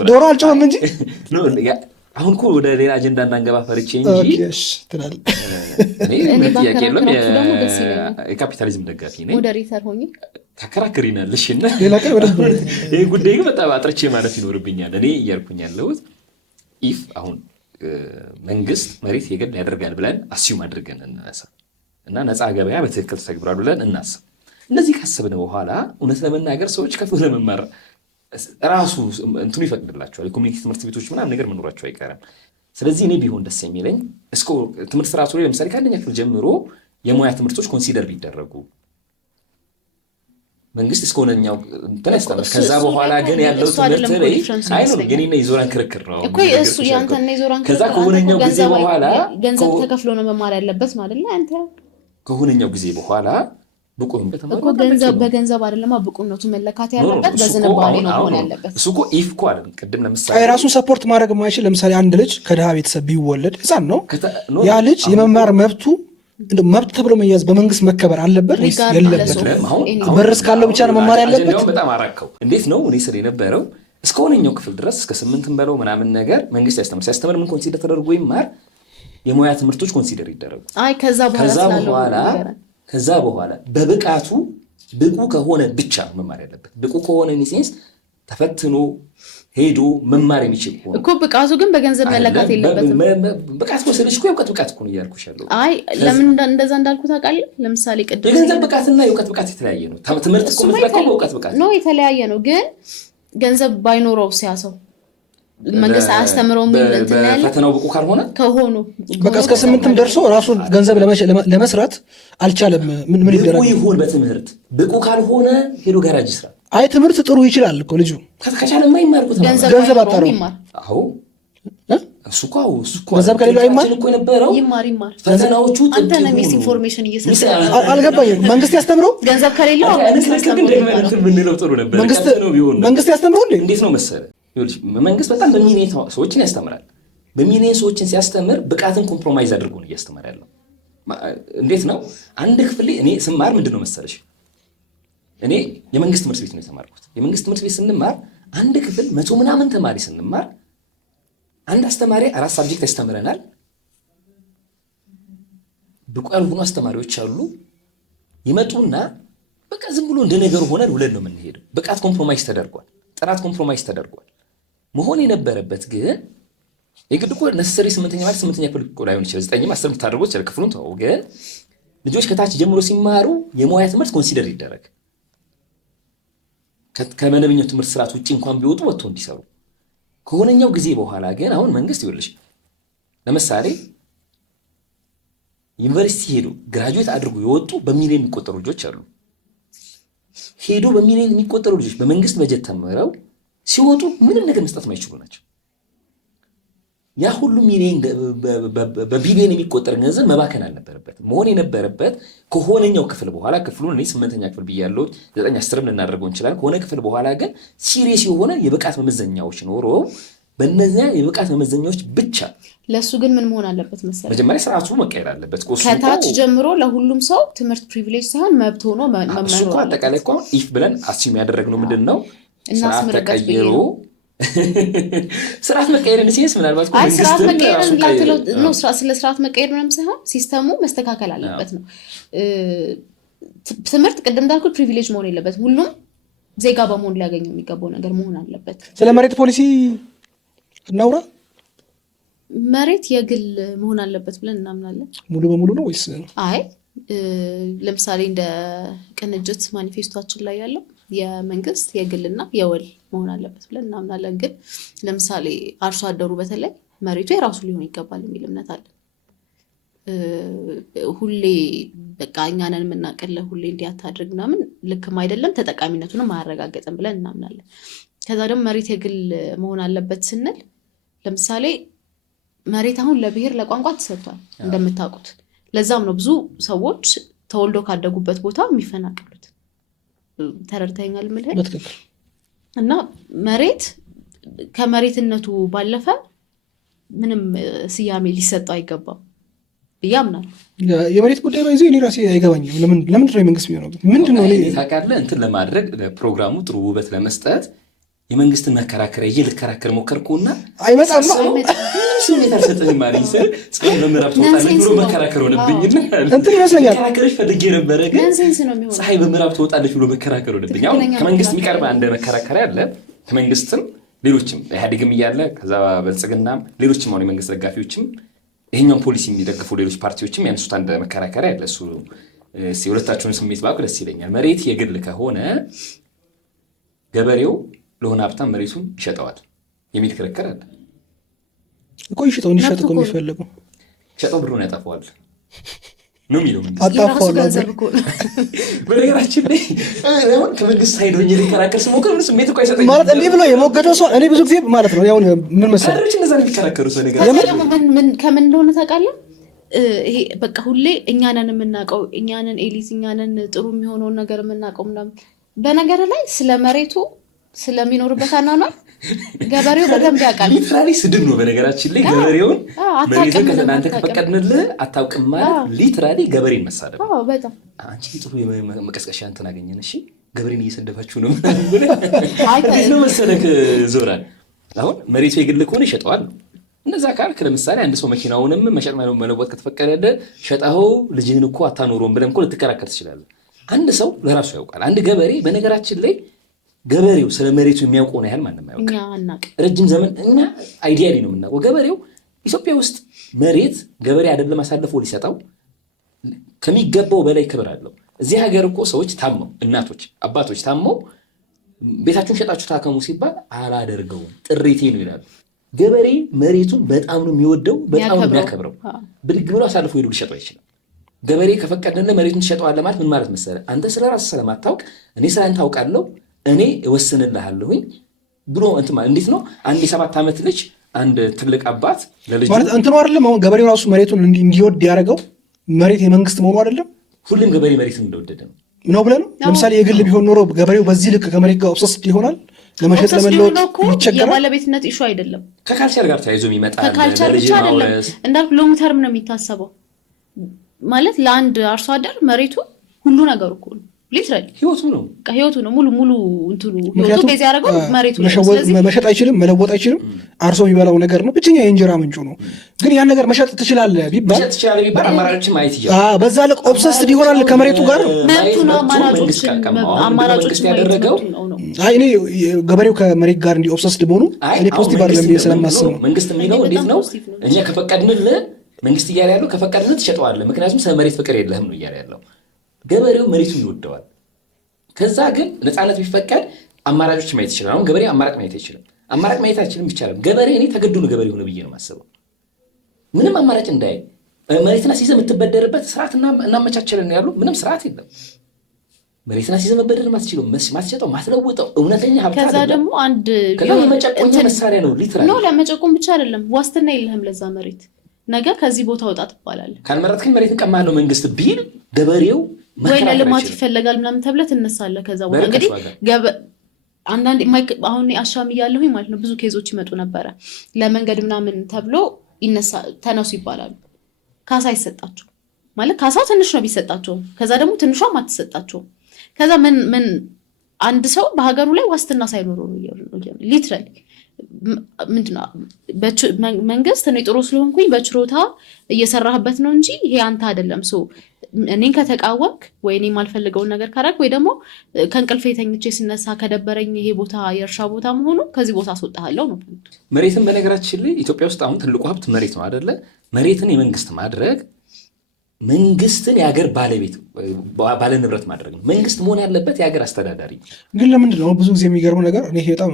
ዶሮ አልጮህም እንጂ አሁን እኮ ወደ ሌላ አጀንዳ እንዳንገባ ፈርቼ እንጂ እኔ ጥያቄ የለም። የካፒታሊዝም ደጋፊ ነኝ። ሞዴሬተር ሆኜ ታከራክሪናለሽ እና ይህ ጉዳይ ግን በጣም አጥርቼ ማለት ይኖርብኛል። እኔ እያልኩኝ ያለሁት ኢፍ አሁን መንግስት መሬት የግል ያደርጋል ብለን አስዩም አድርገን እናስብ እና ነፃ ገበያ በትክክል ተግብሯል ብለን እናስብ። እነዚህ ካሰብን በኋላ እውነት ለመናገር ሰዎች ከፍ ለመማር ራሱ እንትኑ ይፈቅድላቸዋል። የኮሚኒቲ ትምህርት ቤቶች ምናምን ነገር መኖራቸው አይቀርም። ስለዚህ እኔ ቢሆን ደስ የሚለኝ እስከ ትምህርት ስርዓቱ ላይ ለምሳሌ ከአንደኛ ክፍል ጀምሮ የሙያ ትምህርቶች ኮንሲደር ቢደረጉ መንግስት እስከሆነኛው እንትን ያስተምር። ከዛ በኋላ ግን ያለው ትምህርት ላይ አይኖር ግን የዞራን ክርክር ነው እኮ እሱ ያንተና የዞራን ክርክር። ከዛ ከሆነኛው ጊዜ በኋላ ገንዘብ ተከፍሎ ነው መማር ያለበት ማለት ነው። አንተ ከሆነኛው ጊዜ በኋላ ብቁ እኮ ገንዘብ በገንዘብ አይደለም ብቁነቱ መለካት ያለበት በዝንባሌ ነው መሆን ያለበት። እሱ እኮ ኢፍ እኮ አይደለም። ቅድም ለምሳሌ ራሱን ሰፖርት ማድረግ የማይችል ለምሳሌ አንድ ልጅ ከድሃ ቤተሰብ ቢወለድ ህፃን ነው። ያ ልጅ የመማር መብቱ መብት ተብሎ መያዝ በመንግስት መከበር አለበት ወይስ የለበትም? በር እስካለው ብቻ ነው መማር ያለበት? በጣም አራከው። እንዴት ነው እኔ ስለ የነበረው እስከሆነኛው ክፍል ድረስ እስከ 8 በለው ምናምን ነገር መንግስት ሲያስተምር ምን ኮንሲደር ተደርጎ ይማር? የሙያ ትምህርቶች ኮንሲደር ይደረጉ። አይ ከዛ በኋላ በብቃቱ ብቁ ከሆነ ብቻ መማር ያለበት። ብቁ ከሆነ ሴንስ ተፈትኖ ሄዶ መማር የሚችል ሆነ እኮ ብቃቱ ግን በገንዘብ መለካት የለበትም። ብቃት ወሰደች እኮ የእውቀት ብቃት እኮ ነው እያልኩሽ ያለው። አይ ለምን እንደዛ እንዳልኩት ታውቃለህ? ለምሳሌ ቅድም የገንዘብ ብቃትና የእውቀት ብቃት የተለያየ ነው። ትምህርት እኮ የምትለካው በእውቀት ብቃት ነው፣ የተለያየ ነው። ግን ገንዘብ ባይኖረው ሲያሰው መንግስት አያስተምረው ምን እንትን ያለ ፈተናው ብቁ ካልሆነ ከሆኑ በቃ እስከ 8ም ደርሶ ራሱን ገንዘብ ለመስራት አልቻለም። ምን ይደረግ? ብቁ ይሁን በትምህርት ብቁ ካልሆነ ሄዶ ጋራጅ ይስራ። አይ ትምህርት ጥሩ ይችላል እኮ ልጁ ከቻለ የማይማርኩት ገንዘብ አጣሩ። አዎ እሱ እኮ ገንዘብ ከሌለው አይማር እኮ የነበረው ይማር ፈተናዎቹ አንተ ነው ሚስ ኢንፎርሜሽን እየሰጠ አልገባኝም። መንግስት ያስተምረው ገንዘብ ከሌለው ምንለው ጥሩ ነበር። መንግስት ያስተምረው እንዴት ነው መሰለህ? መንግስት በጣም በሚሊዮን ሰዎችን ያስተምራል። በሚሊዮን ሰዎችን ሲያስተምር ብቃትን ኮምፕሮማይዝ አድርጎ ነው እያስተማር ያለው። እንዴት ነው አንድ ክፍል እኔ ስማር ምንድን ነው መሰለሽ፣ እኔ የመንግስት ትምህርት ቤት ነው የተማርኩት። የመንግስት ትምህርት ቤት ስንማር አንድ ክፍል 100 ምናምን ተማሪ ስንማር አንድ አስተማሪ 4 ሳብጀክት ያስተምረናል። ብቁ ያልሆኑ አስተማሪዎች አሉ። ይመጡና በቃ ዝም ብሎ እንደ ነገሩ ሆነን ውለን ነው የምንሄደው። ብቃት ኮምፕሮማይዝ ተደርጓል። ጥራት ኮምፕሮማይዝ ተደርጓል። መሆን የነበረበት ግን የግድ እኮ ነሰሪ 8ኛ ማለት 8ኛ ክፍል እኮ ላይሆን ይችላል። 9ም 10ም ታደርጎ ይችላል። ክፍሉን ተው። ግን ልጆች ከታች ጀምሮ ሲማሩ የሙያ ትምህርት ኮንሲደር ይደረግ። ከመደበኛው ትምህርት ስርዓት ውጪ እንኳን ቢወጡ ወጥቶ እንዲሰሩ ከሆነኛው ጊዜ በኋላ ግን አሁን መንግስት ይኸውልሽ ለምሳሌ ዩኒቨርሲቲ ሄዶ ግራጁዌት አድርጎ የወጡ በሚሊዮን የሚቆጠሩ ልጆች አሉ። ሄዶ በሚሊዮን የሚቆጠሩ ልጆች በመንግስት በጀት ተምረው ሲወጡ ምንም ነገር መስጠት የማይችሉ ናቸው። ያ ሁሉ ሚሊዮን በቢሊዮን የሚቆጠር ገንዘብ መባከን አልነበረበትም። መሆን የነበረበት ከሆነኛው ክፍል በኋላ ክፍሉን እኔ 8ኛ ክፍል ብያለሁ፣ 9 10ም ልናደርገው እንችላለን። ከሆነ ክፍል በኋላ ግን ሲሪየስ የሆነ የብቃት መመዘኛዎች ኖሮ በእነዚያ የብቃት መመዘኛዎች ብቻ። ለሱ ግን ምን መሆን አለበት መሰለህ? መጀመሪያ ስርዓቱ መቀየር አለበት። ከታች ጀምሮ ለሁሉም ሰው ትምህርት ፕሪቪሌጅ ሳይሆን መብት ሆኖ መመረጥ። እሱ እኮ አጠቃላይ እኮ ኢፍ ብለን አስዩም ያደረግነው ምንድን ነው? ስርዓት ተቀይሮ ስርዓት መቀየርን ሲስ ምናልባት ስርዓት መቀየርን ላትለው ነው። ስለ ስርዓት መቀየር ምንም ሳይሆን ሲስተሙ መስተካከል አለበት ነው። ትምህርት ቅድም እንዳልኩት ፕሪቪሌጅ መሆን የለበት። ሁሉም ዜጋ በመሆን ሊያገኘው የሚገባው ነገር መሆን አለበት። ስለ መሬት ፖሊሲ እናውራ። መሬት የግል መሆን አለበት ብለን እናምናለን። ሙሉ በሙሉ ነው ወይስ? አይ ለምሳሌ እንደ ቅንጅት ማኒፌስቶችን ላይ ያለው የመንግስት የግልና የወል መሆን አለበት ብለን እናምናለን። ግን ለምሳሌ አርሶ አደሩ በተለይ መሬቱ የራሱ ሊሆን ይገባል የሚል እምነት አለ። ሁሌ በቃ እኛ ነን የምናቀለው ሁሌ እንዲያታድርግ ምናምን ልክም አይደለም፣ ተጠቃሚነቱንም አያረጋግጥም ብለን እናምናለን። ከዛ ደግሞ መሬት የግል መሆን አለበት ስንል ለምሳሌ መሬት አሁን ለብሔር ለቋንቋ ተሰጥቷል እንደምታውቁት። ለዛም ነው ብዙ ሰዎች ተወልዶ ካደጉበት ቦታ የሚፈናቀሉት። ተረድተኛል ምልህ እና መሬት ከመሬትነቱ ባለፈ ምንም ስያሜ ሊሰጠው አይገባም ብዬ አምናለሁ። የመሬት ጉዳይ ባይዘ እኔ ራሴ አይገባኝም። ለምንድን ነው የመንግስት የሚሆነው? ምንድን ነው ታውቃለህ እንትን ለማድረግ ለፕሮግራሙ ጥሩ ውበት ለመስጠት የመንግስትን መከራከሪያ እየልከራከር ሞከርኩና አይመጣም ስሜት አልሰጠኝም አለኝ። ፀሐይ በምዕራብ ትወጣለች ብሎ መከራከር ሆነብኝና እንትን ይመስለኛል መከራከሮች ፈልጌ ነበረ፣ ግን ፀሐይ በምዕራብ ትወጣለች ብሎ መከራከር ሆነብኝ። አሁን ከመንግስት የሚቀርብ አንድ መከራከሪያ አለ። ከመንግስትም ሌሎችም ኢህአዴግም እያለ ከዛ ብልጽግናም ሌሎችም አሁን የመንግስት ደጋፊዎችም ይሄኛውን ፖሊሲ የሚደግፉ ሌሎች ፓርቲዎችም ያነሱት አንድ መከራከሪያ ያለ እሱ የሁለታቸውን ስሜት ባውቅ ደስ ይለኛል። መሬት የግል ከሆነ ገበሬው ለሆነ ሀብታም መሬቱን ይሸጠዋል የሚል ክርክር አለ እኮ። ይሸጠው እንዲሸጥ እኮ የሚፈልገው ሸጠው ብሩን ያጠፋዋል ነው የሚለው በነገራችን ላይ ከመንግስት ሳይድ ሆኜ ሊከራከር ስሞክር ምን ስሜት እኮ አይሰጠኝም ማለት እንዲህ ብሎ የሞገተው ሰው እኔ ብዙ ጊዜ ማለት ነው ያሁን ምን መሰለህ እነዛ የሚከራከሩት ከምን እንደሆነ ታውቃለህ? ይሄ በቃ ሁሌ እኛንን የምናውቀው እኛንን ኤሊት እኛንን ጥሩ የሚሆነውን ነገር የምናውቀው ምናምን። በነገር ላይ ስለ መሬቱ ስለሚኖርበት አኗኗር ገበሬው በደንብ ያውቃል። ሊትራሊ ስድብ ነው በነገራችን ላይ ገበሬውን መሬቱን ከእናንተ ከፈቀድንልህ አታውቅም ማለት ሊትራሊ ገበሬን መሳደብ። በጣም አንቺ ጥሩ መቀስቀሻ እንትን አገኘን። እሺ ገበሬን እየሰደባችሁ ነው እንዴት ነው መሰለህ ዞራል። አሁን መሬቱ የግል ከሆነ ይሸጠዋል። እነዛ ካልክ ለምሳሌ አንድ ሰው መኪናውንም መሸጥ መለወጥ ከተፈቀደልህ ሸጠኸው ልጅህን እኮ አታኖረውም ብለህ እኮ ልትከራከር ትችላለህ። አንድ ሰው ለራሱ ያውቃል። አንድ ገበሬ በነገራችን ላይ ገበሬው ስለ መሬቱ የሚያውቀውን ያህል ማንም አያውቅም። ረጅም ዘመን እኛ አይዲያሊ ነው የምናውቀው። ገበሬው ኢትዮጵያ ውስጥ መሬት ገበሬ አይደለም አሳልፎ ሊሰጠው ከሚገባው በላይ ክብር አለው። እዚህ ሀገር እኮ ሰዎች ታመው እናቶች አባቶች ታመው ቤታችሁን ሸጣችሁ ታከሙ ሲባል አላደርገውም ጥሪቴ ነው ይላሉ። ገበሬ መሬቱን በጣም ነው የሚወደው፣ በጣም ነው የሚያከብረው። ብድግ ብሎ አሳልፎ ሄዶ ሊሸጠው አይችልም። ገበሬ ከፈቀደልህ መሬቱን ትሸጠዋለህ ማለት ምን ማለት መሰለህ? አንተ ስለ ራስህ ስለማታውቅ እኔ ስለ አንተ አውቃለሁ እኔ እወስንልሃለሁኝ ብሎ እንዴት ነው አንድ የ7 ዓመት ልጅ አንድ ትልቅ አባት ለልጅ ማለት እንትኑ አይደለም። አሁን ገበሬው ራሱ መሬቱን እንዲወድ ያደረገው መሬት የመንግስት መሆኑ አይደለም። ሁሉም ገበሬ መሬቱን እንደወደደ ነው ብለህ ነው። ለምሳሌ የግል ቢሆን ኖሮ ገበሬው በዚህ ልክ ከመሬት ጋር ኦብሰስድ ይሆናል። ለመሸጥ ለመለወጥ ይቸገራል። የባለቤትነት ኢሹ አይደለም፣ ከካልቸር ጋር ተያይዞ የሚመጣ ከካልቸር ብቻ አይደለም። እንዳልኩ ሎንግ ተርም ነው የሚታሰበው። ማለት ለአንድ አርሶ አደር መሬቱ ሁሉ ነገሩ እኮ ነው። ሊትራሊ ህይወቱ ነው፣ ህይወቱ ነው ሙሉ እንትኑ ህይወቱ ከዚ ያደረገው መሬቱ ነው። ስለዚህ መሸጥ አይችልም፣ መለወጥ አይችልም። አርሶ የሚበላው ነገር ነው፣ ብቸኛ የእንጀራ ምንጩ ነው። ግን ያን ነገር መሸጥ ትችላለህ ቢባል አማራጮችን ማየት ይችላል። በዛ ልክ ኦብሰስድ ይሆናል ከመሬቱ ጋር። አማራጮች ያደረገው እኔ ገበሬው ከመሬት ጋር እንዲህ ኦብሰስድ መሆኑ እኔ ፖዚቲቭ አይደለም ብዬ ስለማስብ ነው። መንግስት የሚለው እንዴት ነው እኛ ከፈቀድንልህ መንግስት እያለ ያለው ከፈቀድንልህ ትሸጠዋለህ፣ ምክንያቱም ስለ መሬት ፍቅር የለህም ነው እያለ ያለው። ገበሬው መሬቱን ይወደዋል። ከዛ ግን ነፃነት ቢፈቀድ አማራጮች ማየት ይችላል። አሁን ገበሬ አማራጭ ማየት አይችልም። አማራጭ ማየት አይችልም ይቻላል። ገበሬ እኔ ተገዶ ነው ገበሬ ሆነ ብዬ ነው የማስበው። ምንም አማራጭ እንዳይ መሬትና ሲዘህ የምትበደርበት ስርዓት እናመቻቸልን ያሉ ምንም ስርዓት የለም። መሬትና ሲዘህ መበደር ማትችለው ማትሸጠው ማትለውጠው እውነተኛ ሀብት ከዛ ደግሞ አንድ ለመጨቆኛ መሳሪያ ነው። ሊትራሊ ነው ለመጨቆም ብቻ አይደለም፣ ዋስትና የለህም ለዛ መሬት። ነገ ከዚህ ቦታ ወጣ ትባላለህ። ካልመረጥክን መሬትን ቀማህ ነው መንግስት ቢል ገበሬው ወይ ለልማት ይፈለጋል ምናምን ተብለህ ትነሳለህ። ከዛ በኋላ እንግዲህ አንዳንድ አሁን አሻም እያለሁኝ ማለት ነው ብዙ ኬዞች ይመጡ ነበረ። ለመንገድ ምናምን ተብሎ ተነሱ ይባላሉ። ካሳ ይሰጣቸው ማለት ካሳው ትንሽ ነው ቢሰጣቸው፣ ከዛ ደግሞ ትንሿም አትሰጣቸውም። ከዛ ምን አንድ ሰው በሀገሩ ላይ ዋስትና ሳይኖረው ነው ሊትራሊ ምንድነው መንግስት እኔ ጥሩ ስለሆንኩኝ በችሮታ እየሰራህበት ነው እንጂ ይሄ አንተ አይደለም። እኔን ከተቃወምክ ወይ እኔ የማልፈልገውን ነገር ካደረግ ወይ ደግሞ ከእንቅልፌ ተኝቼ ስነሳ ከደበረኝ ይሄ ቦታ የእርሻ ቦታ መሆኑ ከዚህ ቦታ አስወጣለሁ ነው። መሬትን በነገራችን ላይ ኢትዮጵያ ውስጥ አሁን ትልቁ ሀብት መሬት ነው አይደለ? መሬትን የመንግስት ማድረግ መንግስትን የሀገር ባለቤት ባለ ንብረት ማድረግ ነው። መንግስት መሆን ያለበት የሀገር አስተዳዳሪ። ግን ለምንድን ነው ብዙ ጊዜ የሚገርመው ነገር እኔ በጣም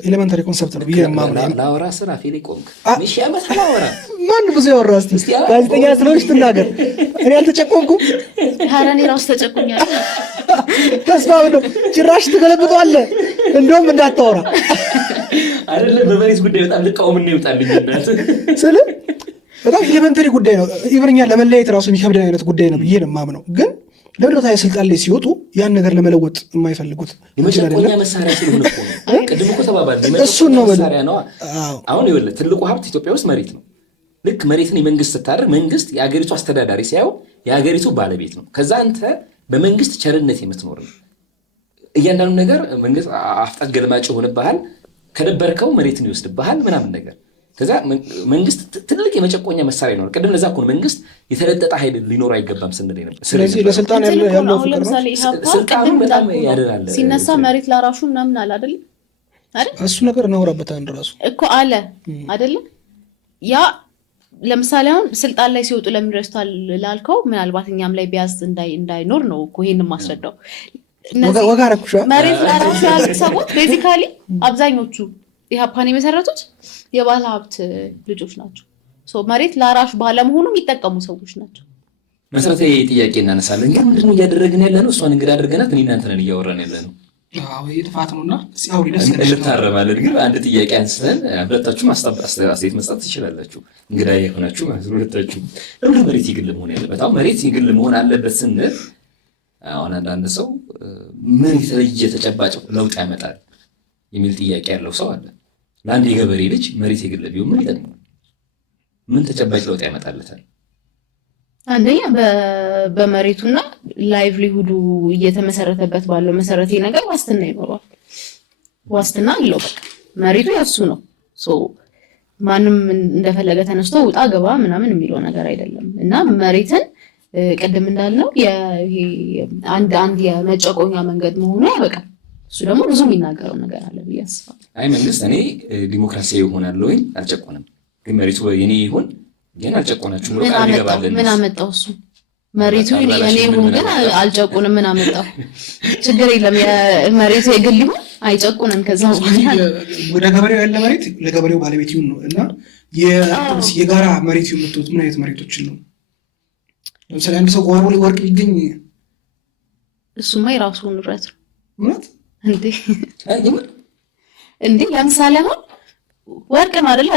ኤሌመንታሪ ኮንሰፕት ነው ብዬ የማምነው። ላወራ ስራ ፌሌ ቆምክ ሺ ዓመት ላወራ ማን ብዙ ያወራ እስቲ ጋዜጠኛ ስለሆንሽ ትናገር። እኔ አልተጨቆምኩም። ኧረ እኔ ራሱ ተጨቁኛለሁ። ተስፋ ነው ጭራሽ ትገለብጠዋለህ። እንደውም እንዳታወራ አይደለም በመሬት ጉዳይ በጣም ልቃወም ነው ይወጣልኝ ስለ በጣም ኤሌመንታሪ ጉዳይ ነው። ኢቨንኛ ለመለያየት ራሱ የሚከብደን አይነት ጉዳይ ነው ብዬ ነው የማምነው። ግን ለምንድነው ታዲያ ስልጣን ላይ ሲወጡ ያን ነገር ለመለወጥ የማይፈልጉት? የመጨቆኛ መሳሪያ ስለሆነ እኮ ነው። ቅድም እኮ ተባባል እሱን ነው መሳሪያ ነው። አሁን ይኸውልህ ትልቁ ሀብት ኢትዮጵያ ውስጥ መሬት ነው። ልክ መሬትን የመንግስት ስታደርግ መንግስት የሀገሪቱ አስተዳዳሪ ሲያየው የሀገሪቱ ባለቤት ነው። ከዛ አንተ በመንግስት ቸርነት የምትኖር ነው። እያንዳንዱ ነገር መንግስት አፍጣት ገልማጭ ይሆንብሃል። ከደበርከው መሬትን ይወስድብሃል ምናምን ነገር። ከዛ መንግስት ትልቅ የመጨቆኛ መሳሪያ ነው። ቅድም ለዛ እኮ ነው መንግስት የተለጠጠ ኃይል ሊኖር አይገባም ስንል ነበር። ስለዚህ ለስልጣን ያለው ፍቅር ነው። ስልጣኑ በጣም ያደላል። ሲነሳ መሬት ላራሹ ምናምን አለ አይደል? አይደል? እሱ ነገር እናወራበታለን ራሱ እኮ አለ አይደለም። ያ ለምሳሌ አሁን ስልጣን ላይ ሲወጡ ለምን ረስቷል ላልከው ምናልባት እኛም ላይ ቢያዝ እንዳይኖር ነው እኮ ይሄንን ማስረዳው። መሬት ለራሱ ያሉት ሰዎች ቤዚካሊ አብዛኞቹ ኢህአፓን የመሰረቱት የባለ ሀብት ልጆች ናቸው። መሬት ለአራሹ ባለመሆኑ የሚጠቀሙ ሰዎች ናቸው። መሰረታዊ ጥያቄ እናነሳለን። ግን ምንድነው እያደረግን ያለ ነው? እሷን እንግዲህ አድርገናት እኔ እናንተ ነን እያወራን ያለ ነው። ጥፋት ነውና እንታረማለን። ግን አንድ ጥያቄ አንስተን ሁለታችሁም አስተያየት መስጠት ትችላላችሁ። እንግዳ የሆናችሁ ማለት ነው። ሁለታችሁ ለምን መሬት የግል መሆን ያለበት? አሁን መሬት የግል መሆን አለበት ስንል አሁን አንዳንድ ሰው ምን የተለየ ተጨባጭ ለውጥ ያመጣል የሚል ጥያቄ ያለው ሰው አለ። ለአንድ የገበሬ ልጅ መሬት የግል ቢሆን ምን ይጠቅማል? ምን ተጨባጭ ለውጥ ያመጣለታል? አንደኛ በመሬቱና ላይቭሊሁዱ እየተመሰረተበት ባለው መሰረታዊ ነገር ዋስትና ይኖረዋል። ዋስትና አለው። መሬቱ ያሱ ነው። ማንም እንደፈለገ ተነስቶ ውጣ ገባ ምናምን የሚለው ነገር አይደለም። እና መሬትን ቅድም እንዳልነው አንድ የመጨቆኛ መንገድ መሆኑ ያበቃል። እሱ ደግሞ ብዙ የሚናገረው ነገር አለ ብዬ አስባለሁ። አይ መንግስት እኔ ዲሞክራሲያዊ ይሆናለሁኝ አልጨቆንም፣ ግን መሬቱ የኔ ይሁን ግን አልጨቆናችሁም ብሎ ቃል ይገባልን። ምን አመጣው እሱ? መሬቱ የኔ ይሁን ግን አልጨቆንም ምን አመጣው? ችግር የለም መሬቱ የግል ይሁን አይጨቁንም። ከዛ ወደ ገበሬው ያለ መሬት ለገበሬው ባለቤት ይሁን ነው። እና የጋራ መሬት የምትወት ምን አይነት መሬቶችን ነው? ለምሳሌ አንድ ሰው ጓሮ ላይ ወርቅ ቢገኝ እሱማ የራሱ ንብረት ነው። እውነት እንዴ ለምሳሌ አሁን ወርቅ ነው አይደል?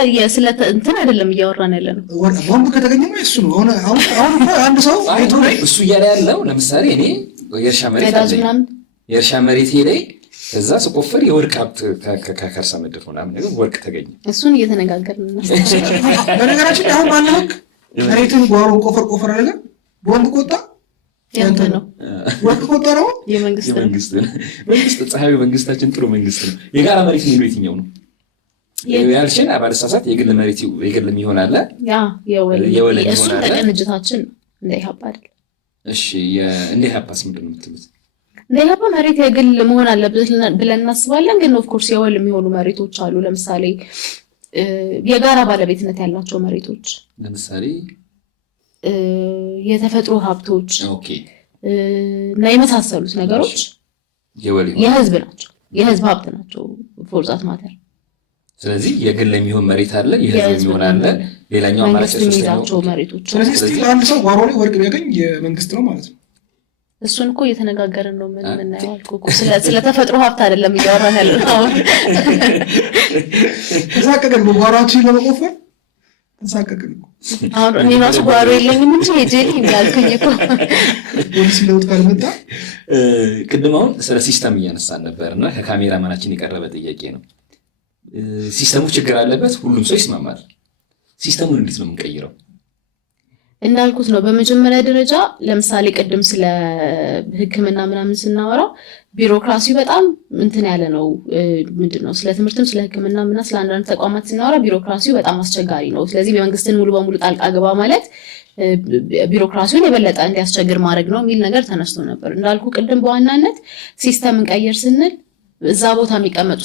እንትን አይደለም እያወራን ያለ ነው። ቦምብ ከተገኘ ነው እሱ ነው። አሁን አንድ ሰው እሱ እያለ ያለው ለምሳሌ እኔ የእርሻ መሬት ላይ ከዛ ስቆፍር የወርቅ ሀብት ከከርሰ ምድር ምናምን ነገር ወርቅ ተገኘ። እሱን እየተነጋገርን ነው። በነገራችን አሁን ባለው ህግ መሬትን ጓሮ ቆፈር አደረገ ቦምብ ቆጣ ያንተ ነው። ወርቅ ቆጣ ነው መንግስት ፀሐዩ መንግስታችን ጥሩ መንግስት ነው። የጋራ መሬት የሚለው የትኛው ነው? ያልሽን አባልሳሳት የግል መሬት የግል የሚሆን አለ። የወል እሱ ተቀንጅታችን ነው እንደ ኢህአፓ አይደል? እሺ እንደ ኢህአፓስ ምንድን ነው የምትሉት? እንደ ኢህአፓ መሬት የግል መሆን አለበት ብለን እናስባለን። ግን ኦፍኮርስ የወል የሚሆኑ መሬቶች አሉ። ለምሳሌ የጋራ ባለቤትነት ያላቸው መሬቶች ለምሳሌ የተፈጥሮ ሀብቶች እና የመሳሰሉት ነገሮች የህዝብ ናቸው፣ የህዝብ ሀብት ናቸው ፎርዛት ማተር። ስለዚህ የግል የሚሆን መሬት አለ፣ የህዝብ የሚሆን አለ፣ ሌላኛው መንግስት የሚይዛቸው መሬቶች። ስለዚህ አንድ ሰው ጓሮ ላይ ወርቅ ቢያገኝ የመንግስት ነው ማለት ነው። እሱን እኮ እየተነጋገርን ነው። ምን የምናየው አልኩህ እኮ ስለ ተፈጥሮ ሀብት አይደለም እያወራን ያለነው። አሁን ተሳቀቀን በጓሯችን ለመቆፈር ተሳቀቀን እኮ። አሁን እኔ ራሱ ጓሮ የለኝም እንጂ ሄጄ ያልኩኝ እኮ ፖሊሲ ለውጥ ካልመጣ። ቅድም አሁን ስለ ሲስተም እያነሳን ነበር እና ከካሜራማናችን የቀረበ ጥያቄ ነው። ሲስተሙ ችግር አለበት፣ ሁሉም ሰው ይስማማል። ሲስተሙን እንዴት ነው የምንቀይረው? እንዳልኩት ነው። በመጀመሪያ ደረጃ ለምሳሌ ቅድም ስለ ሕክምና ምናምን ስናወራ ቢሮክራሲው በጣም እንትን ያለ ነው። ምንድነው ስለ ትምህርትም ስለ ሕክምና ምና ስለ አንዳንድ ተቋማት ስናወራ ቢሮክራሲው በጣም አስቸጋሪ ነው። ስለዚህ የመንግስትን ሙሉ በሙሉ ጣልቃ ግባ ማለት ቢሮክራሲውን የበለጠ እንዲያስቸግር ማድረግ ነው የሚል ነገር ተነስቶ ነበር። እንዳልኩ ቅድም በዋናነት ሲስተም እንቀይር ስንል እዛ ቦታ የሚቀመጡ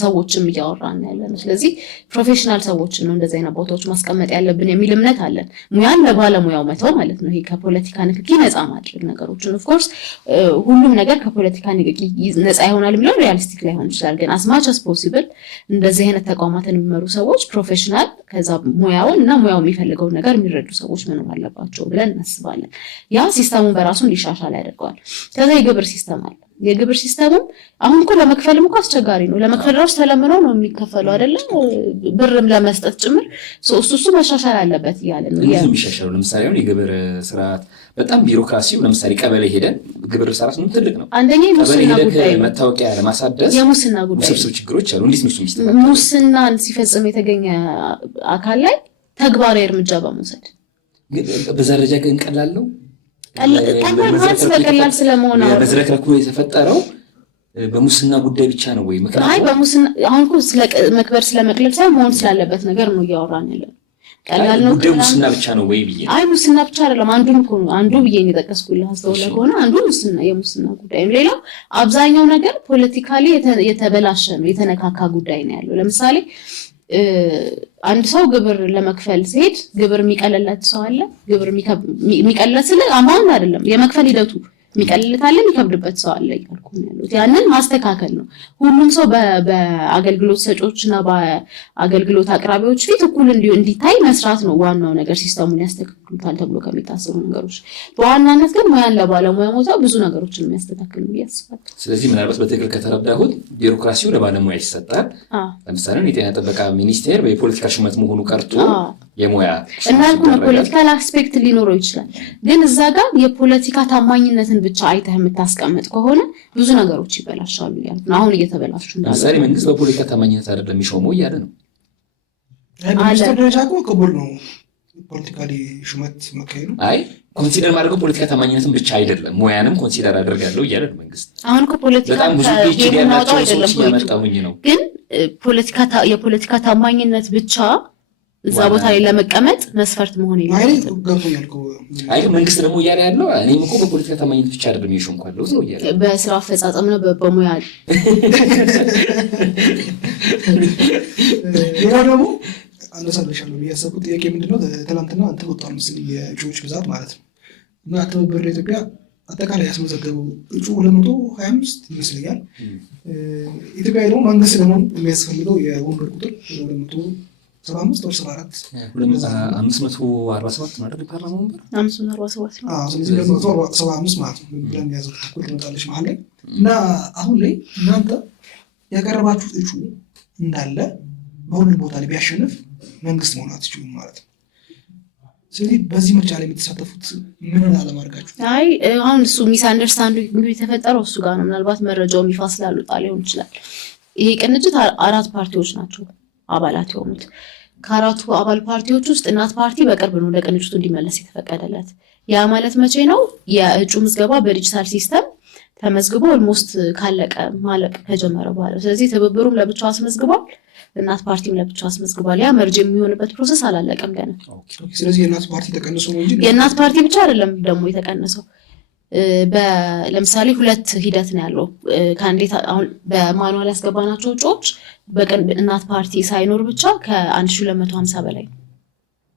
ሰዎችም እያወራን ያለ ነው። ስለዚህ ፕሮፌሽናል ሰዎችን ነው እንደዚህ አይነት ቦታዎች ማስቀመጥ ያለብን የሚል እምነት አለን። ሙያን ለባለሙያው መተው ማለት ነው። ይሄ ከፖለቲካ ንክኪ ነፃ ማድረግ ነገሮችን። ኦፍኮርስ ሁሉም ነገር ከፖለቲካ ንክኪ ነፃ ይሆናል የሚለው ሪያሊስቲክ ላይሆን ይችላል። ግን አስማች አስ ፖሲብል እንደዚህ አይነት ተቋማትን የሚመሩ ሰዎች ፕሮፌሽናል፣ ከዛ ሙያውን እና ሙያው የሚፈልገውን ነገር የሚረዱ ሰዎች መኖር አለባቸው ብለን እናስባለን። ያ ሲስተሙን በራሱ እንዲሻሻል ያደርገዋል። ከዛ የግብር ሲስተም አለ። የግብር ሲስተሙም አሁን እኮ ለመክፈልም እኮ አስቸጋሪ ነው። ለመክፈል ራሱ ተለምኖ ነው የሚከፈለው አይደለም፣ ብርም ለመስጠት ጭምር። እሱ መሻሻል አለበት እያለ ነው የሚሻሻለው። ለምሳሌ አሁን የግብር ስርዓት በጣም ቢሮክራሲው፣ ለምሳሌ ቀበሌ ሄደን ግብር ስርዓት ነው ትልቅ ነው። አንደኛ የሙስና ጉዳይ ነው። መታወቂያ ለማሳደስ የሙስና ጉዳይ ውስብስብ ችግሮች አሉ። እንዴት ነው እሱ የሚስተካከለው? ሙስናን ሲፈጽም የተገኘ አካል ላይ ተግባራዊ እርምጃ በመውሰድ በዛ ደረጃ ግን ቀላል ነው። ቀላል ስለመሆን መዝረክረኩ የተፈጠረው በሙስና ጉዳይ ብቻ ነው ወይ? አይ በሙስና አሁን እኮ መክበር ስለመቅለል ሳይሆን መሆን ስላለበት ነገር ነው እያወራን ያለው። ቀላል ነው። ሙስና ብቻ ነው ወይ ብዬ አይ ሙስና ብቻ አይደለም። አንዱ ብዬ ነው የጠቀስኩልህ። አስተውለህ ከሆነ አንዱ የሙስና ጉዳይ ነው። ሌላው አብዛኛው ነገር ፖለቲካሊ የተበላሸ ነው፣ የተነካካ ጉዳይ ነው ያለው። ለምሳሌ አንድ ሰው ግብር ለመክፈል ሲሄድ ግብር የሚቀልለት ሰው አለ። ግብር የሚቀልለት ስለ አማውንት አይደለም፣ የመክፈል ሂደቱ የሚቀልለት አለ፣ የሚከብድበት ሰው አለ እያልኩ ነው ያሉት። ያንን ማስተካከል ነው። ሁሉም ሰው በአገልግሎት ሰጪዎችና በአገልግሎት አቅራቢዎች ፊት እኩል እንዲታይ መስራት ነው ዋናው ነገር። ሲስተሙን ያስተካክሉታል ተብሎ ከሚታሰቡ ነገሮች በዋናነት ግን ሙያን ለባለሙያ ሞታው ብዙ ነገሮችን የሚያስተካክል ነው ያስባል። ስለዚህ ምናልባት በትክክል ከተረዳሁት ቢሮክራሲው ለባለሙያ ይሰጣል። ለምሳሌ የጤና ጥበቃ ሚኒስቴር በፖለቲካ ሹመት መሆኑ ቀርቶ የሙያ እናልኩ ነው ፖለቲካል አስፔክት ሊኖረው ይችላል። ግን እዛ ጋር የፖለቲካ ታማኝነትን ብቻ አይተህ የምታስቀምጥ ከሆነ ብዙ ነገሮች ይበላሻሉ ያሉ ነው። አሁን እየተበላሹ ነው። ለምሳሌ መንግስት በፖለቲካ ታማኝነት አይደለም የሚሾመው እያለ ነው። ሚኒስትር ደረጃ እኮ ቅቡል ነው ፖለቲካሊ ሹመት መካሄዱ። አይ ኮንሲደር ማድረገው ፖለቲካ ታማኝነትን ብቻ አይደለም ሙያንም ኮንሲደር አደርጋለሁ እያለ ነው መንግስት። አሁን እኮ ፖለቲካ በጣም ብዙ ፒኤችዲ ያላቸው ሰዎች እያመጣሁኝ ነው። ግን የፖለቲካ ታማኝነት ብቻ እዛ ቦታ ላይ ለመቀመጥ መስፈርት መሆን አይ መንግስት ደግሞ እያለ ያለው እኔም እኮ በፖለቲካ ታማኝነት ብቻ አይደለም የሾምኩ ያለሁት ነው እያለ በስራ አፈጻጸም ነው በሙያ። ሌላው ደግሞ አነሳለሻለሁ ያሰብኩት ጥያቄ ምንድነው ትናንትና እንትን ወጣ ምስል የእጩዎች ብዛት ማለት ነው እና ትብብር ለኢትዮጵያ አጠቃላይ ያስመዘገበው እጩ 225 ይመስለኛል። ኢትዮጵያ ደግሞ መንግስት ደግሞ የሚያስፈልገው የወንበር ቁጥር 275 ወር 74 547 ማለት ፓርላማ ወንበር 547 ነው። ስለዚህ 275 ማለት ነው ብለን ያዘው ተኩል ትመጣለች መሀል ላይ እና አሁን ላይ እናንተ ያቀረባችሁት እጩ እንዳለ በሁሉም ቦታ ላይ ቢያሸንፍ መንግስት መሆን አትችሉም ማለት ነው። ስለዚህ በዚህ ምርጫ ላይ የምትሳተፉት ምን አለማድረጋችሁ? አይ አሁን እሱ ሚስ አንደርስታንዲንግ የተፈጠረው እሱ ጋር ነው። ምናልባት መረጃው ይፋ ስላልወጣ ሊሆን ይችላል። ይሄ ቅንጅት 4 ፓርቲዎች ናቸው አባላት የሆኑት። ከ4ቱ አባል ፓርቲዎች ውስጥ እናት ፓርቲ በቅርብ ነው ለቅንጅቱ እንዲመለስ የተፈቀደለት። ያ ማለት መቼ ነው? የእጩ ምዝገባ በዲጂታል ሲስተም ተመዝግቦ ኦልሞስት ማለቅ ከጀመረ በኋላ። ስለዚህ ትብብሩም ለብቻው አስመዝግቧል፣ እናት ፓርቲም ለብቻው አስመዝግቧል። ያ መርጅ የሚሆንበት ፕሮሰስ አላለቀም ገና። ስለዚህ የእናት ፓርቲ ተቀንሶ ነው እንጂ የእናት ፓርቲ ብቻ አይደለም ደግሞ የተቀነሰው። ለምሳሌ 2 ሂደት ነው ያለው። ካንዲዴት አሁን በማኑዋል ያስገባናቸው እጩዎች እናት ፓርቲ ሳይኖር ብቻ ከ1250 በላይ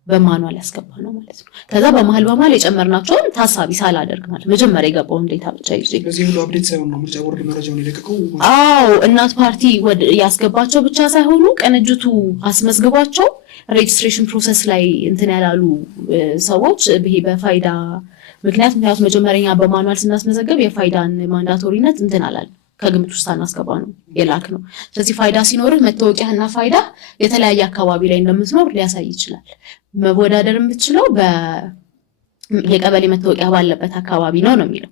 በማኑዋል ያስገባ ነው ማለት ነው። ከዛ በመሀል የጨመርናቸውን ታሳቢ ሳላደርግ ማለት መጀመሪያ የገባውን ዴታ ብቻ ይዤ በዚህ ሁሉ አፕዴት ሳይሆን ነው ምርጫ ቦርድ መረጃውን የለቀቀው። አዎ እናት ፓርቲ ያስገባቸው ብቻ ሳይሆኑ ቅንጅቱ አስመዝግቧቸው ሬጅስትሬሽን ፕሮሰስ ላይ እንትን ያላሉ ሰዎች ይሄ በፋይዳ ምክንያቱም መጀመሪያ በማኑዋል ስናስመዘገብ የፋይዳን ማንዳቶሪነት እንትን አላል ከግምት ውስጥ አናስገባ ነው የላክ ነው። ስለዚህ ፋይዳ ሲኖርህ መታወቂያና ፋይዳ የተለያየ አካባቢ ላይ እንደምትኖር ሊያሳይ ይችላል። መወዳደር የምትችለው የቀበሌ መታወቂያ ባለበት አካባቢ ነው የሚለው።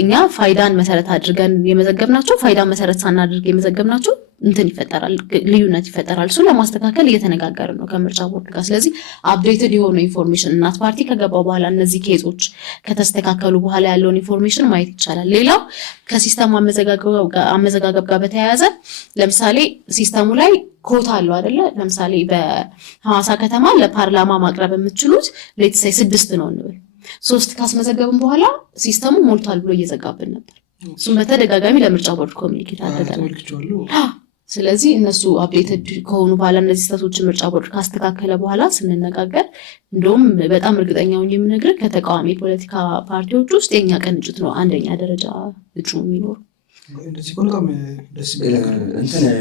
እኛ ፋይዳን መሰረት አድርገን የመዘገብናቸው ፋይዳን መሰረት ሳናድርግ የመዘገብናቸው እንትን ይፈጠራል፣ ልዩነት ይፈጠራል። እሱ ለማስተካከል እየተነጋገርን ነው ከምርጫ ቦርድ ጋር። ስለዚህ አፕዴትድ የሆነ ኢንፎርሜሽን እናት ፓርቲ ከገባ በኋላ እነዚህ ኬዞች ከተስተካከሉ በኋላ ያለውን ኢንፎርሜሽን ማየት ይቻላል። ሌላው ከሲስተሙ አመዘጋገብ ጋር በተያያዘ ለምሳሌ ሲስተሙ ላይ ኮታ አለው አይደለ? ለምሳሌ በሐዋሳ ከተማ ለፓርላማ ማቅረብ የምትችሉት ሌትሳይ 6 ነው እንበል 3 ካስመዘገብን በኋላ ሲስተሙ ሞልቷል ብሎ እየዘጋብን ነበር። እሱም በተደጋጋሚ ለምርጫ ቦርድ ኮሚኒኬት አድርገናል። ስለዚህ እነሱ አፕዴትድ ከሆኑ በኋላ እነዚህ ስህተቶችን ምርጫ ቦርድ ካስተካከለ በኋላ ስንነጋገር እንደውም በጣም እርግጠኛ ሆኜ የምነግርህ ከተቃዋሚ ፖለቲካ ፓርቲዎች ውስጥ የኛ ቅንጅት ነው አንደኛ ደረጃ እጩ የሚኖሩ።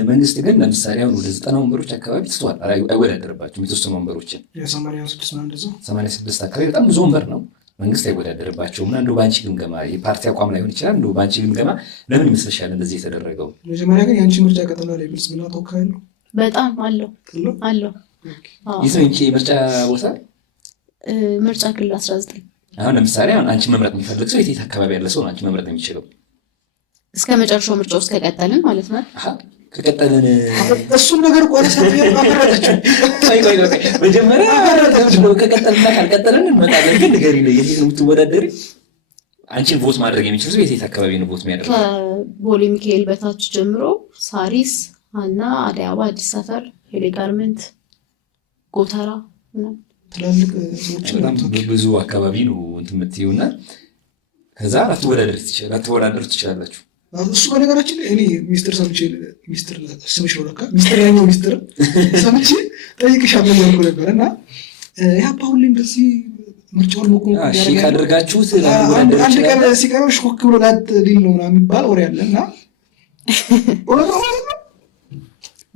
መንግስት ግን ለምሳሌ አሁን ወደ 90 ወንበሮች አካባቢ ትቷል፣ አይወዳደርባቸውም። የተወሰኑ ወንበሮችን 86 አካባቢ በጣም ብዙ ወንበር ነው። መንግስት አይወዳደርባቸውም እና እንደው ባንቺ ግምገማ የፓርቲ አቋም ላይሆን ይችላል፣ እንደው ባንቺ ግምገማ ለምን ይመስልሻል እንደዚህ የተደረገው? መጀመሪያ ግን የአንቺ ምርጫ ቀጠና ላይ ብልጽግና ተወካይ ነው በጣም አለው። የት ነው እንቺ ምርጫ ቦታ? ምርጫ ክልል 19። አሁን ለምሳሌ አሁን አንቺ መምረጥ የሚፈልግ ሰው የት አካባቢ ያለ ሰው ነው አንቺ መምረጥ የሚችለው? እስከ መጨረሻው ምርጫ ውስጥ ከቀጠልን ማለት ነው። ከቀጠልን እሱን ነገር ቆረሰ አፈረጠችው። መጀመሪያ ከቀጠልና ካልቀጠልን እንመጣለን። ግን ንገሪኝ፣ የት ነው የምትወዳደሪ? አንቺን ቮት ማድረግ የሚችል ሰው የት አካባቢ ነው ቮት የሚያደርግ? ከቦሌ ሚካኤል በታች ጀምሮ ሳሪስ፣ ሀና፣ አዲስ አበባ፣ አዲስ ሰፈር፣ ሄሌ ጋርመንት ጎተራ ትላልቅ ሰዎች በጣም ብዙ አካባቢ ነው እንትን የምትይውና ከዛ ላትወዳደሩ ትችላላችሁ። እሱ በነገራችን ላይ እኔ ሚስጥር ሰምቼ ሚስጥር ስምሽ ነው ለካ ሚስጥር ያኛው ሚስጥር ሰምቼ ጠይቅሻለሁ ያልኩ ነበር እና ያባ ሁሌ እንደዚህ ምርጫውን መቆ ካደርጋችሁት አንድ ቀን ሲቀረው ሾክ ብሎ ላት ሊል ነው ምናምን የሚባል ወሬ አለ እና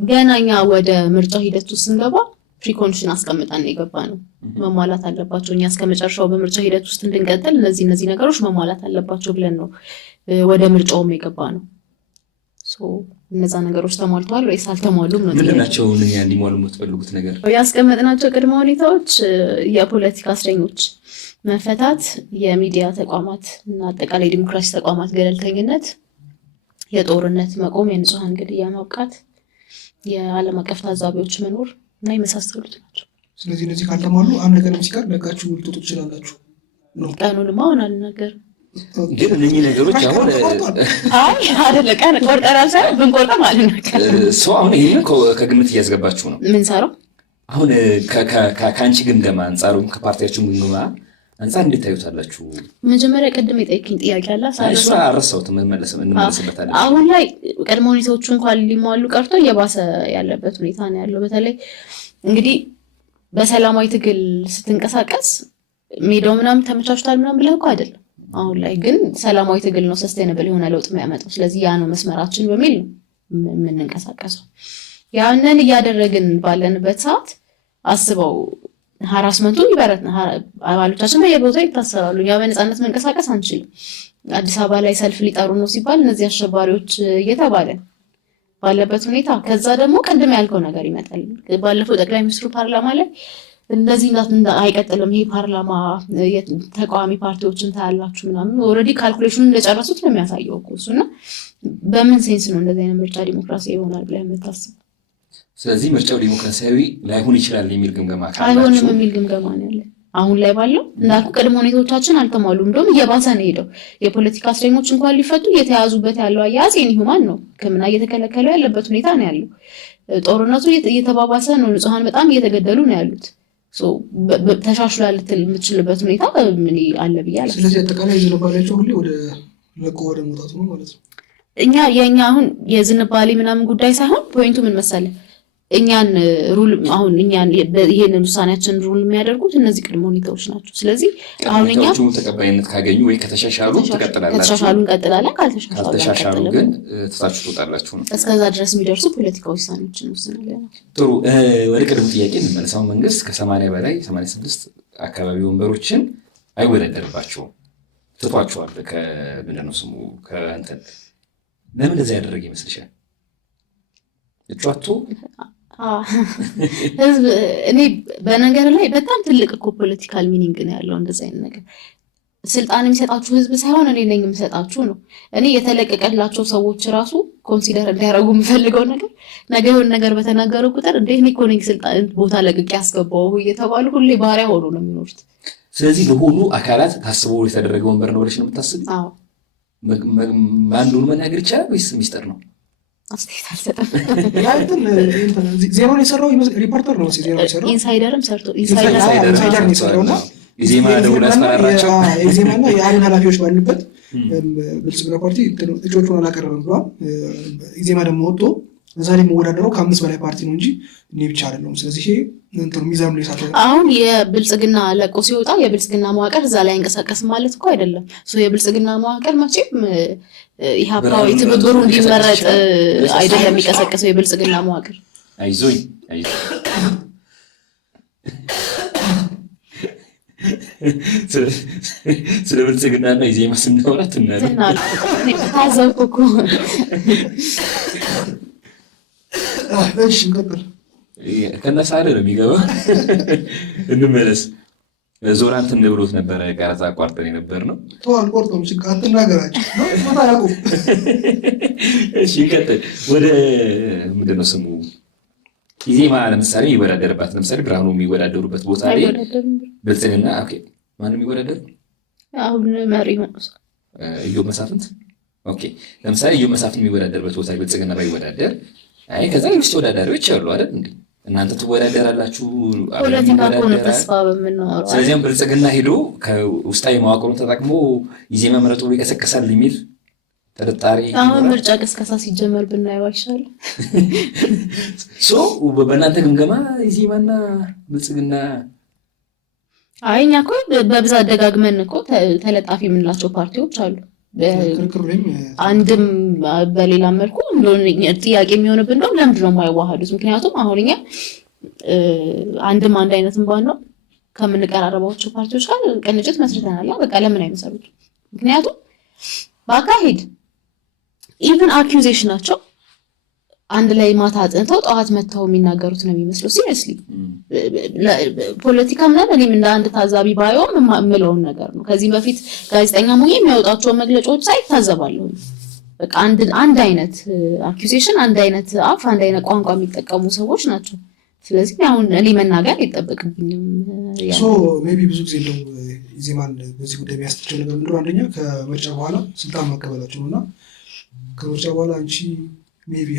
ገና እኛ ወደ ምርጫ ሂደት ውስጥ ስንገባ ፕሪኮንዲሽን አስቀምጠን የገባ ነው። መሟላት አለባቸው እኛ እስከ መጨረሻው በምርጫ ሂደት ውስጥ እንድንቀጥል እነዚህ ነገሮች መሟላት አለባቸው ብለን ነው ወደ ምርጫውም የገባ ነው። እነዛ ነገሮች ተሟልተዋል ወይስ አልተሟሉም ነው? ምንድን ናቸው እኛ እንዲሟሉ የምትፈልጉት ነገር? ያስቀመጥናቸው ቅድመ ሁኔታዎች የፖለቲካ እስረኞች መፈታት፣ የሚዲያ ተቋማት እና አጠቃላይ ዲሞክራሲ ተቋማት ገለልተኝነት፣ የጦርነት መቆም፣ የንጹሐን ግድያ ማብቃት፣ የዓለም አቀፍ ታዛቢዎች መኖር እና የመሳሰሉት ናቸው። ስለዚህ እነዚህ ካልተሟሉ አንድ ቀንም ሲቀር ለቃችሁ ልትወጡ ትችላላችሁ ነው? ቀኑንማ አሁን አልናገርም ግን እነኚህ ነገሮች አሁን አይደለ ቀን ቆርጠናል ሳይሆን ብንቆርጠም አልናገርም። ሰው አሁን ይህንን ከግምት እያስገባችሁ ነው ምንሰራው። አሁን ከአንቺ ግምገማ አንጻር ወይም ከፓርቲያችሁ ግምገማ አንጻር እንዴት ታዩታላችሁ? መጀመሪያ ቅድም የጠየቅኝ ጥያቄ አለ እሱ አልረሳሁትም፣ እንመለስበታለን። አሁን ላይ ቅድመ ሁኔታዎቹ እንኳን ሊሟሉ ቀርቶ እየባሰ ያለበት ሁኔታ ነው ያለው። በተለይ እንግዲህ በሰላማዊ ትግል ስትንቀሳቀስ ሜዳው ምናምን ተመቻችቷል ምናምን ብለህ እኮ አይደለም። አሁን ላይ ግን ሰላማዊ ትግል ነው ሰስቴነብል የሆነ ለውጥ የሚያመጣው። ስለዚህ ያ ነው መስመራችን በሚል ነው የምንንቀሳቀሰው። ያንን እያደረግን ባለንበት ሰዓት አስበው ሀራስመንቱ ይበረት ነው። አባሎቻችን በየቦታው ይታሰራሉ። ያ በነፃነት መንቀሳቀስ አንችልም። አዲስ አበባ ላይ ሰልፍ ሊጠሩ ነው ሲባል እነዚህ አሸባሪዎች እየተባለ ባለበት ሁኔታ ከዛ ደግሞ ቅድም ያልከው ነገር ይመጣል። ባለፈው ጠቅላይ ሚኒስትሩ ፓርላማ ላይ እንደዚህ አይቀጥልም ይሄ ፓርላማ ተቃዋሚ ፓርቲዎችን ታያላችሁ ምናምን ኦልሬዲ ካልኩሌሽኑን እንደጨረሱት ነው የሚያሳየው እኮ እሱና በምን ሴንስ ነው እንደዚህ አይነት ምርጫ ዲሞክራሲ ይሆናል ብለህ የምታስበው? ስለዚህ ምርጫው ዲሞክራሲያዊ ላይሆን ይችላል የሚል ግምገማ አይሆንም የሚል ግምገማ ነው ያለ። አሁን ላይ ባለው እንዳልኩ ቅድመ ሁኔታዎቻችን አልተሟሉም። እንደውም እየባሰ ነው ሄደው። የፖለቲካ እስረኞች እንኳን ሊፈቱ እየተያዙበት ያለው አያያዝ ኢንሁማን ነው። ሕክምና እየተከለከለ ያለበት ሁኔታ ነው ያለው። ጦርነቱ እየተባባሰ ነው። ንጹሐን በጣም እየተገደሉ ነው ያሉት። ተሻሽሏል ልትል የምትችልበት ሁኔታ ምን አለ ብዬ አለ። ስለዚህ አጠቃላይ ዝንባሌያቸው ሁሌ ወደ ለቆ ወደ መውጣቱ ነው ማለት ነው። የእኛ አሁን የዝንባሌ ምናምን ጉዳይ ሳይሆን ፖይንቱ ምን መሰለህ እኛን ይሄንን ውሳኔያችን ሩል የሚያደርጉት እነዚህ ቅድመ ሁኔታዎች ናቸው። ስለዚህ አሁን እኛ ተቀባይነት ካገኙ ወይ ከተሻሻሉ ትቀጥላላችሁ፣ ከተሻሻሉ እንቀጥላለን፣ ካልተሻሻሉ ግን ትታችሁ ትወጣላችሁ ነው። እስከዛ ድረስ የሚደርሱ ፖለቲካዊ ውሳኔዎችን ወስናለን። ጥሩ፣ ወደ ቅድም ጥያቄ እንመለሳው። መንግስት ከ80 በላይ 86 አካባቢ ወንበሮችን አይወዳደርባቸውም፣ ትቷቸዋል። ከምንድን ነው ስሙ ከእንትን ለምን እንደዚያ ያደረገ ይመስልሻል? እጫቱ ህዝብ እኔ በነገር ላይ በጣም ትልቅ እኮ ፖለቲካል ሚኒንግ ነው ያለው። እንደዚህ አይነት ነገር ስልጣን የሚሰጣችሁ ህዝብ ሳይሆን እኔ ነኝ የምሰጣችሁ ነው። እኔ የተለቀቀላቸው ሰዎች ራሱ ኮንሲደር እንዲያደርጉ የምፈልገው ነገር ነገ የሆነ ነገር በተናገረው ቁጥር እንዴት እኔ እኮ ነኝ ስልጣን ቦታ ለቅቄ ያስገባው እየተባሉ ሁሌ ባሪያ ሆኖ ነው የሚኖሩት። ስለዚህ ለሁሉ አካላት ታስቦ የተደረገ ወንበር ነው ብለሽ ነው የምታስቢው? አዎ። አንዱን መናገር ይቻላል ወይስ ሚስጥር ነው? አስተያየት አልሰጠም። ዜናውን የሰራው ሪፖርተር ነው። ኢንሳይደርም ሰርቶ ኢንሳይደር ነው የሰራውና የዜማና የአብን ኃላፊዎች ባሉበት ብልጽግና ፓርቲ እጩዎቹን አላቀረበም ብሏል። ኢዜማ ደግሞ ወጥቶ እዛ ላይ የሚወዳደረው ከ5 በላይ ፓርቲ ነው እንጂ እኔ ብቻ አይደለም። ስለዚህ ሚዛኑ ላይ ሳለ አሁን የብልጽግና ለቆ ሲወጣ የብልጽግና መዋቅር እዛ ላይ አይንቀሳቀስም ማለት እኮ አይደለም። የብልጽግና መዋቅር መቼም ኢህአፓዊ ትብብሩ እንዲመረጥ አይደለም የሚቀሰቀሰው የብልጽግና መዋቅር። አይዞኝ ስለ ብልጽግናና ኢዜማ ስናወራ ታዘብኩ እኮ። ከነሳ አይደል ነው የሚገባ። እንመለስ። ዞራ እንትን ብሎት ነበረ ቀረጻ አቋርጠን የነበር ነው። አልቆርጦም አትናገራቸው። እሺ እንቀጥል። ወደ ምንድን ነው ስሙ ኢዜማ ለምሳሌ የሚወዳደርባት ለምሳሌ ብርሃኑ የሚወዳደሩበት ቦታ ላይ ብልጽግና ማንም የሚወዳደር አሁን መሪ ሆኖ ኢዮብ መሳፍንት ለምሳሌ ኢዮብ መሳፍንት የሚወዳደርበት ቦታ ብልጽግና ባይወዳደር ከዛ ሌሎች ተወዳዳሪዎች አሉ አይደል እንዴ? እናንተ ትወዳደራላችሁ፣ ፖለቲካ ከሆነ ተስፋ በምናወራው ስለዚህም ብልጽግና ሄዶ ከውስጣዊ መዋቅሩን ተጠቅሞ ኢዜማ መምረጡ ይቀሰቅሳል የሚል ጥርጣሬ። አሁን ምርጫ ቅስቀሳ ሲጀመር ብናየው አይሻልም? በእናንተ ግምገማ ኢዜማና ብልጽግና እኛ እኮ በብዛት ደጋግመን እኮ ተለጣፊ የምንላቸው ፓርቲዎች አሉ። አንድም በሌላ መልኩ ጥያቄ የሚሆንብን እንደውም ለምንድን ነው የማይዋሃዱት? ምክንያቱም አሁን እኛ አንድም አንድ አይነትም ባንነው ከምንቀራረባቸው ፓርቲዎች ጋር ቅንጅት መስርተናል። በቃ ለምን አይመሰሩት? ምክንያቱም በአካሄድ ኢቭን አኪዩዜሽናቸው አንድ ላይ ማታ አጥንተው ጠዋት መጥተው የሚናገሩት ነው የሚመስለው። ሲሪየስሊ ፖለቲካ ምናምን እኔም እንደ አንድ ታዛቢ ባየውም የምለውን ነገር ነው። ከዚህ በፊት ጋዜጠኛ ሙዬ የሚያወጣቸውን መግለጫዎች ሳይታዘባለሁ። በቃ አንድ አይነት አኪዩዜሽን፣ አንድ አይነት አፍ፣ አንድ አይነት ቋንቋ የሚጠቀሙ ሰዎች ናቸው። ስለዚህ አሁን እኔ መናገር አይጠበቅብኝም። ሜይ ቢ ብዙ ጊዜ እንደው ኢዜማን በዚህ ጉዳይ የሚያስተቸው ነገር ምንድን ነው? አንደኛ ከምርጫ በኋላ ስልጣን መቀበላቸው ነው እና ከምርጫ በኋላ አንቺ ሜይ ቢ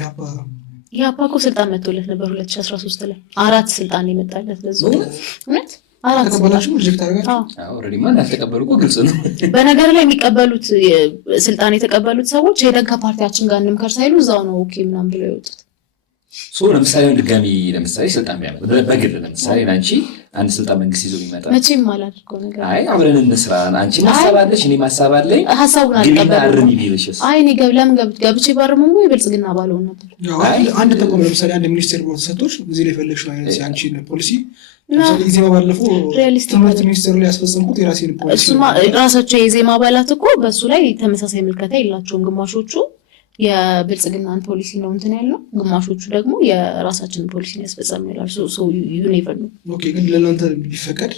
ኢህአፓ እኮ ስልጣን መጥቶለት ነበር 2013 ላይ 4 ስልጣን የመጣለት ለዚህ እውነት 4 ተቀበላችሁ ሪጀክት አደረጋችሁ? ኦልሬዲ ማን እንዳልተቀበሉ እኮ ግልጽ ነው። በነገር ላይ የሚቀበሉት ስልጣን የተቀበሉት ሰዎች ሄደን ከፓርቲያችን ጋር እንምከር ሳይሉ እዛው ነው ኦኬ ምናምን ብለው የወጡት። ለምሳሌ ድጋሚ ስልጣን ቢያመጣ በግል ለምሳሌ አንቺ አንድ ስልጣን መንግስት ይዞ ቢመጣ መቼም አላደርገው ነገር አብረን እንስራ፣ አንቺ ሀሳብ አለሽ እኔ ሀሳብ አለኝ፣ ሀሳቡን አልቀበልም ቢልሽስ? እኔ ለምን ገብቼ ባረሙ የብልጽግና ባለው ነበር። አንድ ተቆም ለምሳሌ አንድ ሚኒስቴር ቦርድ ሰጥቶሽ እዚህ ላይ ፈለግሽው አይነት የአንቺን ፖሊሲ ኢዜማ ባለፈው ትምህርት ሚኒስቴሩ ላይ ያስፈጸምኩት የራሴን ፖሊሲ ራሳቸው የኢዜማ አባላት እኮ በእሱ ላይ ተመሳሳይ ምልከታ የላቸውም። ግማሾቹ የብልጽግናን ፖሊሲ ነው እንትን ያለው፣ ግማሾቹ ደግሞ የራሳችንን ፖሊሲ ያስፈጸም ይላል። ዩኔቨር ነው። ኦኬ ግን ለእናንተ ቢፈቀድ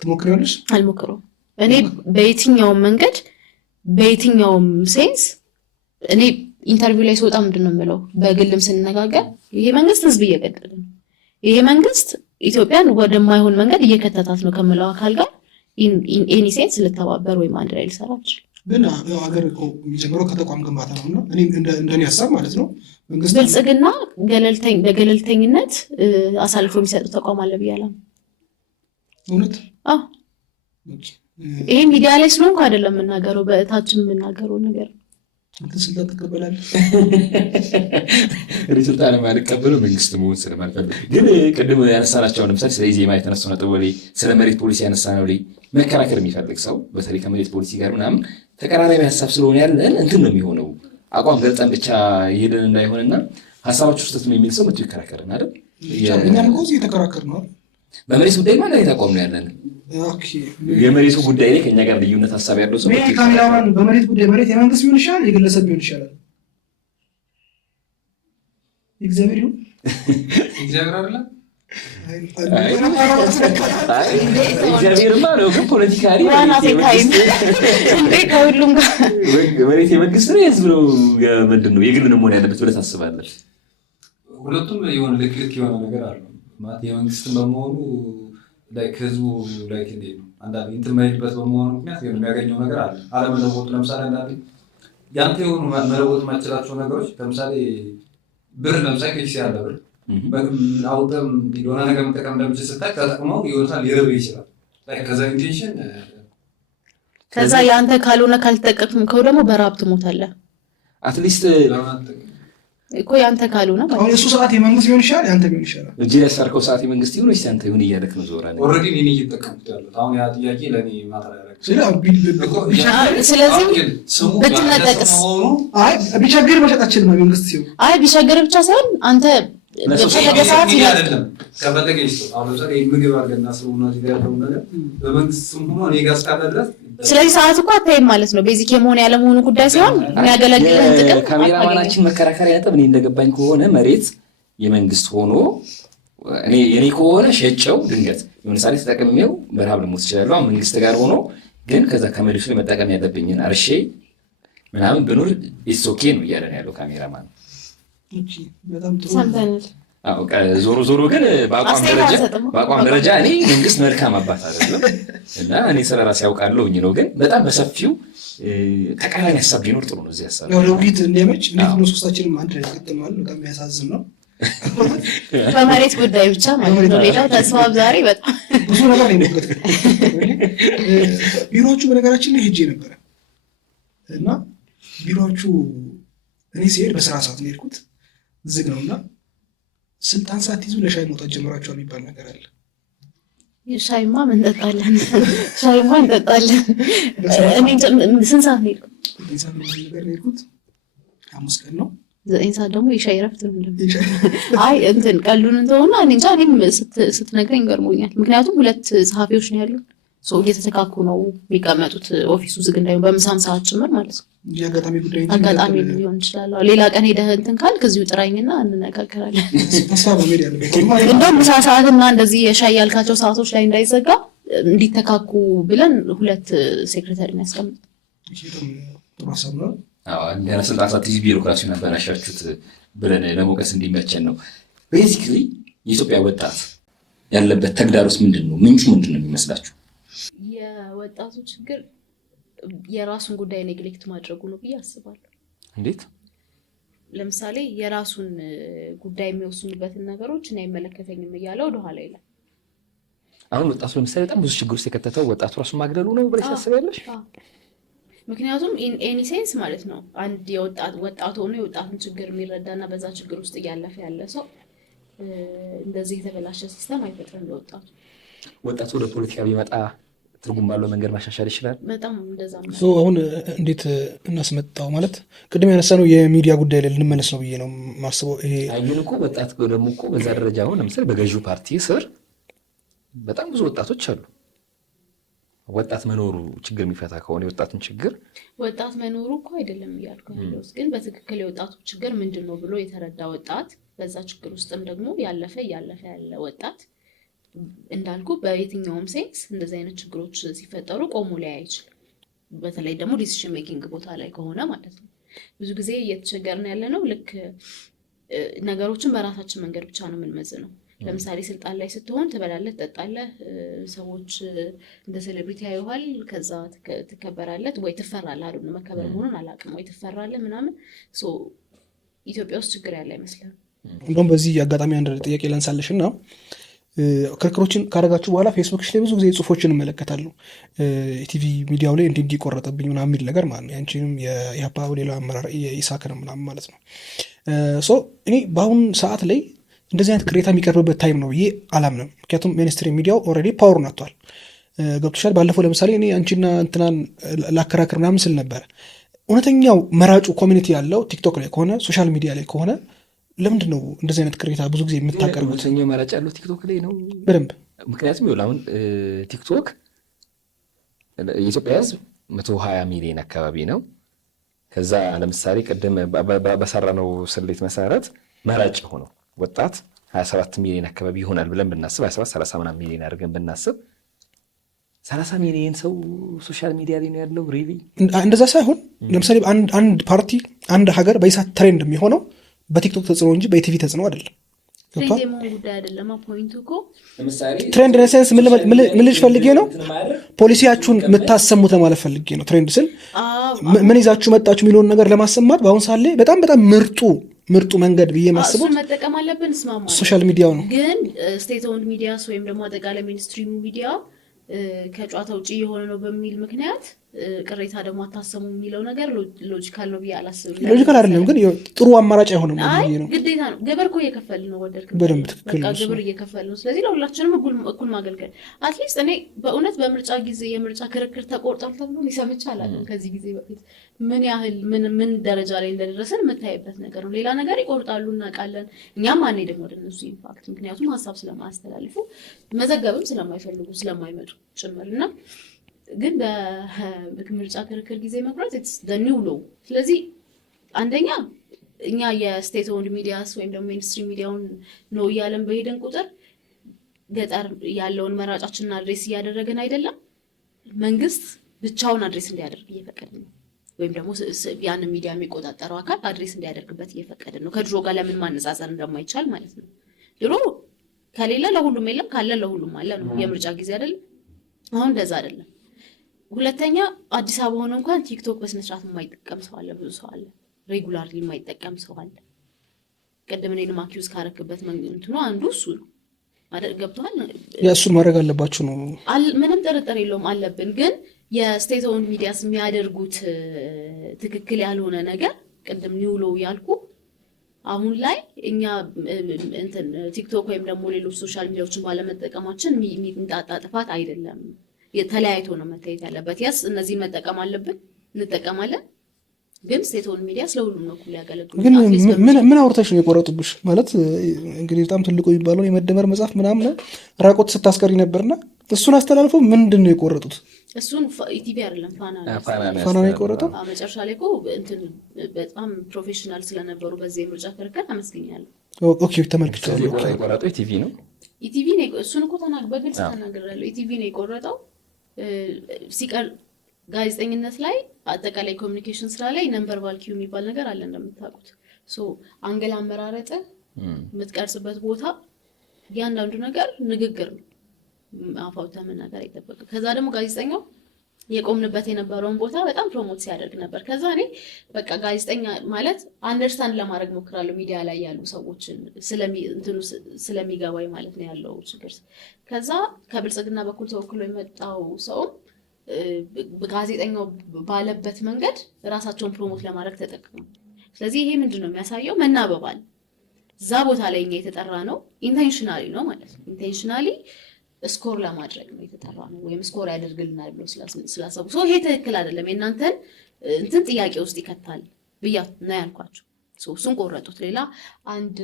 ትሞክሪያለሽ? አልሞክረውም። እኔ በየትኛውም መንገድ በየትኛውም ሴንስ እኔ ኢንተርቪው ላይ ስወጣ ምንድን ነው የምለው፣ በግልም ስንነጋገር ይሄ መንግስት ህዝብ እየገደለ ነው፣ ይሄ መንግስት ኢትዮጵያን ወደማይሆን መንገድ እየከተታት ነው ከምለው አካል ጋር ኢን ሴንስ ልተባበር ወይም አንድ ላይ ልሰራ አልችልም። ግን ሀገር እኮ የሚጀምረው ከተቋም ግንባታ ነው እና እንደኔ ሀሳብ ማለት ነው መንግስት ብልጽግና በገለልተኝነት አሳልፎ የሚሰጡ ተቋም አለ ብዬ አላምንም። እውነት ይሄ ሚዲያ ላይ ስለሆንኩ አይደለም የምናገረው፣ በእታችን የምናገረው ነገር ስልጣን ትቀበላለህ? ስልጣን የማልቀበለው መንግስት መሆን ስለማልፈልግ። ግን ቅድም ያነሳናቸው ለምሳሌ ስለ ኢዜማ የተነሱ ነጥብ ላይ ስለ መሬት ፖሊሲ ያነሳ ነው ላይ መከራከር የሚፈልግ ሰው በተለይ ከመሬት ፖሊሲ ጋር ምናምን ተቀራራቢ ሀሳብ ስለሆነ ያለን እንትን ነው የሚሆነው። አቋም ገልጸን ብቻ ይሄድን እንዳይሆንና ሀሳባችሁ ውስጥ ነው የሚል ሰው መጥቶ ይከራከርን አይደል? እኛም እኮ እየተከራከርን ነው። በመሬት ጉዳይ ማለት የተቋም ነው ያለን። የመሬቱ ጉዳይ ላይ ከኛ ጋር ልዩነት ሀሳብ ያለው ሰው ካሜራማን በመሬት ጉዳይ መሬት የመንግስት ቢሆን ይሻላል የግለሰብ ቢሆን ይሻላል? እግዚአብሔር ይሁን እግዚአብሔር አይደለም እግዚአብሔርማ ነው። ግን ፖለቲካሊ ከሁሉም ጋር መሬት የመንግስት ነው የህዝብ ነው ምንድን ነው የግል ነው መሆን ያለበት ብለህ ታስባለህ? ሁለቱም የሆነ ልክ የሆነ ነገር አለው ማለት የመንግስት በመሆኑ ህዝቡ እንዴት ነው አንዳንዴ እንትን የማይልበት በመሆኑ ምክንያት የሚያገኘው ነገር አለ አለመለወጡ። ለምሳሌ አንዳንዴ ያንተ የሆኑ መለወጥ የማይችላቸው ነገሮች ለምሳሌ ብር ለምሳሌ ከኪስ ያለ ብር አውጥተም የሆነ ነገር መጠቀም እንደምችል ስታይ ተጠቅመው ይወጣል ሊርብህ ይችላል። ከዛ ኢንቴንሽን ከዛ የአንተ ካልሆነ ካልተጠቀምከው ደግሞ በረሀብ ትሞታለህ። አትሊስት እኮ ያንተ ካልሆነ አሁን እሱ ሰዓት የመንግስት ቢሆን ይሻላል ያንተ ቢሆን ይሻላል? እጅ ላይ ያሳርከው ሰዓት የመንግስት ይሁን ወይስ ያንተ ይሁን እያለክ ነው ዞራ ነው? ኦልሬዲ እኔ እየተጠቀምኩት ያለሁት አሁን ያ ጥያቄ ለእኔ ማተሪያ ስለዚህ ብትነጠቅስ ቢቸግር መሸጣችን ነው መንግስት ሲሆን ቢቸግር ብቻ ሳይሆን አንተ ከፈለገ ምግብ አድርገና ስለሆነ ያለው ነገር በመንግስት ስም ሆኖ እኔ ጋር እስካለ ድረስ ስለዚህ ሰዓት እኮ አታይም ማለት ነው። ቤዚክ የመሆን ያለመሆኑ ጉዳይ ሲሆን የሚያገለግልህን ጥቅም ካሜራማናችን መከራከሪያ ነጥብ እኔ እንደገባኝ ከሆነ መሬት የመንግስት ሆኖ እኔ ከሆነ ሸጨው ድንገት የሆነ ሳሌ ተጠቅሜው በረሃብ ልሞት እችላለሁ። መንግስት ጋር ሆኖ ግን ከዛ ከመሬቱ ላይ መጠቀም ያለብኝን አርሼ ምናምን ብኖር ኢትስ ኦኬ ነው እያለ ነው ያለው ካሜራማን። ዞሮ ግን በአቋም ደረጃ እኔ መንግስት መልካም አባት አይደለም እና እኔ ስለራሴ ያውቃለሁኝ ነው። ግን በጣም በሰፊው ተቃራኒ ሀሳብ ቢኖር ጥሩ ነው። እዚህ ሀሳብ ለውይይት እንዲያመች እንዴት ነው ሶስታችንም አንድ ላይ ተቀጥተናል። በጣም የሚያሳዝን ነው። በመሬት ጉዳይ ብቻ ማለት ነው። ሌላው ተስፋ ዛሬ በጣም ብዙ ነገር ነው። ቢሮዎቹ በነገራችን ላይ ሄጄ ነበረ እና ቢሮዎቹ እኔ ሲሄድ በስራ ሰዓት ነው የሄድኩት፣ ዝግ ነው እና ስልጣን ሳትይዙ ለሻይ መውጣት ጀምራችኋል የሚባል ነገር አለ። ሻይማ እንጠጣለን፣ ሻይማ እንጠጣለን። እኔ ስንት ሰዓት ነው የሄድኩት? ነገር ነው የሄድኩት፣ ሐሙስ ቀን ነው። 9 ሰዓት ደግሞ የሻይ ረፍት ነው። አይ እንትን ቀሉን እንደሆነ እኔ እንጃ። እኔም ስትነግረኝ ገርሞኛል። ምክንያቱም 2 ጸሐፊዎች ነው ያሉት፣ ሰው እየተተካኩ ነው የሚቀመጡት፣ ኦፊሱ ዝግ እንዳይሆን በምሳም ሰዓት ጭምር ማለት ነው። አጋጣሚ ሊሆን ይችላል። ሌላ ቀን ሄደህ እንትን ካልክ እዚሁ ጥራኝና እንነጋገራለን። እንደውም ምሳ ሰዓትና እንደዚህ የሻይ ያልካቸው ሰዓቶች ላይ እንዳይዘጋ እንዲተካኩ ብለን 2 ሴክሬታሪ ያስቀምጥ። ስልጣን ሳትይዙ ቢሮክራሲውን አበላሻችሁት ብለን ለመውቀስ እንዲመቸን ነው። ቤዚክሊ የኢትዮጵያ ወጣት ያለበት ተግዳሮት ምንድን ነው? ምንጩ ምንድን ነው የሚመስላችሁ? የወጣቱ ችግር የራሱን ጉዳይ ኔግሌክት ማድረጉ ነው ብዬ አስባለሁ። እንዴት? ለምሳሌ የራሱን ጉዳይ የሚወስኑበትን ነገሮች እና አይመለከተኝም እያለ ወደኋላ ይላል። አሁን ወጣቱ ለምሳሌ በጣም ብዙ ችግር ውስጥ የከተተው ወጣቱ ራሱን ማግደሉ ነው ብለሽ ታስቢያለሽ? ምክንያቱም ኤኒ ሴንስ ማለት ነው አንድ ወጣት ሆኖ የወጣቱን ችግር የሚረዳና በዛ ችግር ውስጥ እያለፈ ያለ ሰው እንደዚህ የተበላሸ ሲስተም አይፈጥርም ለወጣቱ። ወጣቱ ወደ ፖለቲካ ቢመጣ ትርጉም ባለው መንገድ ማሻሻል ይችላል። በጣም እንደዛ ነው። አሁን እንዴት እናስመጣው ማለት ቅድም ያነሳነው የሚዲያ ጉዳይ ላይ ልንመለስ ነው ብዬ ነው ማስበው። ይሄ አይን እኮ ወጣት ደግሞ እኮ በዛ ደረጃ አሁን ለምሳሌ በገዢው ፓርቲ ስር በጣም ብዙ ወጣቶች አሉ። ወጣት መኖሩ ችግር የሚፈታ ከሆነ የወጣትን ችግር ወጣት መኖሩ እኮ አይደለም እያልኩ ያለሁት፣ ግን በትክክል የወጣቱ ችግር ምንድን ነው ብሎ የተረዳ ወጣት፣ በዛ ችግር ውስጥም ደግሞ እያለፈ ያለ ወጣት እንዳልኩ በየትኛውም ሴንስ እንደዚህ አይነት ችግሮች ሲፈጠሩ ቆሞ ሊያይ አይችልም። በተለይ ደግሞ ዲሲሽን ሜኪንግ ቦታ ላይ ከሆነ ማለት ነው። ብዙ ጊዜ እየተቸገርን ያለ ነው። ልክ ነገሮችን በራሳችን መንገድ ብቻ ነው የምንመዝነው። ለምሳሌ ስልጣን ላይ ስትሆን ትበላለህ፣ ትጠጣለህ፣ ሰዎች እንደ ሴሌብሪቲ ያዩሃል፣ ከዛ ትከበራለህ ወይ ትፈራለህ። አይደል መከበር መሆኑን አላውቅም፣ ወይ ትፈራለህ ምናምን። ኢትዮጵያ ውስጥ ችግር ያለ አይመስልም። እንደውም በዚህ አጋጣሚ አንድ ጥያቄ ላንሳለሽ እና ክርክሮችን ካደረጋችሁ በኋላ ፌስቡክሽ ላይ ብዙ ጊዜ ጽሁፎችን እመለከታለሁ። የቲቪ ሚዲያው ላይ እንዲህ ቆረጠብኝ ምናምን የሚል ነገር ማለት ነው። ያንቺንም የኢህአፓ ሌላ አመራር የኢሳክንም ምናምን ማለት ነው። እኔ በአሁኑ ሰዓት ላይ እንደዚህ አይነት ቅሬታ የሚቀርብበት ታይም ነው ብዬ አላምንም። ምክንያቱም ሚኒስትሪ ሚዲያው ኦልሬዲ ፓወር ናቷል። ገብቶሻል። ባለፈው ለምሳሌ እኔ አንቺና እንትናን ላከራክር ምናምን ስል ነበረ። እውነተኛው መራጩ ኮሚኒቲ ያለው ቲክቶክ ላይ ከሆነ ሶሻል ሚዲያ ላይ ከሆነ ለምንድን ነው እንደዚህ አይነት ቅሬታ ብዙ ጊዜ የምታቀርቡት? እውነተኛው መራጭ ያለው ቲክቶክ ላይ ነው በደንብ። ምክንያቱም ይኸውልህ አሁን ቲክቶክ የኢትዮጵያ ሕዝብ 120 ሚሊዮን አካባቢ ነው። ከዛ ለምሳሌ ቅድም በሰራነው ስሌት መሰረት መራጭ ሆነው ወጣት 27 ሚሊዮን አካባቢ ይሆናል ብለን ብናስብ 27 30 ሚሊዮን አድርገን ብናስብ 30 ሚሊዮን ሰው ሶሻል ሚዲያ ላይ ነው ያለው። ሪሊ እንደዛ ሳይሆን ለምሳሌ አንድ ፓርቲ አንድ ሀገር በይሳት ትሬንድ የሚሆነው በቲክቶክ ተጽዕኖ እንጂ በኢቲቪ ተጽዕኖ አይደለም። ትሬንድ ነሰንስ ምን ልጅ ፈልጌ ነው ፖሊሲያችሁን የምታሰሙት ለማለት ፈልጌ ነው። ትሬንድ ስል ምን ይዛችሁ መጣችሁ የሚለውን ነገር ለማሰማት በአሁን ሳለ በጣም ምርጡ መንገድ ብዬ ማስበው መጠቀም አለብን። እስማማለሁ። ሶሻል ሚዲያው ነው። ግን ስቴት ኦውንድ ሚዲያስ ወይም ደግሞ አጠቃላይ ሚኒስትሪሙ ሚዲያ ከጨዋታ ውጭ የሆነ ነው በሚል ምክንያት ቅሬታ ደግሞ አታሰሙ የሚለው ነገር ሎጂካል ነው ብዬ አላስብም። ሎጂካል አይደለም፣ ግን ጥሩ አማራጭ አይሆንም ነው። ግዴታ ነው። ግብር እኮ እየከፈልን ነው። ወደድክ በደንብ ትክክል ነው። ግብር እየከፈልን ነው። ስለዚህ ለሁላችንም እኩል ማገልገል። አትሊስት እኔ በእውነት በምርጫ ጊዜ የምርጫ ክርክር ተቆርጧል ተብሎ ሰምቼ አላውቅም ከዚህ ጊዜ በፊት። ምን ያህል ምን ደረጃ ላይ እንደደረሰን የምታይበት ነገር ነው። ሌላ ነገር ይቆርጣሉ እናውቃለን። እኛም አንሄድም ወደ እነሱ ኢንፋክት፣ ምክንያቱም ሀሳብ ስለማያስተላልፉ መዘገብም ስለማይፈልጉ ስለማይመጡ ጭምርና ግን በምርጫ ክርክር ጊዜ መቁረጥ ኒው ሎው። ስለዚህ አንደኛ እኛ የስቴት ኦውንድ ሚዲያስ ወይም ደግሞ ሚኒስትሪ ሚዲያውን ነው እያለን በሄደን ቁጥር ገጠር ያለውን መራጫችንን አድሬስ እያደረግን አይደለም። መንግስት ብቻውን አድሬስ እንዲያደርግ እየፈቀድን ነው። ወይም ደግሞ ያንን ሚዲያ የሚቆጣጠረው አካል አድሬስ እንዲያደርግበት እየፈቀድን ነው። ከድሮ ጋር ለምን ማነጻጸር እንደማይቻል ማለት ነው። ድሮ ከሌለ ለሁሉም የለም፣ ካለ ለሁሉም አለ ነው። የምርጫ ጊዜ አይደለም። አሁን እንደዛ አይደለም። ሁለተኛ አዲስ አበባ ሆነ እንኳን ቲክቶክ በስነስርዓት የማይጠቀም ሰው አለ፣ ብዙ ሰው አለ። ሬጉላርሊ የማይጠቀም ሰው አለ። ቅድም እኔንም አኪውዝ ካረክበት እንትኑ አንዱ እሱ ነው ማለት ገብቶሃል። እሱን ማድረግ አለባችሁ ነው ምንም ጥርጥር የለውም አለብን። ግን የስቴት ኦውንድ ሚዲያስ የሚያደርጉት ትክክል ያልሆነ ነገር ቅድም ኒውሎ ያልኩ አሁን ላይ እኛ እንትን ቲክቶክ ወይም ደግሞ ሌሎች ሶሻል ሚዲያዎችን ባለመጠቀማችን የሚንጣጣ ጥፋት አይደለም። የተለያይቶ ነው መታየት ያለበት። ያስ እነዚህ መጠቀም አለብን እንጠቀማለን። ግን ስቴት ኦውንድ ሚዲያ ስለሁሉም ነው እኩል ያገለግሉ። ግን ምን አውርተሽ ነው የቆረጡብሽ? ማለት እንግዲህ በጣም ትልቁ የሚባለው የመደመር መጽሐፍ ምናምን ራቆት ስታስቀሪ ነበርና እሱን አስተላልፈው ምንድን ነው የቆረጡት? እሱን ኢቲቪ አይደለም ፋና ነው የቆረጠው። መጨረሻ ላይ እኮ እንትን በጣም ፕሮፌሽናል ስለነበሩ በዚህ የምርጫ ክርክር አመስግኛለሁ። ኦኬ ተመልክቻለሁ። የቆረጠው ኢቲቪ ነው። ኢቲቪ ነው እሱን እኮ በግልጽ ተናግሬያለሁ። ኢቲቪ ነው የቆረጠው። ሲቀር ጋዜጠኝነት ላይ አጠቃላይ ኮሚኒኬሽን ስራ ላይ ነምበር ቫልኪዩ የሚባል ነገር አለ እንደምታውቁት። አንገል አመራረጥ የምትቀርጽበት ቦታ እያንዳንዱ ነገር ንግግር ነው። አፋውታ መናገር አይጠበቅም። ከዛ ደግሞ ጋዜጠኛው የቆምንበት የነበረውን ቦታ በጣም ፕሮሞት ሲያደርግ ነበር። ከዛ እኔ በቃ ጋዜጠኛ ማለት አንደርስታንድ ለማድረግ ሞክራለሁ ሚዲያ ላይ ያሉ ሰዎችን ስለሚገባኝ ማለት ነው ያለው ችግር። ከዛ ከብልጽግና በኩል ተወክሎ የመጣው ሰውም ጋዜጠኛው ባለበት መንገድ ራሳቸውን ፕሮሞት ለማድረግ ተጠቅሙ። ስለዚህ ይሄ ምንድን ነው የሚያሳየው? መናበባል እዛ ቦታ ላይ እኛ የተጠራ ነው ኢንቴንሽናሊ ነው ማለት ነው። ኢንቴንሽናሊ ስኮር ለማድረግ ነው የተጠራ ነው ወይም ስኮር ያደርግልናል ብሎ ስላሰቡ ይሄ ትክክል አይደለም፣ የእናንተን እንትን ጥያቄ ውስጥ ይከታል ብያ ነው ያልኳቸው። እሱን ቆረጡት። ሌላ አንድ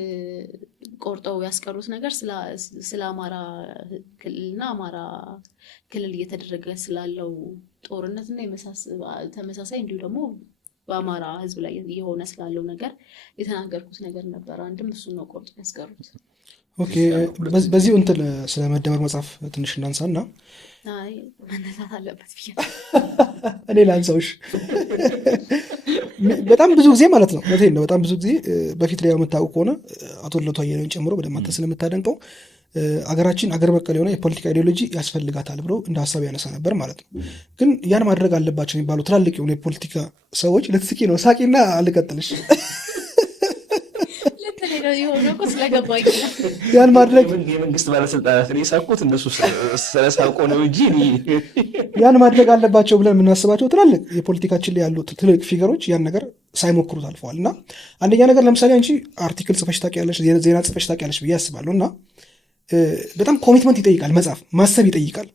ቆርጠው ያስቀሩት ነገር ስለ አማራ ክልልና አማራ ክልል እየተደረገ ስላለው ጦርነትና ተመሳሳይ እንዲሁ ደግሞ በአማራ ሕዝብ ላይ እየሆነ ስላለው ነገር የተናገርኩት ነገር ነበር። አንድም እሱን ነው ቆርጠው ያስቀሩት። ኦኬ በዚህ እንትን ስለ መደመር መጽሐፍ ትንሽ እናንሳና መነሳት አለበት ብዬ እኔ ላንሳውሽ። በጣም ብዙ ጊዜ ማለት ነው በጣም ብዙ ጊዜ በፊት ላይ የምታውቁ ከሆነ አቶ ልደቱ አያሌውን ጨምሮ በደማተ ስለምታደንቀው አገራችን አገር በቀል የሆነ የፖለቲካ ኢዲዮሎጂ ያስፈልጋታል ብሎ እንደ ሀሳብ ያነሳ ነበር ማለት ነው። ግን ያን ማድረግ አለባቸው የሚባሉ ትላልቅ የሆነ የፖለቲካ ሰዎች ልትስቂ ነው ሳቂና አልቀጥልሽ ያን ማድረግ የመንግስት ባለስልጣናት የሳቁት እነሱ ስለሳቁ ነው እንጂ ያን ማድረግ አለባቸው ብለን የምናስባቸው ትላልቅ የፖለቲካችን ላይ ያሉ ትልቅ ፊገሮች ያን ነገር ሳይሞክሩት አልፈዋል። እና አንደኛ ነገር ለምሳሌ አንቺ አርቲክል ጽፈሽ ታውቂያለሽ፣ ዜና ጽፈሽ ታውቂያለሽ ብዬ አስባለሁ። እና በጣም ኮሚትመንት ይጠይቃል፣ መጽሐፍ ማሰብ ይጠይቃል።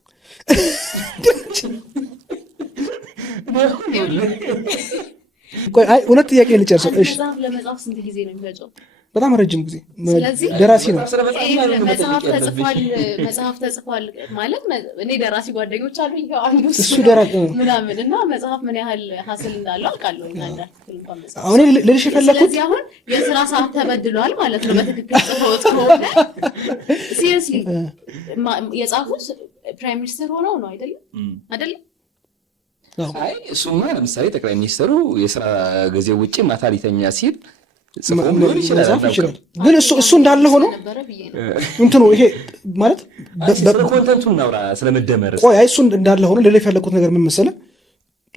እውነት ጥያቄ ልጨርሰው። ለመጽሐፍ ስንት ጊዜ ነው የሚፈጨው? በጣም ረጅም ጊዜ። ደራሲ ነው። መጽሐፍ ተጽፏል ማለት እኔ ደራሲ ጓደኞች አሉ እሱ ደራሲ ምናምን እና መጽሐፍ ምን ያህል ሀስል እንዳለው አውቃለሁ። አሁን ልልሽ የፈለኩት ስለዚህ አሁን የስራ ሰዓት ተበድሏል ማለት ነው። በትክክል ጽፎት ከሆነ ሲሪየስሊ የጻፉት ፕራይም ሚኒስትር ሆነው ነው አይደለም? አይ እሱማ ለምሳሌ ጠቅላይ ሚኒስትሩ የስራ ጊዜ ውጭ ማታ ሊተኛ ሲል ግን እሱ እንዳለ ሆኖ እንትኑ ይሄ ማለት ኮንተንቱ እናውራ ስለመደመር። ቆይ እሱ እንዳለ ሆኖ ሌላ የፈለኩት ነገር ምን መሰለህ፣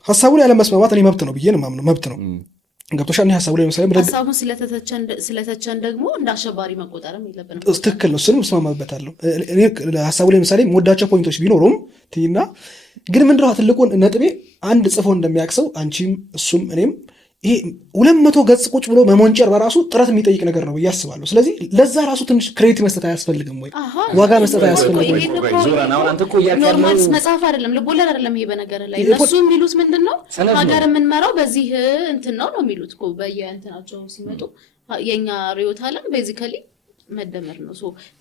ሀሳቡን ያለመስማማት እኔ መብት ነው ብዬ ነው የማምነው። መብት ነው ገብቶሻል። እኔ ሀሳቡ ላይ ለምሳሌ ሀሳቡን ስለተቸን ደግሞ እንደ አሸባሪ መቆጠርም የለብንም። ትክክል ነው፣ እሱንም እስማማበታለሁ። እኔ ሀሳቡ ላይ ለምሳሌ የምወዳቸው ፖይንቶች ቢኖሩም ትይና ግን ምንድነው ትልቁን ነጥቤ አንድ ጽፎ እንደሚያቅሰው አንቺም እሱም እኔም ይሄ 200 ገጽ ቁጭ ብሎ መሞንጨር በራሱ ጥረት የሚጠይቅ ነገር ነው ብዬ አስባለሁ። ስለዚህ ለዛ ራሱ ትንሽ ክሬዲት መስጠት አያስፈልግም ወይ? ዋጋ መስጠት አያስፈልግም ወይ? ኖርማል መጽሐፍ አይደለም፣ ልቦለድ አይደለም። ይሄ በነገር ላይ እነሱ የሚሉት ምንድን ነው ሀገር የምንመራው በዚህ እንትን ነው የሚሉት እኮ በየእንትናቸው ሲመጡ የኛ ርዕዮተ ዓለም ቤዚካሊ መደመር ነው።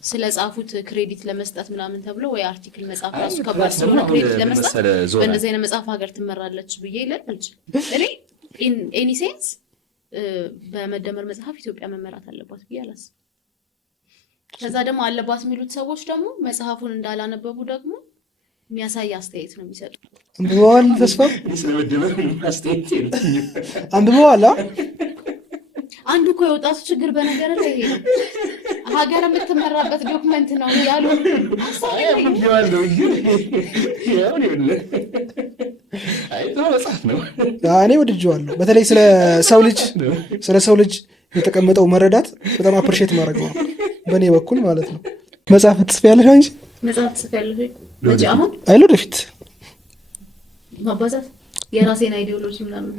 ስለ ጻፉት ክሬዲት ለመስጠት ምናምን ተብሎ ወይ አርቲክል መጽሐፍ ራሱ ከባድ ስለሆነ ክሬዲት ለመስጠት በእንደዚህ አይነት መጽሐፍ ሀገር ትመራለች ብዬ ይላል እኔ ኤኒ ሴንስ በመደመር መጽሐፍ ኢትዮጵያ መመራት አለባት ብዬ አላስብም። ከዛ ደግሞ አለባት የሚሉት ሰዎች ደግሞ መጽሐፉን እንዳላነበቡ ደግሞ የሚያሳይ አስተያየት ነው የሚሰጡ። አንብበዋል? ተስፋ አንብበዋል? አንዱ እኮ የወጣቱ ችግር በነገር ላይ ይሄ ነው። ሀገር የምትመራበት ዶክመንት ነው ያሉ መጽሐፍ ነው። እኔ ወድጄዋለሁ። በተለይ ስለ ሰው ልጅ የተቀመጠው መረዳት በጣም አፕሪሼት ማድረግ ነው በእኔ በኩል ማለት ነው። መጽሐፍ ትጽፊያለሽ አንቺ? መጽሐፍ ትጽፊያለሽ መቼ? አሁን አይሎ ወደፊት ማባዛት የራሴን አይዲዮሎጂ ምናምን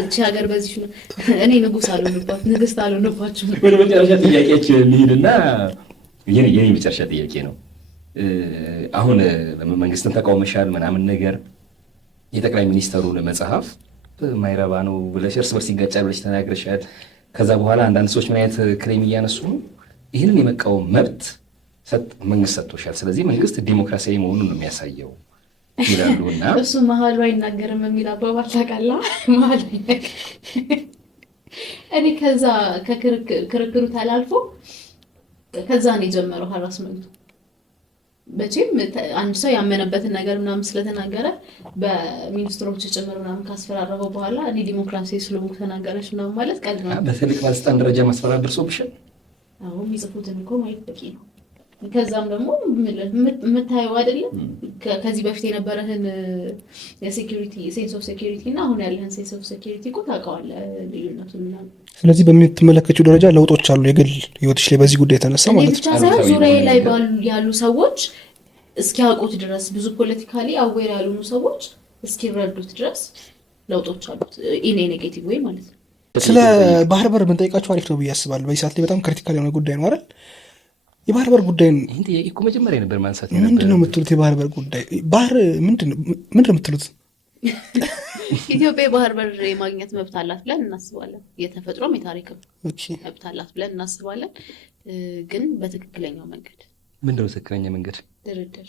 እቺ ሀገር በዚህ እኔ ንጉስ አልሆንባት ንግስት አልሆንባችሁ። ወደ መጨረሻ ጥያቄያችን እንሂድና የኔ መጨረሻ ጥያቄ ነው። አሁን መንግስትን ተቃውመሻል ምናምን ነገር የጠቅላይ ሚኒስተሩን መጽሐፍ ማይረባ ነው ብለሽ እርስ በርስ ይጋጫል ብለሽ ተናግረሻል። ከዛ በኋላ አንዳንድ ሰዎች ምን አይነት ክሌም እያነሱ ነው? ይህንን የመቃወም መብት መንግስት ሰጥቶሻል፣ ስለዚህ መንግስት ዲሞክራሲያዊ መሆኑን ነው የሚያሳየው ይላሉ። እና እሱ መሀሉ አይናገርም የሚል አባባል ታውቃለህ? መሀል እኔ ከዛ ከክርክሩ ተላልፎ ከዛ ነው የጀመረው ሀራስመንቱ። በቼም አንድ ሰው ያመነበትን ነገር ምናምን ስለተናገረ በሚኒስትሮች ጭምር ምናምን ካስፈራረበው በኋላ እኔ ዲሞክራሲ ስለሆንኩ ተናገረች ምናምን ማለት ቀልድ ነው። በትልቅ ባለስልጣን ደረጃ ማስፈራራት ደርሶብሻል? አሁን የሚጽፉትን እኮ ማየት በቂ ነው። ከዛም ደግሞ የምታየው አይደለም ከዚህ በፊት የነበረህን የሴኩሪቲ ሴንስ ኦፍ ሴኩሪቲ እና አሁን ያለህን ሴንስ ኦፍ ሴኩሪቲ እኮ ታውቀዋለህ ልዩነቱን ምናምን። ስለዚህ በምትመለከችው ደረጃ ለውጦች አሉ የግል ህይወትሽ ላይ በዚህ ጉዳይ የተነሳ ማለት ነው። ብቻ ሳይሆን ዙሪያዬ ላይ ያሉ ሰዎች እስኪያውቁት ድረስ ብዙ ፖለቲካሊ አዌር ያልሆኑ ሰዎች እስኪረዱት ድረስ ለውጦች አሉት ኢን ኔጌቲቭ ወይ ማለት ነው። ስለ ባህር በር ብንጠይቃቸው አሪፍ ነው ብዬ አስባለሁ። በዚህ ሰዓት ላይ በጣም ክሪቲካል የሆነ ጉዳይ ነው አይደል? የባህር በር ጉዳይ ይህን ጥያቄ እኮ መጀመሪያ ነበር ማንሳት። ምንድን ነው የምትሉት? የባህር በር ጉዳይ ባህር ምንድን ነው የምትሉት? ኢትዮጵያ የባህር በር የማግኘት መብት አላት ብለን እናስባለን። የተፈጥሮም የታሪክም መብት አላት ብለን እናስባለን። ግን በትክክለኛው መንገድ ምንድን ነው ትክክለኛ መንገድ? ድርድር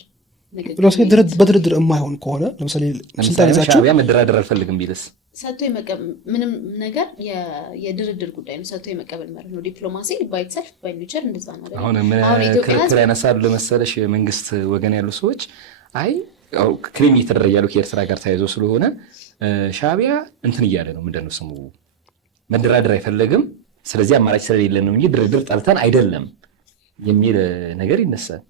በድርድር የማይሆን ከሆነ ለምሳሌ ስልጣን ይዛችሁ ሻዕቢያ መደራደር አልፈልግም ቢልስ? ሰጥቶ የመቀበል ምንም ነገር የድርድር ጉዳይ ነው። ሰጥቶ የመቀበል ማለት ነው። ዲፕሎማሲ ባይ ኢትሰልፍ ባይ ኔቸር እንደዛ ነው። አሁን ክርክር ያነሳሉ ለመሰለሽ የመንግስት ወገን ያሉ ሰዎች አይ ክሌም እየተደረገ ያለው ከኤርትራ ጋር ተያይዞ ስለሆነ ሻዕቢያ እንትን እያለ ነው ምንድን ነው ስሙ መደራደር አይፈለግም፣ ስለዚህ አማራጭ ስለሌለ ነው እንጂ ድርድር ጠልተን አይደለም የሚል ነገር ይነሳል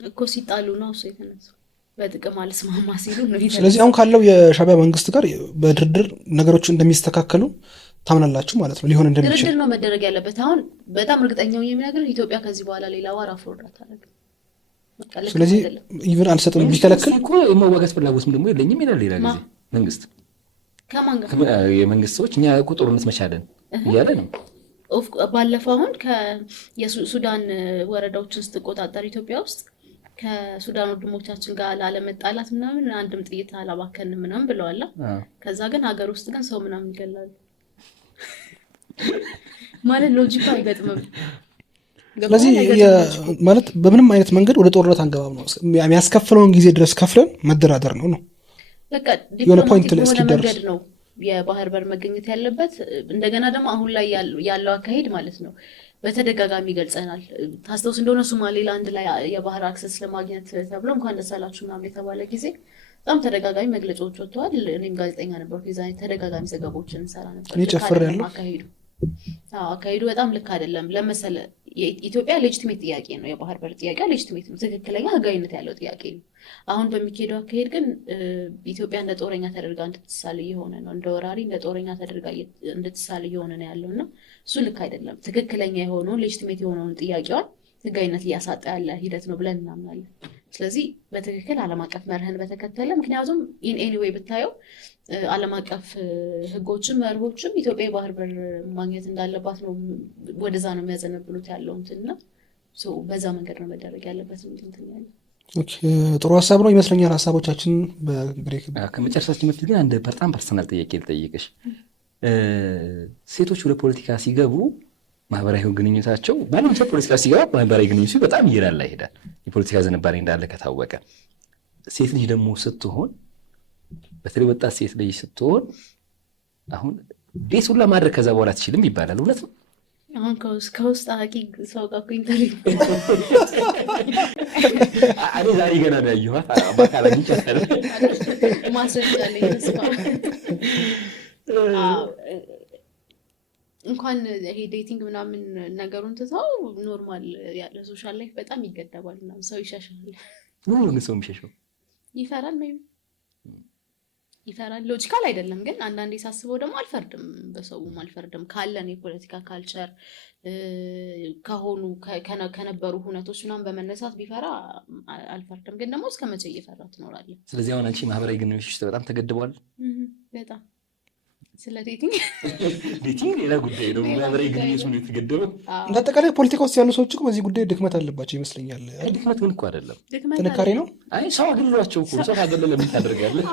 እኮ። ሲጣሉ ነው እሱ የተነሳው በጥቅም አልስማማ ሲሉ ነው። ስለዚህ አሁን ካለው የሻዕቢያ መንግስት ጋር በድርድር ነገሮች እንደሚስተካከሉ ታምናላችሁ ማለት ነው? ሊሆን እንደሚችል ድርድር ነው መደረግ ያለበት። አሁን በጣም እርግጠኛው የሚነግርህ ኢትዮጵያ ከዚህ በኋላ ሌላ ዋር አፍሮዳት አደረገ። ስለዚህ ኢቭን አንሰጥም ቢከለክል እኮ የመዋጋት ፍላጎትም ደግሞ የለኝም ይላል ሌላ ጊዜ መንግስት። ከማን ጋር የመንግስት ሰዎች እኛ እኮ ጦርነት መቻለን እያለ ነው። ባለፈው አሁን የሱዳን ወረዳዎችን ስትቆጣጠር ኢትዮጵያ ውስጥ ከሱዳን ወንድሞቻችን ጋር ላለመጣላት ምናምን አንድም ጥይት አላባከንም ምናምን ብለዋል። ከዛ ግን ሀገር ውስጥ ግን ሰው ምናምን ይገላሉ ማለት ሎጂክ አይገጥምም። ስለዚህ ማለት በምንም አይነት መንገድ ወደ ጦርነት አንገባም ነው የሚያስከፍለውን ጊዜ ድረስ ከፍለን መደራደር ነው ነው በቃ ዲፕሎማቲክ የሆነ መንገድ ነው የባህር በር መገኘት ያለበት። እንደገና ደግሞ አሁን ላይ ያለው አካሄድ ማለት ነው በተደጋጋሚ ገልጸናል። ታስታውስ እንደሆነ ሶማሌላንድ ላይ የባህር አክሰስ ለማግኘት ተብሎ እንኳን ደስ አላችሁ ምናምን የተባለ ጊዜ በጣም ተደጋጋሚ መግለጫዎች ወጥተዋል። እኔም ጋዜጠኛ ነበርኩ የዛኔ ተደጋጋሚ ዘገባዎችን እንሰራ ነበር። አካሄዱ በጣም ልክ አይደለም። ለመሰለ የኢትዮጵያ ሌጂቲሜት ጥያቄ ነው የባህር በር ጥያቄ ሌጂቲሜት ነው፣ ትክክለኛ ህጋዊነት ያለው ጥያቄ ነው። አሁን በሚካሄደው አካሄድ ግን ኢትዮጵያ እንደ ጦረኛ ተደርጋ እንድትሳል እየሆነ ነው፣ እንደ ወራሪ እንደ ጦረኛ ተደርጋ እንድትሳል እየሆነ ነው ያለው እና እሱ ልክ አይደለም። ትክክለኛ የሆነውን ሌጂቲሜት የሆነውን ጥያቄዋን ህጋዊነት እያሳጣ ያለ ሂደት ነው ብለን እናምናለን። ስለዚህ በትክክል ዓለም አቀፍ መርህን በተከተለ ምክንያቱም ኢን ኤኒዌይ ብታየው ዓለም አቀፍ ህጎችም መርሆችም ኢትዮጵያ የባህር በር ማግኘት እንዳለባት ነው ወደዛ ነው የሚያዘነብሉት ያለው እንትና በዛ መንገድ ነው መደረግ ያለበት እንትን ያለ ጥሩ ሀሳብ ነው ይመስለኛል። ሀሳቦቻችን በግሬክ ከመጨረሻችን በፊት ግን አንድ በጣም ፐርሰናል ጥያቄ ልጠይቅሽ። ሴቶች ወደ ፖለቲካ ሲገቡ ማህበራዊ ግንኙነታቸው ማንም ሰው ፖለቲካ ሲገባ ማህበራዊ ግንኙነቱ በጣም እየላላ ይሄዳል፣ የፖለቲካ ዝንባሌ እንዳለ ከታወቀ። ሴት ልጅ ደግሞ ስትሆን በተለይ ወጣት ሴት ልጅ ስትሆን አሁን ቤት ሁላ ማድረግ ከዛ በኋላ አትችልም ይባላል። እውነት ነው? አሁን ከውስጥ አቂ ሰው ጋር ኢንተርቪው እኔ ዛሬ ገና ነው ያየኋት በአካል አግኝቻታለሁ። ማስረጃ ላይ ተስፋ እንኳን ይሄ ዴቲንግ ምናምን ነገሩን ትተው ኖርማል ያለ ሶሻል ላይፍ በጣም ይገደባል ምናምን ሰው ይሻሻል። ነው ሰው የሚሸሸው ይፈራል ነው ይፈራል። ሎጂካል አይደለም ግን አንዳንዴ ሳስበው ደግሞ አልፈርድም፣ በሰውም አልፈርድም። ካለን የፖለቲካ ካልቸር ከሆኑ ከነበሩ ሁነቶች ምናምን በመነሳት ቢፈራ አልፈርድም። ግን ደግሞ እስከ መቼ እየፈራ ትኖራለህ? ስለዚህ አሁን አንቺ ማህበራዊ ግንኙነቶች በጣም ተገድበዋል። በጣም ስለ ዴቲንግ ሌላ ጉዳይ ነው። ማህበራዊ ግንኙነት ነው የተገደበው። እንዳጠቃላይ ፖለቲካ ውስጥ ያሉ ሰዎች በዚህ ጉዳይ ድክመት አለባቸው ይመስለኛል። ድክመት ግን እኮ አይደለም፣ ጥንካሬ ነው። አይ ሰው አገለሏቸው እኮ ሰው አገለለ ምን ታደርጋለህ?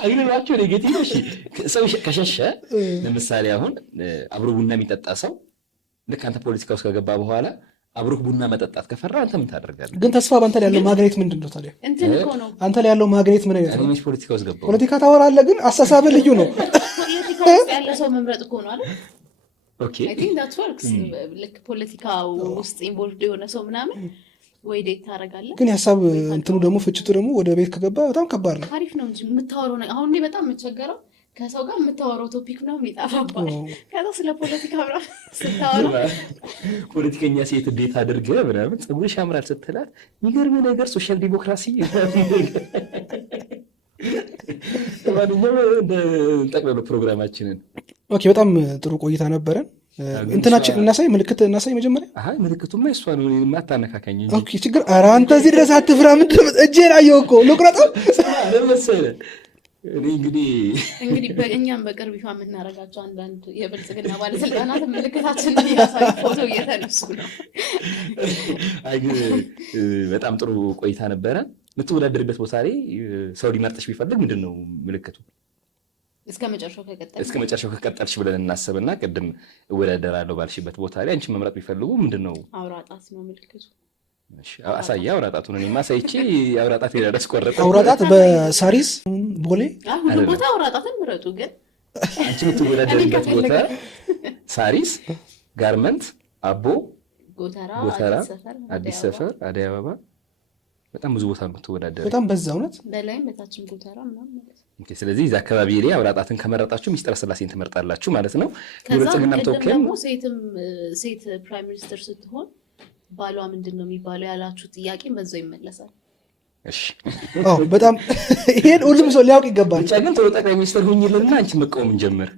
አገለሏቸው ኔጌቲቭ ነው። ሰው ከሸሸ ለምሳሌ አሁን አብሮ ቡና የሚጠጣ ሰው ልክ አንተ ፖለቲካ ውስጥ ከገባ በኋላ አብሮክ ቡና መጠጣት ከፈራ አንተ ምን ታደርጋለህ? ግን ተስፋ በአንተ ላይ ያለው ማግኔት ምንድን ነው ታዲያ? አንተ ላይ ያለው ማግኔት ምን አይነት ነው? ፖለቲካ ውስጥ ገባሁ። ፖለቲካ ታወራለህ ግን አስተሳሰብህ ልዩ ነው። ፖለቲካ ውስጥ ያለ ሰው መምረጥ እኮ ነው አይደል? ኦኬ አይ ቲንክ ዳትስ ወርክስ። ልክ ፖለቲካው ውስጥ ኢንቮልቭድ የሆነ ሰው ምናምን ወይ ዴት ታደርጋለህ። ግን የሀሳብ እንትኑ ደግሞ ፍጭቱ ደግሞ ወደ ቤት ከገባ በጣም ከባድ ነው። አሪፍ ነው እንጂ የምታወራው ነው። አሁን እኔ በጣም የምቸገረው ከሰው ጋር የምታወራው ቶፒክ ነው ይጣፋባል። ከዛ ስለ ፖለቲካ ምናምን ስታወራ ፖለቲከኛ ሴት እንዴት አድርገህ ምናምን ፀጉርሽ ያምራል ስትላት የሚገርም ነገር ሶሻል ዲሞክራሲ ማንኛውም ጠቅላላ ፕሮግራማችንን ኦኬ፣ በጣም ጥሩ ቆይታ ነበረን። እንትናችን እናሳይ፣ ምልክት እናሳይ መጀመሪያ። አይ ምልክቱማ እሷ ነው ማታነካካኝ እንጂ። ኦኬ ችግር ኧረ አንተ እዚህ ድረስ አትፍራ። ምንድን እጄን አየሁ እኮ ልቁረጠው ለመሰለህ እኔ እንግዲህ በእኛም በቅርብ ይፋ የምናደርጋቸው አንዳንድ የብልጽግና ባለስልጣናት ምልክታችንን እያሳዩ ፎቶ እየተነሱ ነው። አይ ግን በጣም ጥሩ ቆይታ ነበረ። የምትወዳደርበት ቦታ ላይ ሰው ሊመርጥሽ ቢፈልግ ምንድን ነው ምልክቱ? እስከ መጨረሻው ከቀጠልሽ ብለን እናስብና ቅድም እወዳደራለሁ ባልሽበት ቦታ ላይ አንቺን መምረጥ ቢፈልጉ ምንድን ነው? አውራጣት ነው ምልክቱ። አሳያ አውራጣቱን እኔ ማሳይቼ አውራጣት ሄዳለስ ቆረጠ። አውራጣት በሳሪስ ቦሌ ሁሉ ቦታ አውራጣትን ምረጡ። ግን አንቺ የምትወዳደርበት ቦታ ሳሪስ፣ ጋርመንት፣ አቦ፣ ጎተራ፣ አዲስ ሰፈር፣ አደይ አበባ በጣም ብዙ ቦታ ነው የምትወዳደር። በጣም በዛ እውነት በላይም በታችም ጎተራ ምናምን ማለት ነው። ኦኬ ስለዚህ እዛ አካባቢ ላይ አውራጣትን ከመረጣችሁ ሚስጥረ ስላሴን ትመርጣላችሁ ማለት ነው። የብልጽግናም ተወካይ ሴት ፕራይም ሚኒስትር ስትሆን ባሏ ምንድን ነው የሚባለው ያላችሁ ጥያቄ በዛው ይመለሳል። እሺ አዎ በጣም ይሄን ሁሉም ሰው ሊያውቅ ይገባል። ብቻ ግን ቶሎ ጠቅላይ ሚኒስትር ሁኝልና አንቺ መቃወም እንጀምር።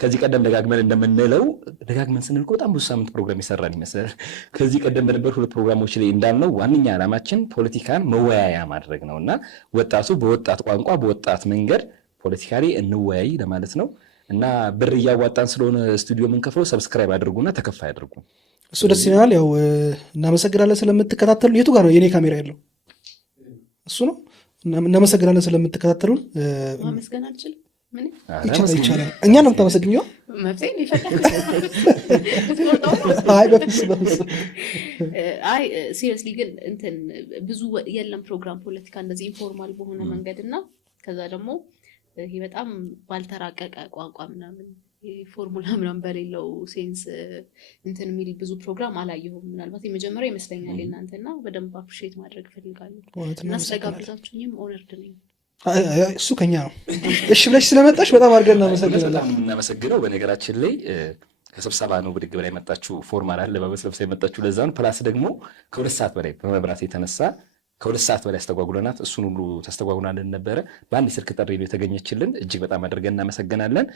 ከዚህ ቀደም ደጋግመን እንደምንለው ደጋግመን ስንል በጣም ብዙ ሳምንት ፕሮግራም ይሰራል ይመስላል። ከዚህ ቀደም በነበሩ ሁለት ፕሮግራሞች ላይ እንዳልነው ዋነኛ ዓላማችን ፖለቲካን መወያያ ማድረግ ነውና ወጣቱ በወጣት ቋንቋ በወጣት መንገድ ፖለቲካ ላይ እንወያይ ለማለት ነው። እና ብር እያዋጣን ስለሆነ ስቱዲዮ የምንከፍለው ሰብስክራይብ አድርጉና ተከፋይ አድርጉ። እሱ ደስ ይላል። ያው እናመሰግናለን ስለምትከታተሉ። የቱ ጋር ነው የኔ ካሜራ ያለው? እሱ ነው። እናመሰግናለን ስለምትከታተሉን። ማመስገን አልችልም። ምን ይቻላል። እኛ ነው የምታመሰግኘው። መብቴን ይፈታል። አይ ሲሪየስሊ ግን እንትን ብዙ የለም ፕሮግራም ፖለቲካ እንደዚህ ኢንፎርማል በሆነ መንገድ እና ከዛ ደግሞ ይሄ በጣም ባልተራቀቀ ቋንቋ ምናምን ፎርሙላ ምናምን በሌለው ሴንስ እንትን የሚል ብዙ ፕሮግራም አላየሁም። ምናልባት የመጀመሪያ ይመስለኛል እናንተና በደንብ አፕሪሼት ማድረግ እፈልጋለሁ እና ስለጋበዛችሁኝም ኦነርድ ነኝ። እሱ ከኛ ነው። እሺ ብለሽ ስለመጣሽ በጣም አድርገን እናመሰግናለን። በጣም እናመሰግነው። በነገራችን ላይ ከስብሰባ ነው ብድግ በላይ መጣችሁ፣ ፎርማል አለ በመሰብሰብ የመጣችሁ ለዛ ነው። ፕላስ ደግሞ ከ2 ሰዓት በላይ በመብራት የተነሳ ከ2 ሰዓት በላይ አስተጓጉለናት፣ እሱን ሁሉ ተስተጓጉላለን ነበረ። በአንድ ስልክ ጥሪ ነው የተገኘችልን። እጅግ በጣም አድርገን እናመሰግናለን።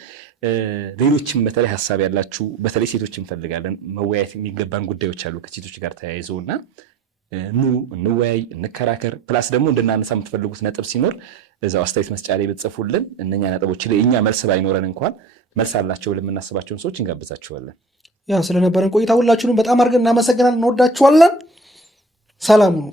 ሌሎችም በተለይ ሀሳብ ያላችሁ በተለይ ሴቶች እንፈልጋለን፣ መወያየት የሚገባን ጉዳዮች አሉ ከሴቶች ጋር ተያይዘውና ኑ እንወያይ፣ እንከራከር። ፕላስ ደግሞ እንድናነሳ የምትፈልጉት ነጥብ ሲኖር እዛው አስተያየት መስጫ ላይ ብትጽፉልን እነኛ ነጥቦች ላይ እኛ መልስ ባይኖረን እንኳን መልስ አላቸው ለምናስባቸውን ሰዎች እንጋብዛቸዋለን። ያ ስለነበረን ቆይታ ሁላችሁንም በጣም አድርገን እናመሰግናለን። እንወዳችኋለን። ሰላም ነው።